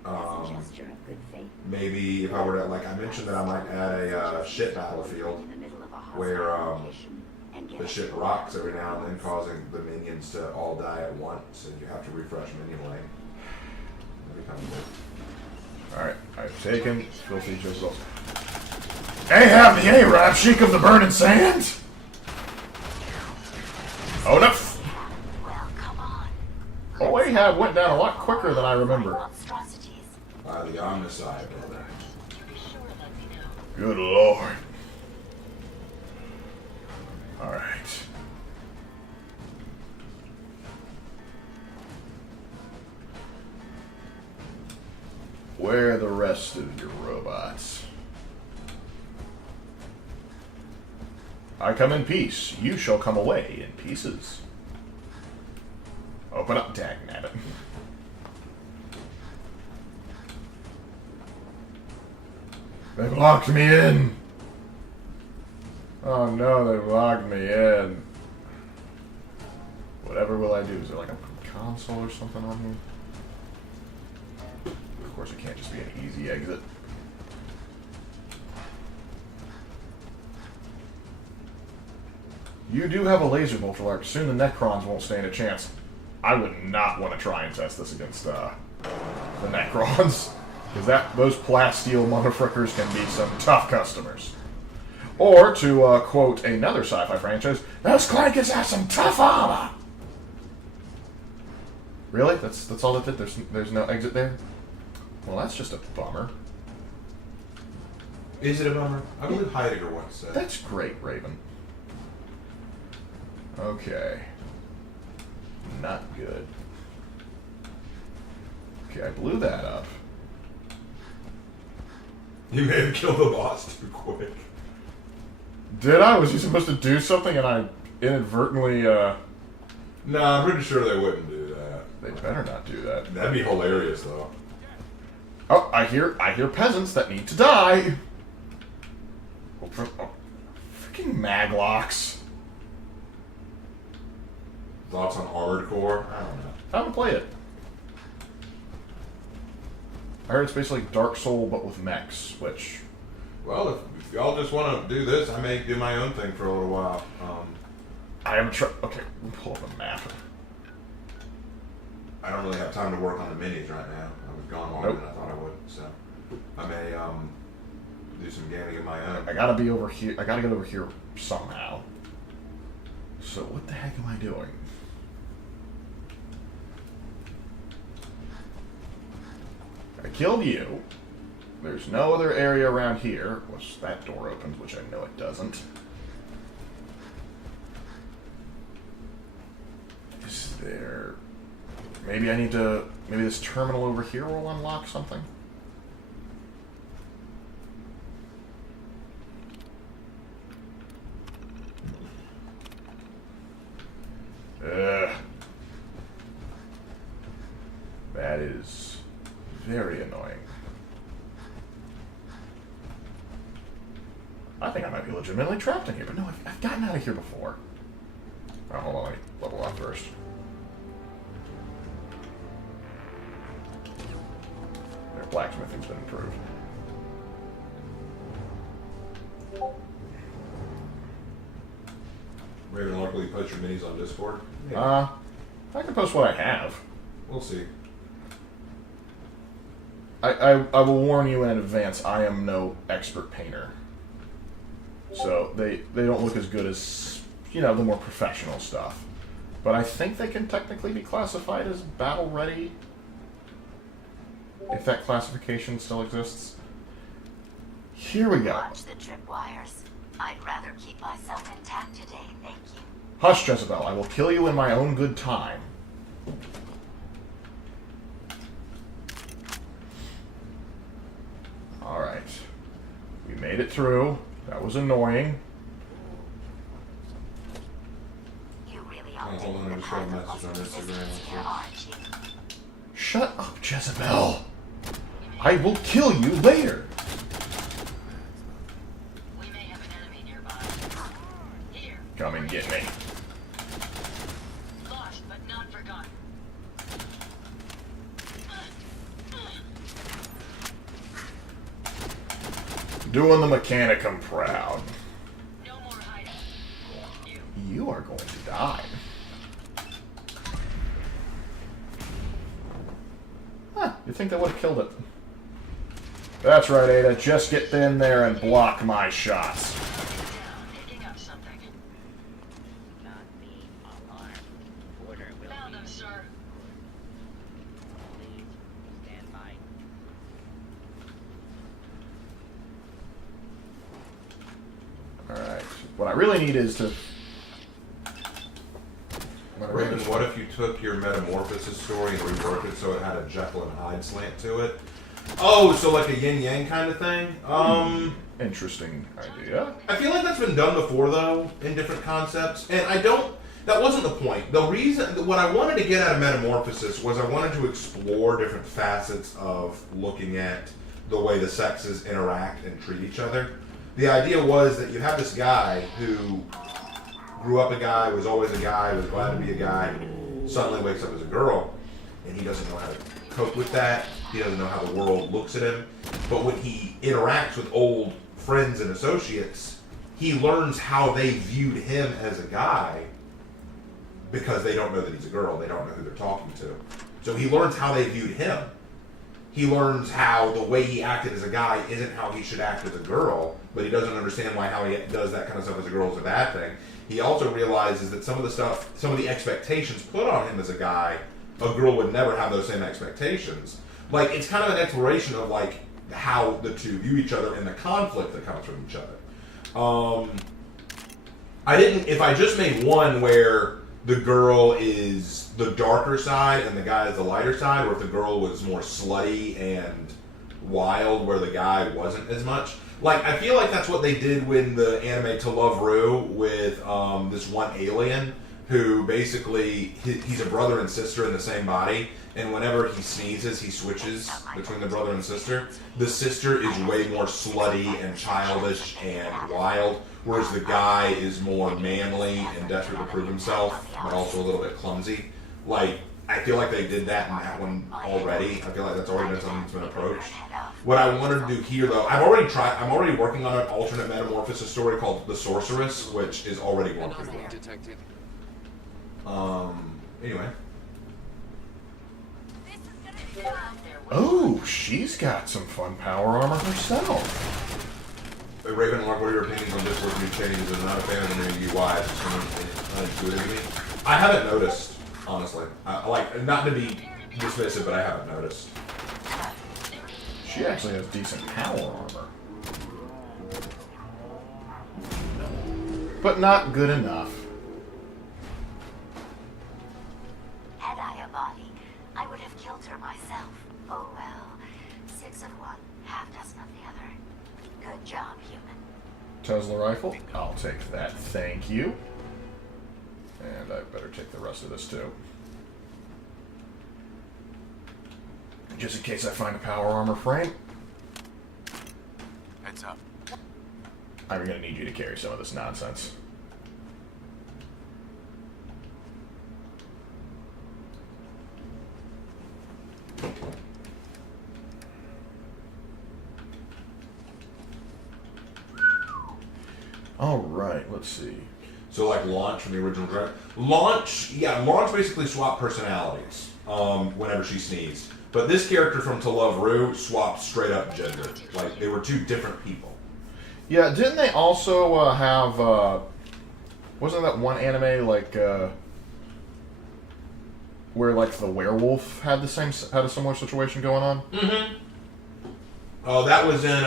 As a gesture of good faith. maybe if I were to, like I mentioned that I might add a ship battlefield In the middle of a hostile where location and get the ship rocks every now and then, causing the minions to all die at once, and you have to refresh minion lane. That'd be kind of cool. Alright, I've taken filthy Jezebels. Ahab the Arab, Sheik of the Burning Sand! Oh no! Well, come on. Oh, Ahab went down a lot quicker than I remember. Monstrosities. By the Omnicide, brother. Good lord. Alright. Where are the rest of your robots? I come in peace. You shall come away in pieces. Open up, dagnabbit. They've locked me in. Oh no, they've locked me in. Whatever will I do? Is there like a console or something on here? Of course, it can't just be an easy exit. You do have a laser bolt, Lark. Soon the Necrons won't stand a chance. I would not want to try and test this against the Necrons. Because those plasteel motherfuckers can be some tough customers. Or, to quote another sci-fi franchise, those clankers have some tough armor! Really? That's all that did? There's no exit there? Well, that's just a bummer. Is it a bummer? I believe Heidegger once said. That's great, Raven. Okay. Not good. Okay, I blew that up. You may have killed the boss too quick. Did I? Was he supposed to do something and I inadvertently, No, I'm pretty sure they wouldn't do that. They better not do that. That'd be hilarious, though. Oh, I hear peasants that need to die. Oh, freaking maglocks. Thoughts on Armored Core? I don't know. I haven't played it. I heard it's basically Dark Soul, but with mechs, which... Well, if y'all just want to do this, I may do my own thing for a little while. I am okay, we'll pull up a map. I don't really have time to work on the minis right now. I was gone longer than I thought I would, so I may do some gaming of my own. I gotta be over here. I gotta get over here somehow. So what the heck am I doing? I killed you. There's no other area around here. Which that door opens, which I know it doesn't. Is there... Maybe I need to... Maybe this terminal over here will unlock something? That is very annoying. I think I might be legitimately trapped in here, but no, I've gotten out of here before. Oh, hold on, let me level up first. Their blacksmithing's been improved. Raven, Lark, will you post your minis on Discord? I can post what I have. We'll see. I will warn you in advance, I am no expert painter. So they don't look as good as, you know, the more professional stuff. But I think they can technically be classified as battle ready. If that classification still exists. Here we go. Watch the tripwires. I'd rather keep myself intact today, thank you. Hush, Jezebel. I will kill you in my own good time. Alright. We made it through. That was annoying. You really Oh, are hold on, I taking the just got a path of message on least Instagram. resistance here, aren't you? Shut up, Jezebel. I will kill you later. We may have an enemy nearby. Here. Come and get me. Lost but not forgotten. Doing the Mechanicum proud. No more hiding. You are going to die. Huh, you'd think that would have killed it. That's right, Ada. Just get in there and block my shots. Picking up something. Not the alarm. Order will Found them, sir. please stand by. Alright. What I really need is to... Raven, what if you took your Metamorphosis story and reworked it so it had a Jekyll and Hyde slant to it? Oh, so like a yin-yang kind of thing? Interesting idea. I feel like that's been done before, though, in different concepts. And I don't... That wasn't the point. The reason... What I wanted to get out of Metamorphosis was I wanted to explore different facets of looking at the way the sexes interact and treat each other. The idea was that you have this guy who grew up a guy, was always a guy, was glad to be a guy, suddenly wakes up as a girl, and he doesn't know how to cope with that. He doesn't know how the world looks at him. But when he interacts with old friends and associates, he learns how they viewed him as a guy because they don't know that he's a girl. They don't know who they're talking to. So he learns how they viewed him. He learns how the way he acted as a guy isn't how he should act as a girl, but he doesn't understand why how he does that kind of stuff as a girl is a bad thing. He also realizes that some of the expectations put on him as a guy, a girl would never have those same expectations. Like, it's kind of an exploration of, like, how the two view each other and the conflict that comes from each other. If I just made one where the girl is the darker side and the guy is the lighter side, or if the girl was more slutty and wild where the guy wasn't as much. Like, I feel like that's what they did when the anime To Love Ru with this one alien who basically, he's a brother and sister in the same body, and whenever he sneezes, he switches between the brother and sister. The sister is way more slutty and childish and wild, whereas the guy is more manly and desperate to prove himself, but also a little bit clumsy. Like, I feel like they did that in that one already. I feel like that's already been something that's been approached. What I wanted to do here, though, I'm already working on an alternate Metamorphosis story called The Sorceress, which is already going pretty well. Detected. Anyway. Oh, she's got some fun power armor herself. Hey, Raven, Lark, what are your opinions on Discord's new changes? I'm not a fan of the new UI. It's just unintuitive to me. I haven't noticed, honestly. I like, not to be dismissive, but I haven't noticed. She actually has decent power armor. But not good enough. Had I a body, I would have killed her myself. Oh well. 6 of one, half dozen of the other. Good job, human. Tesla rifle. I'll take that, thank you. And I better take the rest of this too. Just in case I find a power armor frame. Heads up. I'm gonna need you to carry some of this nonsense. Alright, let's see. So like Launch from the original draft. Launch basically swapped personalities whenever she sneezed. But this character from To Love Ru swapped straight up gender. Like, they were two different people. Yeah, didn't they also have, wasn't that one anime, like, where, like, the werewolf had a similar situation going on? Mm-hmm. Oh, that was in,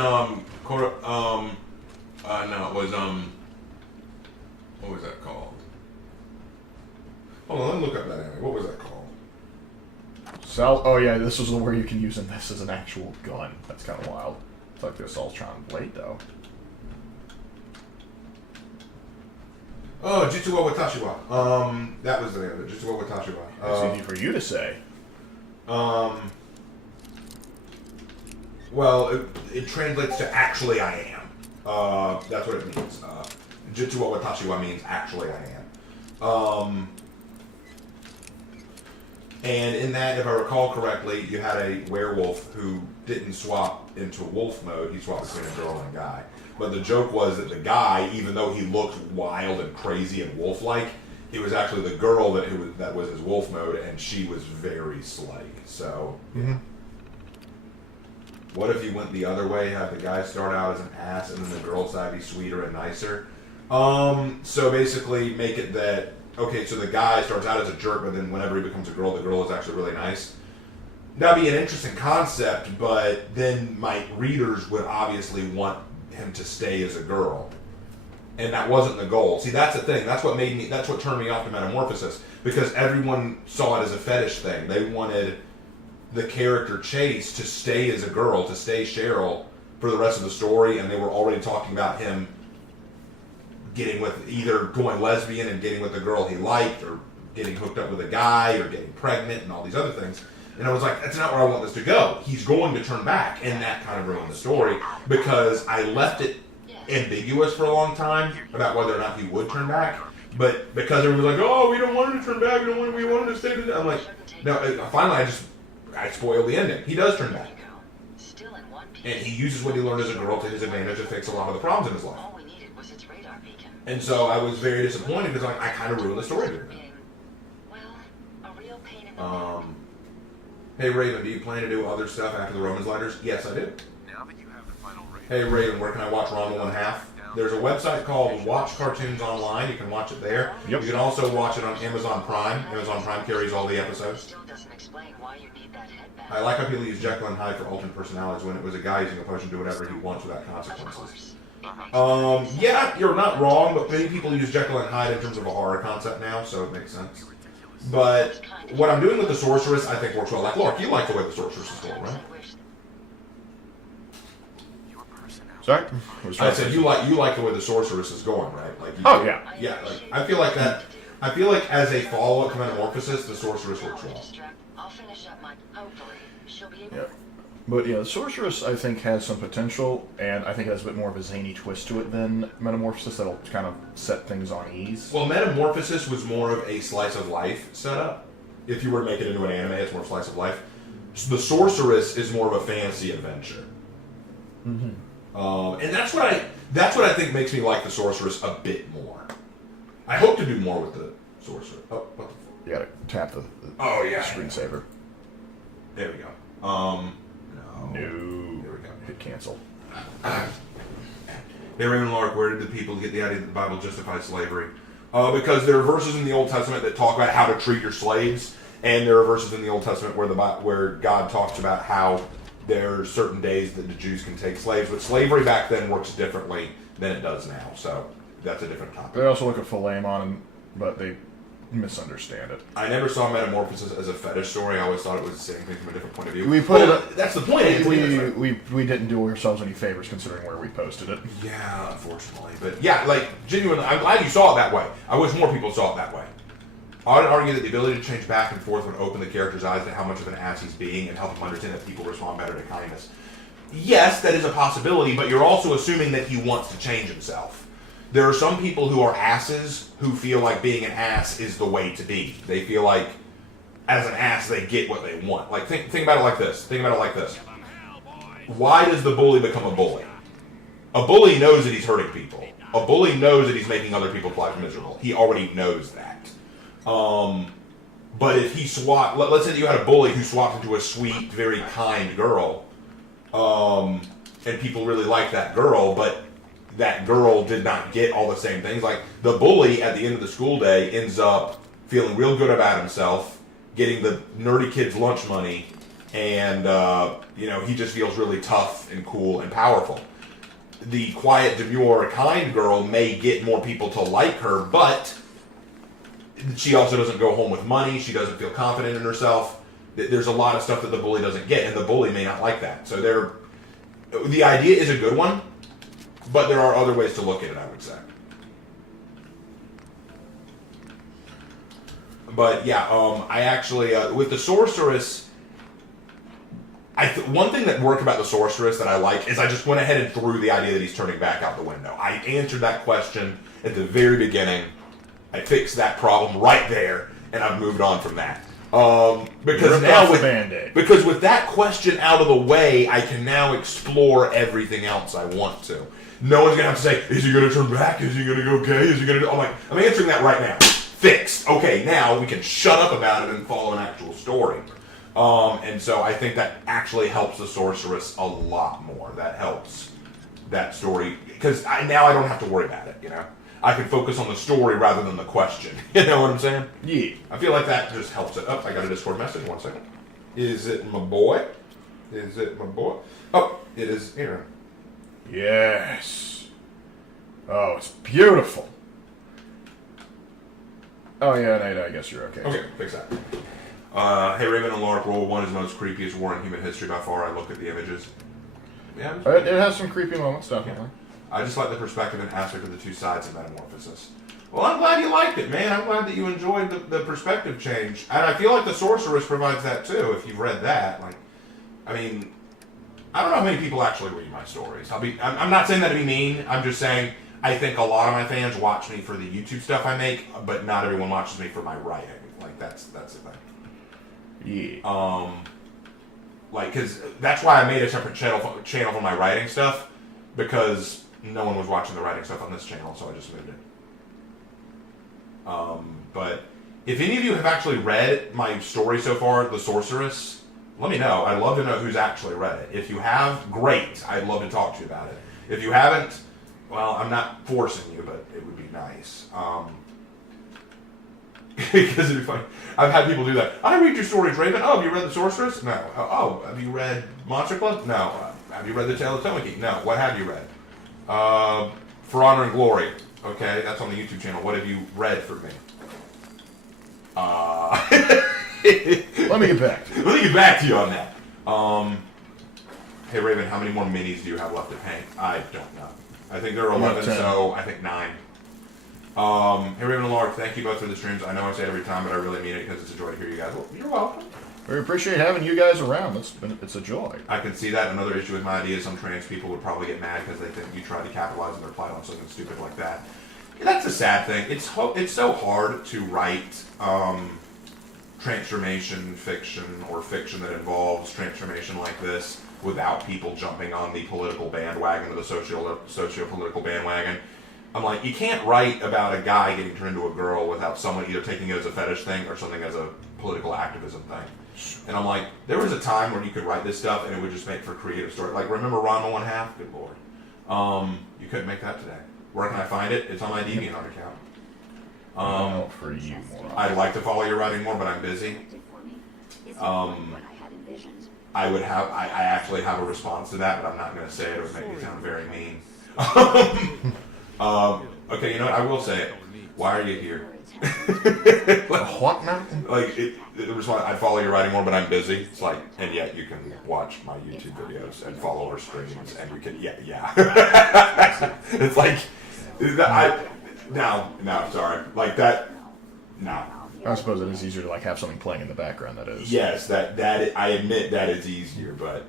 what was that called? Hold on, let me look up that anime. What was that called? Oh yeah, this is where you can use this as an actual gun. That's kind of wild. It's like the Assaultron blade, though. Oh, Jitsu wa Watashi wa. That was the name of it. Jitsu wa Watashi wa. It's easy for you to say. Well, it translates to actually I am. That's what it means. Jitsu wa Watashi wa means actually I am. And in that, if I recall correctly, you had a werewolf who didn't swap into wolf mode, he swapped between a girl and a guy. But the joke was that the guy, even though he looked wild and crazy and wolf-like, it was actually the girl that was his wolf mode, and she was very slutty. So, yeah. What if you went the other way, have the guy start out as an ass, and then the girl side be sweeter and nicer? So basically make it that, okay, so the guy starts out as a jerk, but then whenever he becomes a girl is actually really nice. That'd be an interesting concept, but then my readers would obviously want him to stay as a girl. And that wasn't the goal. See, that's the thing. That's what turned me off to Metamorphosis, because everyone saw it as a fetish thing. They wanted the character Chase to stay as a girl, to stay Cheryl for the rest of the story, and they were already talking about him getting with, either going lesbian and getting with the girl he liked, or getting hooked up with a guy, or getting pregnant, and all these other things. And I was like, that's not where I want this to go. He's going to turn back, and that kind of ruined the story, because I left it ambiguous for a long time about whether or not he would turn back. But because everyone was like, oh, we don't want him to turn back, we want him to stay. I'm like, no. Finally, I spoiled the ending. He does turn back, and he uses what he learned as a girl to his advantage to fix a lot of the problems in his life. And so I was very disappointed, because I kind of ruined the story here. Hey Raven, do you plan to do other stuff after the Romans letters? Yes, I do. Hey Raven, where can I watch Rondo and Half? There's a website called Watch Cartoons Online. You can watch it there. Yep. You can also watch it on Amazon Prime. Amazon Prime carries all the episodes. I like how people use Jekyll and Hyde for alternate personalities when it was a guy using a potion to do whatever he wants without consequences. Yeah, you're not wrong, but many people use Jekyll and Hyde in terms of a horror concept now, so it makes sense. But what I'm doing with the Sorceress, I think works well. Like, Lark, you like the way the Sorceress is going, right? Sorry? I said you like the way the Sorceress is going, right? Like, yeah. Yeah, like, I feel like that. I feel like as a follow-up to Metamorphosis, the Sorceress works well. Yeah. But yeah, the Sorceress, I think, has some potential, and I think it has a bit more of a zany twist to it than Metamorphosis that'll kind of set things on ease. Well, Metamorphosis was more of a slice of life setup. If you were to make it into an anime, it's more slice of life. The Sorceress is more of a fantasy adventure. Mm-hmm. And that's what I think makes me like the Sorceress a bit more. I hope to do more with the Sorceress. Oh, what the You gotta tap the screensaver. There we go. No. There we go. Hit cancel. Hey, Raymond Lark, where did the people get the idea that the Bible justifies slavery? Because there are verses in the Old Testament that talk about how to treat your slaves, and there are verses in the Old Testament where God talks about how there are certain days that the Jews can take slaves. But slavery back then works differently than it does now, so that's a different topic. They also look at Philemon, but they misunderstand it. I never saw Metamorphosis as a fetish story. I always thought it was the same thing from a different point of view. We put that's the point. We didn't do ourselves any favors considering where we posted it. Yeah, unfortunately. But yeah, like, genuinely, I'm glad you saw it that way. I wish more people saw it that way. I would argue that the ability to change back and forth would open the character's eyes to how much of an ass he's being and help him understand that people respond better to kindness. Yes, that is a possibility, but you're also assuming that he wants to change himself. There are some people who are asses who feel like being an ass is the way to be. They feel like, as an ass, they get what they want. Like, think about it like this. Think about it like this. Why does the bully become a bully? A bully knows that he's hurting people. A bully knows that he's making other people's lives miserable. He already knows that. But if he let's say that you had a bully who swapped into a sweet, very kind girl, and people really like that girl, but that girl did not get all the same things. Like, the bully at the end of the school day ends up feeling real good about himself, getting the nerdy kid's lunch money, and he just feels really tough and cool and powerful. The quiet, demure, kind girl may get more people to like her, but she also doesn't go home with money. She doesn't feel confident in herself. There's a lot of stuff that the bully doesn't get, and the bully may not like that. So the idea is a good one, but there are other ways to look at it, I would say. But yeah, I actually, with the Sorceress, one thing that worked about the Sorceress that I like is I just went ahead and threw the idea that he's turning back out the window. I answered that question at the very beginning. I fixed that problem right there, and I've moved on from that. Because Ripped now off the with Band-Aid. because with that question out of the way, I can now explore everything else I want to. No one's gonna have to say, "Is he gonna turn back? Is he gonna go gay? Is he gonna?" I'm like, I'm answering that right now. Fixed. Okay, now we can shut up about it and follow an actual story. And so I think that actually helps the sorceress a lot more. That helps that story because now I don't have to worry about it. You know, I can focus on the story rather than the question. You know what I'm saying? Yeah. I feel like that just helps it. Oh, I got a Discord message. 1 second. Is it my boy? Is it my boy? Oh, it is Aaron. Yes. Oh, it's beautiful. Oh, yeah, Nate, I guess you're okay. Okay, fix that. Hey, Raven and Lark, World War I is the most creepiest war in human history by far. I looked at the images. Yeah, It has some creepy moments, definitely. I just like the perspective and aspect of the two sides of Metamorphosis. Well, I'm glad you liked it, man. I'm glad that you enjoyed the perspective change. And I feel like the Sorceress provides that, too, if you've read that. Like, I mean, I don't know how many people actually read my stories. I'm not saying that to be mean. I'm just saying I think a lot of my fans watch me for the YouTube stuff I make, but not everyone watches me for my writing. Like, that's the thing. Yeah. Like, because that's why I made a separate channel for my writing stuff, because no one was watching the writing stuff on this channel, so I just moved it. But if any of you have actually read my story so far, The Sorceress, let me know. I'd love to know who's actually read it. If you have, great. I'd love to talk to you about it. If you haven't, well, I'm not forcing you, but it would be nice. Because it'd be funny. I've had people do that. I read your stories, Raven. Oh, have you read The Sorceress? No. Oh, have you read Monster Club? No. Have you read The Tale of Tomiki? No. What have you read? For Honor and Glory. Okay, that's on the YouTube channel. What have you read for me? Let me get back to you. Let me get back to you on that. Hey, Raven, how many more minis do you have left to paint? I don't know. I think there are 11, so I think 9. Hey, Raven and Lark, thank you both for the streams. I know I say it every time, but I really mean it because it's a joy to hear you guys. Well, you're welcome. We appreciate having you guys around. It's a joy. I can see that. Another issue with my idea is some trans people would probably get mad because they think you tried to capitalize on their plight on something stupid like that. That's a sad thing. It's so hard to write transformation fiction or fiction that involves transformation like this without people jumping on the political bandwagon or the socio-political bandwagon. I'm like, you can't write about a guy getting turned into a girl without someone either taking it as a fetish thing or something as a political activism thing. And I'm like, there was a time when you could write this stuff and it would just make for creative story. Like, remember Ranma 1/2? Good lord. You couldn't make that today. Where can I find it? It's on my DeviantArt account. For you, moron. I'd like to follow your writing more, but I'm busy. I actually have a response to that, but I'm not going to say it. It would make me sound very mean. Okay, you know what? I will say it. Why are you here? What now? Like, the response, I follow your writing more, but I'm busy. It's like, and yet you can watch my YouTube videos and follow our streams, and you can, yeah. It's like, no, sorry. Like that, no. I suppose it is easier to have something playing in the background. That is. Yes, that I admit that is easier, but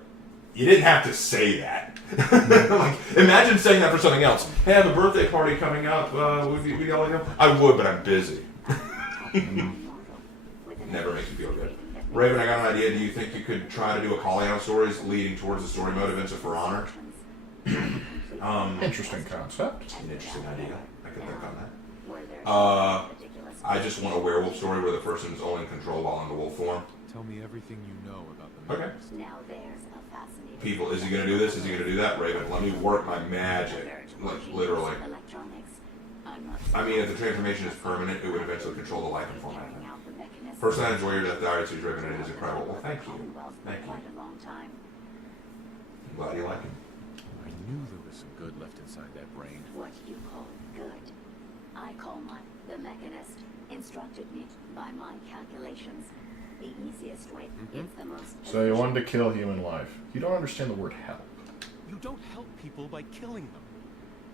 you didn't have to say that. Like, imagine saying that for something else. Hey, I have a birthday party coming up. Would you yell at him? I would, but I'm busy. Never makes me feel good. Raven, I got an idea. Do you think you could try to do a calling out stories leading towards the story mode events of For Honor? Interesting concept. An interesting idea. I could think on that. I just want a werewolf story where the person is only in control while in the wolf form. Tell me everything you know about the Okay. Now there's a fascinating People, is he going to do this? Is he going to do that? Raven, let me work my magic. Like, literally. I mean, if the transformation is permanent, it would eventually control the life and form. Personally, I enjoy your Death Diary series, Raven, and it is incredible. Well, thank you. Thank you. I'm glad you like him. I knew there was some good left inside that brain. What you call good, I call the Mechanist instructed me by my calculations. The easiest way, it's the most. So you wanted to kill human life. You don't understand the word help. You don't help people by killing them.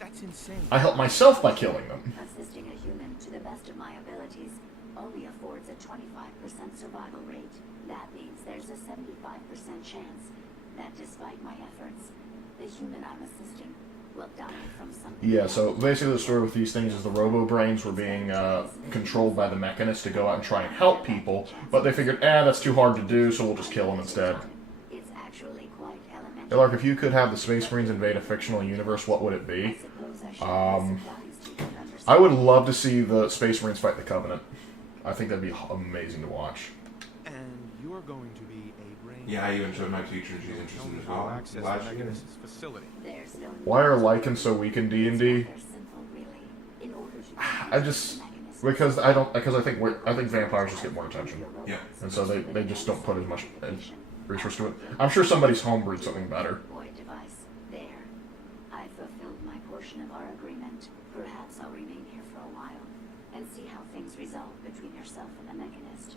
That's insane. I help myself by killing them. Assisting a human to the best of my abilities only affords a 25% survival rate. That means there's a 75% chance that despite my efforts, the human I'm assisting will die from something. Yeah, so basically the story with these things is the robo-brains were being controlled by the mechanists to go out and try and help people, but they figured, that's too hard to do, so we'll just kill them instead. It's actually quite elementary. Hey, Lark, if you could have the Space Marines invade a fictional universe, what would it be? I would love to see the Space Marines fight the Covenant. I think that'd be amazing to watch. And you're going to be a brain. Yeah, I even showed my teacher and she's interested as well. Access Glad the she is. Mechanisms facility. There's no Why are Lycans so weak in D&D? They're simple, really. In order to I just because I think vampires just get more attention. Yeah. And so they just don't put as much resource to it. I'm sure somebody's homebrewed something better. Void device. There. I fulfilled my portion of our agreement. Perhaps I'll remain here for a while and see how things resolve between yourself and the Mechanist.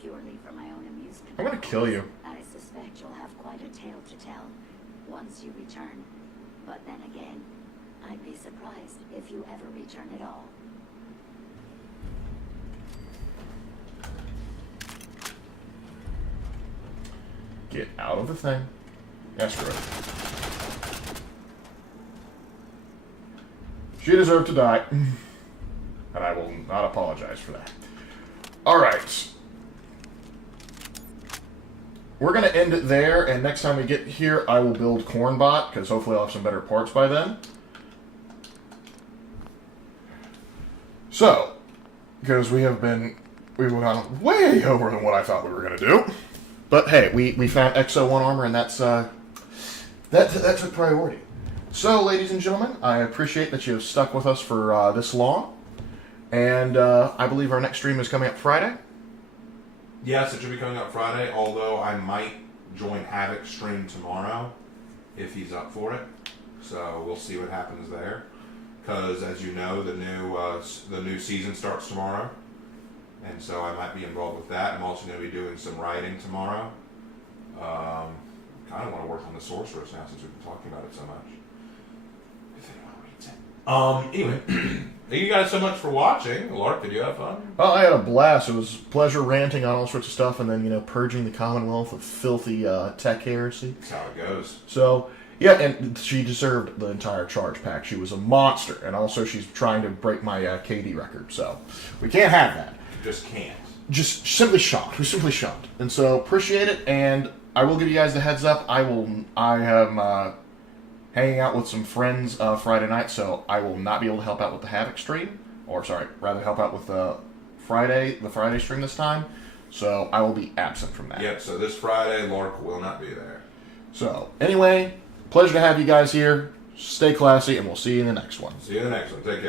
Purely for my own amusement. I'm gonna kill you. I suspect you'll have quite a tale to tell once you return. But then again, I'd be surprised if you ever return at all. Get out of the thing. Asteroid. She deserved to die. And I will not apologize for that. Alright. We're going to end it there, and next time we get here, I will build Cornbot, because hopefully I'll have some better parts by then. So, because we've gone way over than what I thought we were going to do. But hey, we found XO1 armor, and that took priority. So, ladies and gentlemen, I appreciate that you have stuck with us for this long. And I believe our next stream is coming up Friday. Yes, it should be coming up Friday, although I might join Havoc's stream tomorrow if he's up for it. So we'll see what happens there. Because, as you know, the new season starts tomorrow. And so I might be involved with that. I'm also going to be doing some writing tomorrow. Kind of want to work on the Sorceress now since we've been talking about it so much. If anyone reads it. Anyway, thank you guys so much for watching. Lark, did you have fun? Oh, I had a blast. It was pleasure ranting on all sorts of stuff and then, purging the Commonwealth of filthy tech heresy. That's how it goes. So, yeah, and she deserved the entire charge pack. She was a monster. And also she's trying to break my KD record. So, we can't have that. Just can't. Just simply shocked. We're simply shocked. And so, appreciate it. And I will give you guys the heads up. I am hanging out with some friends Friday night, so I will not be able to help out with the Havoc stream. Or, sorry, rather help out with the Friday stream this time. So, I will be absent from that. Yep, so this Friday, Lark will not be there. So, anyway, pleasure to have you guys here. Stay classy, and we'll see you in the next one. See you in the next one. Take care.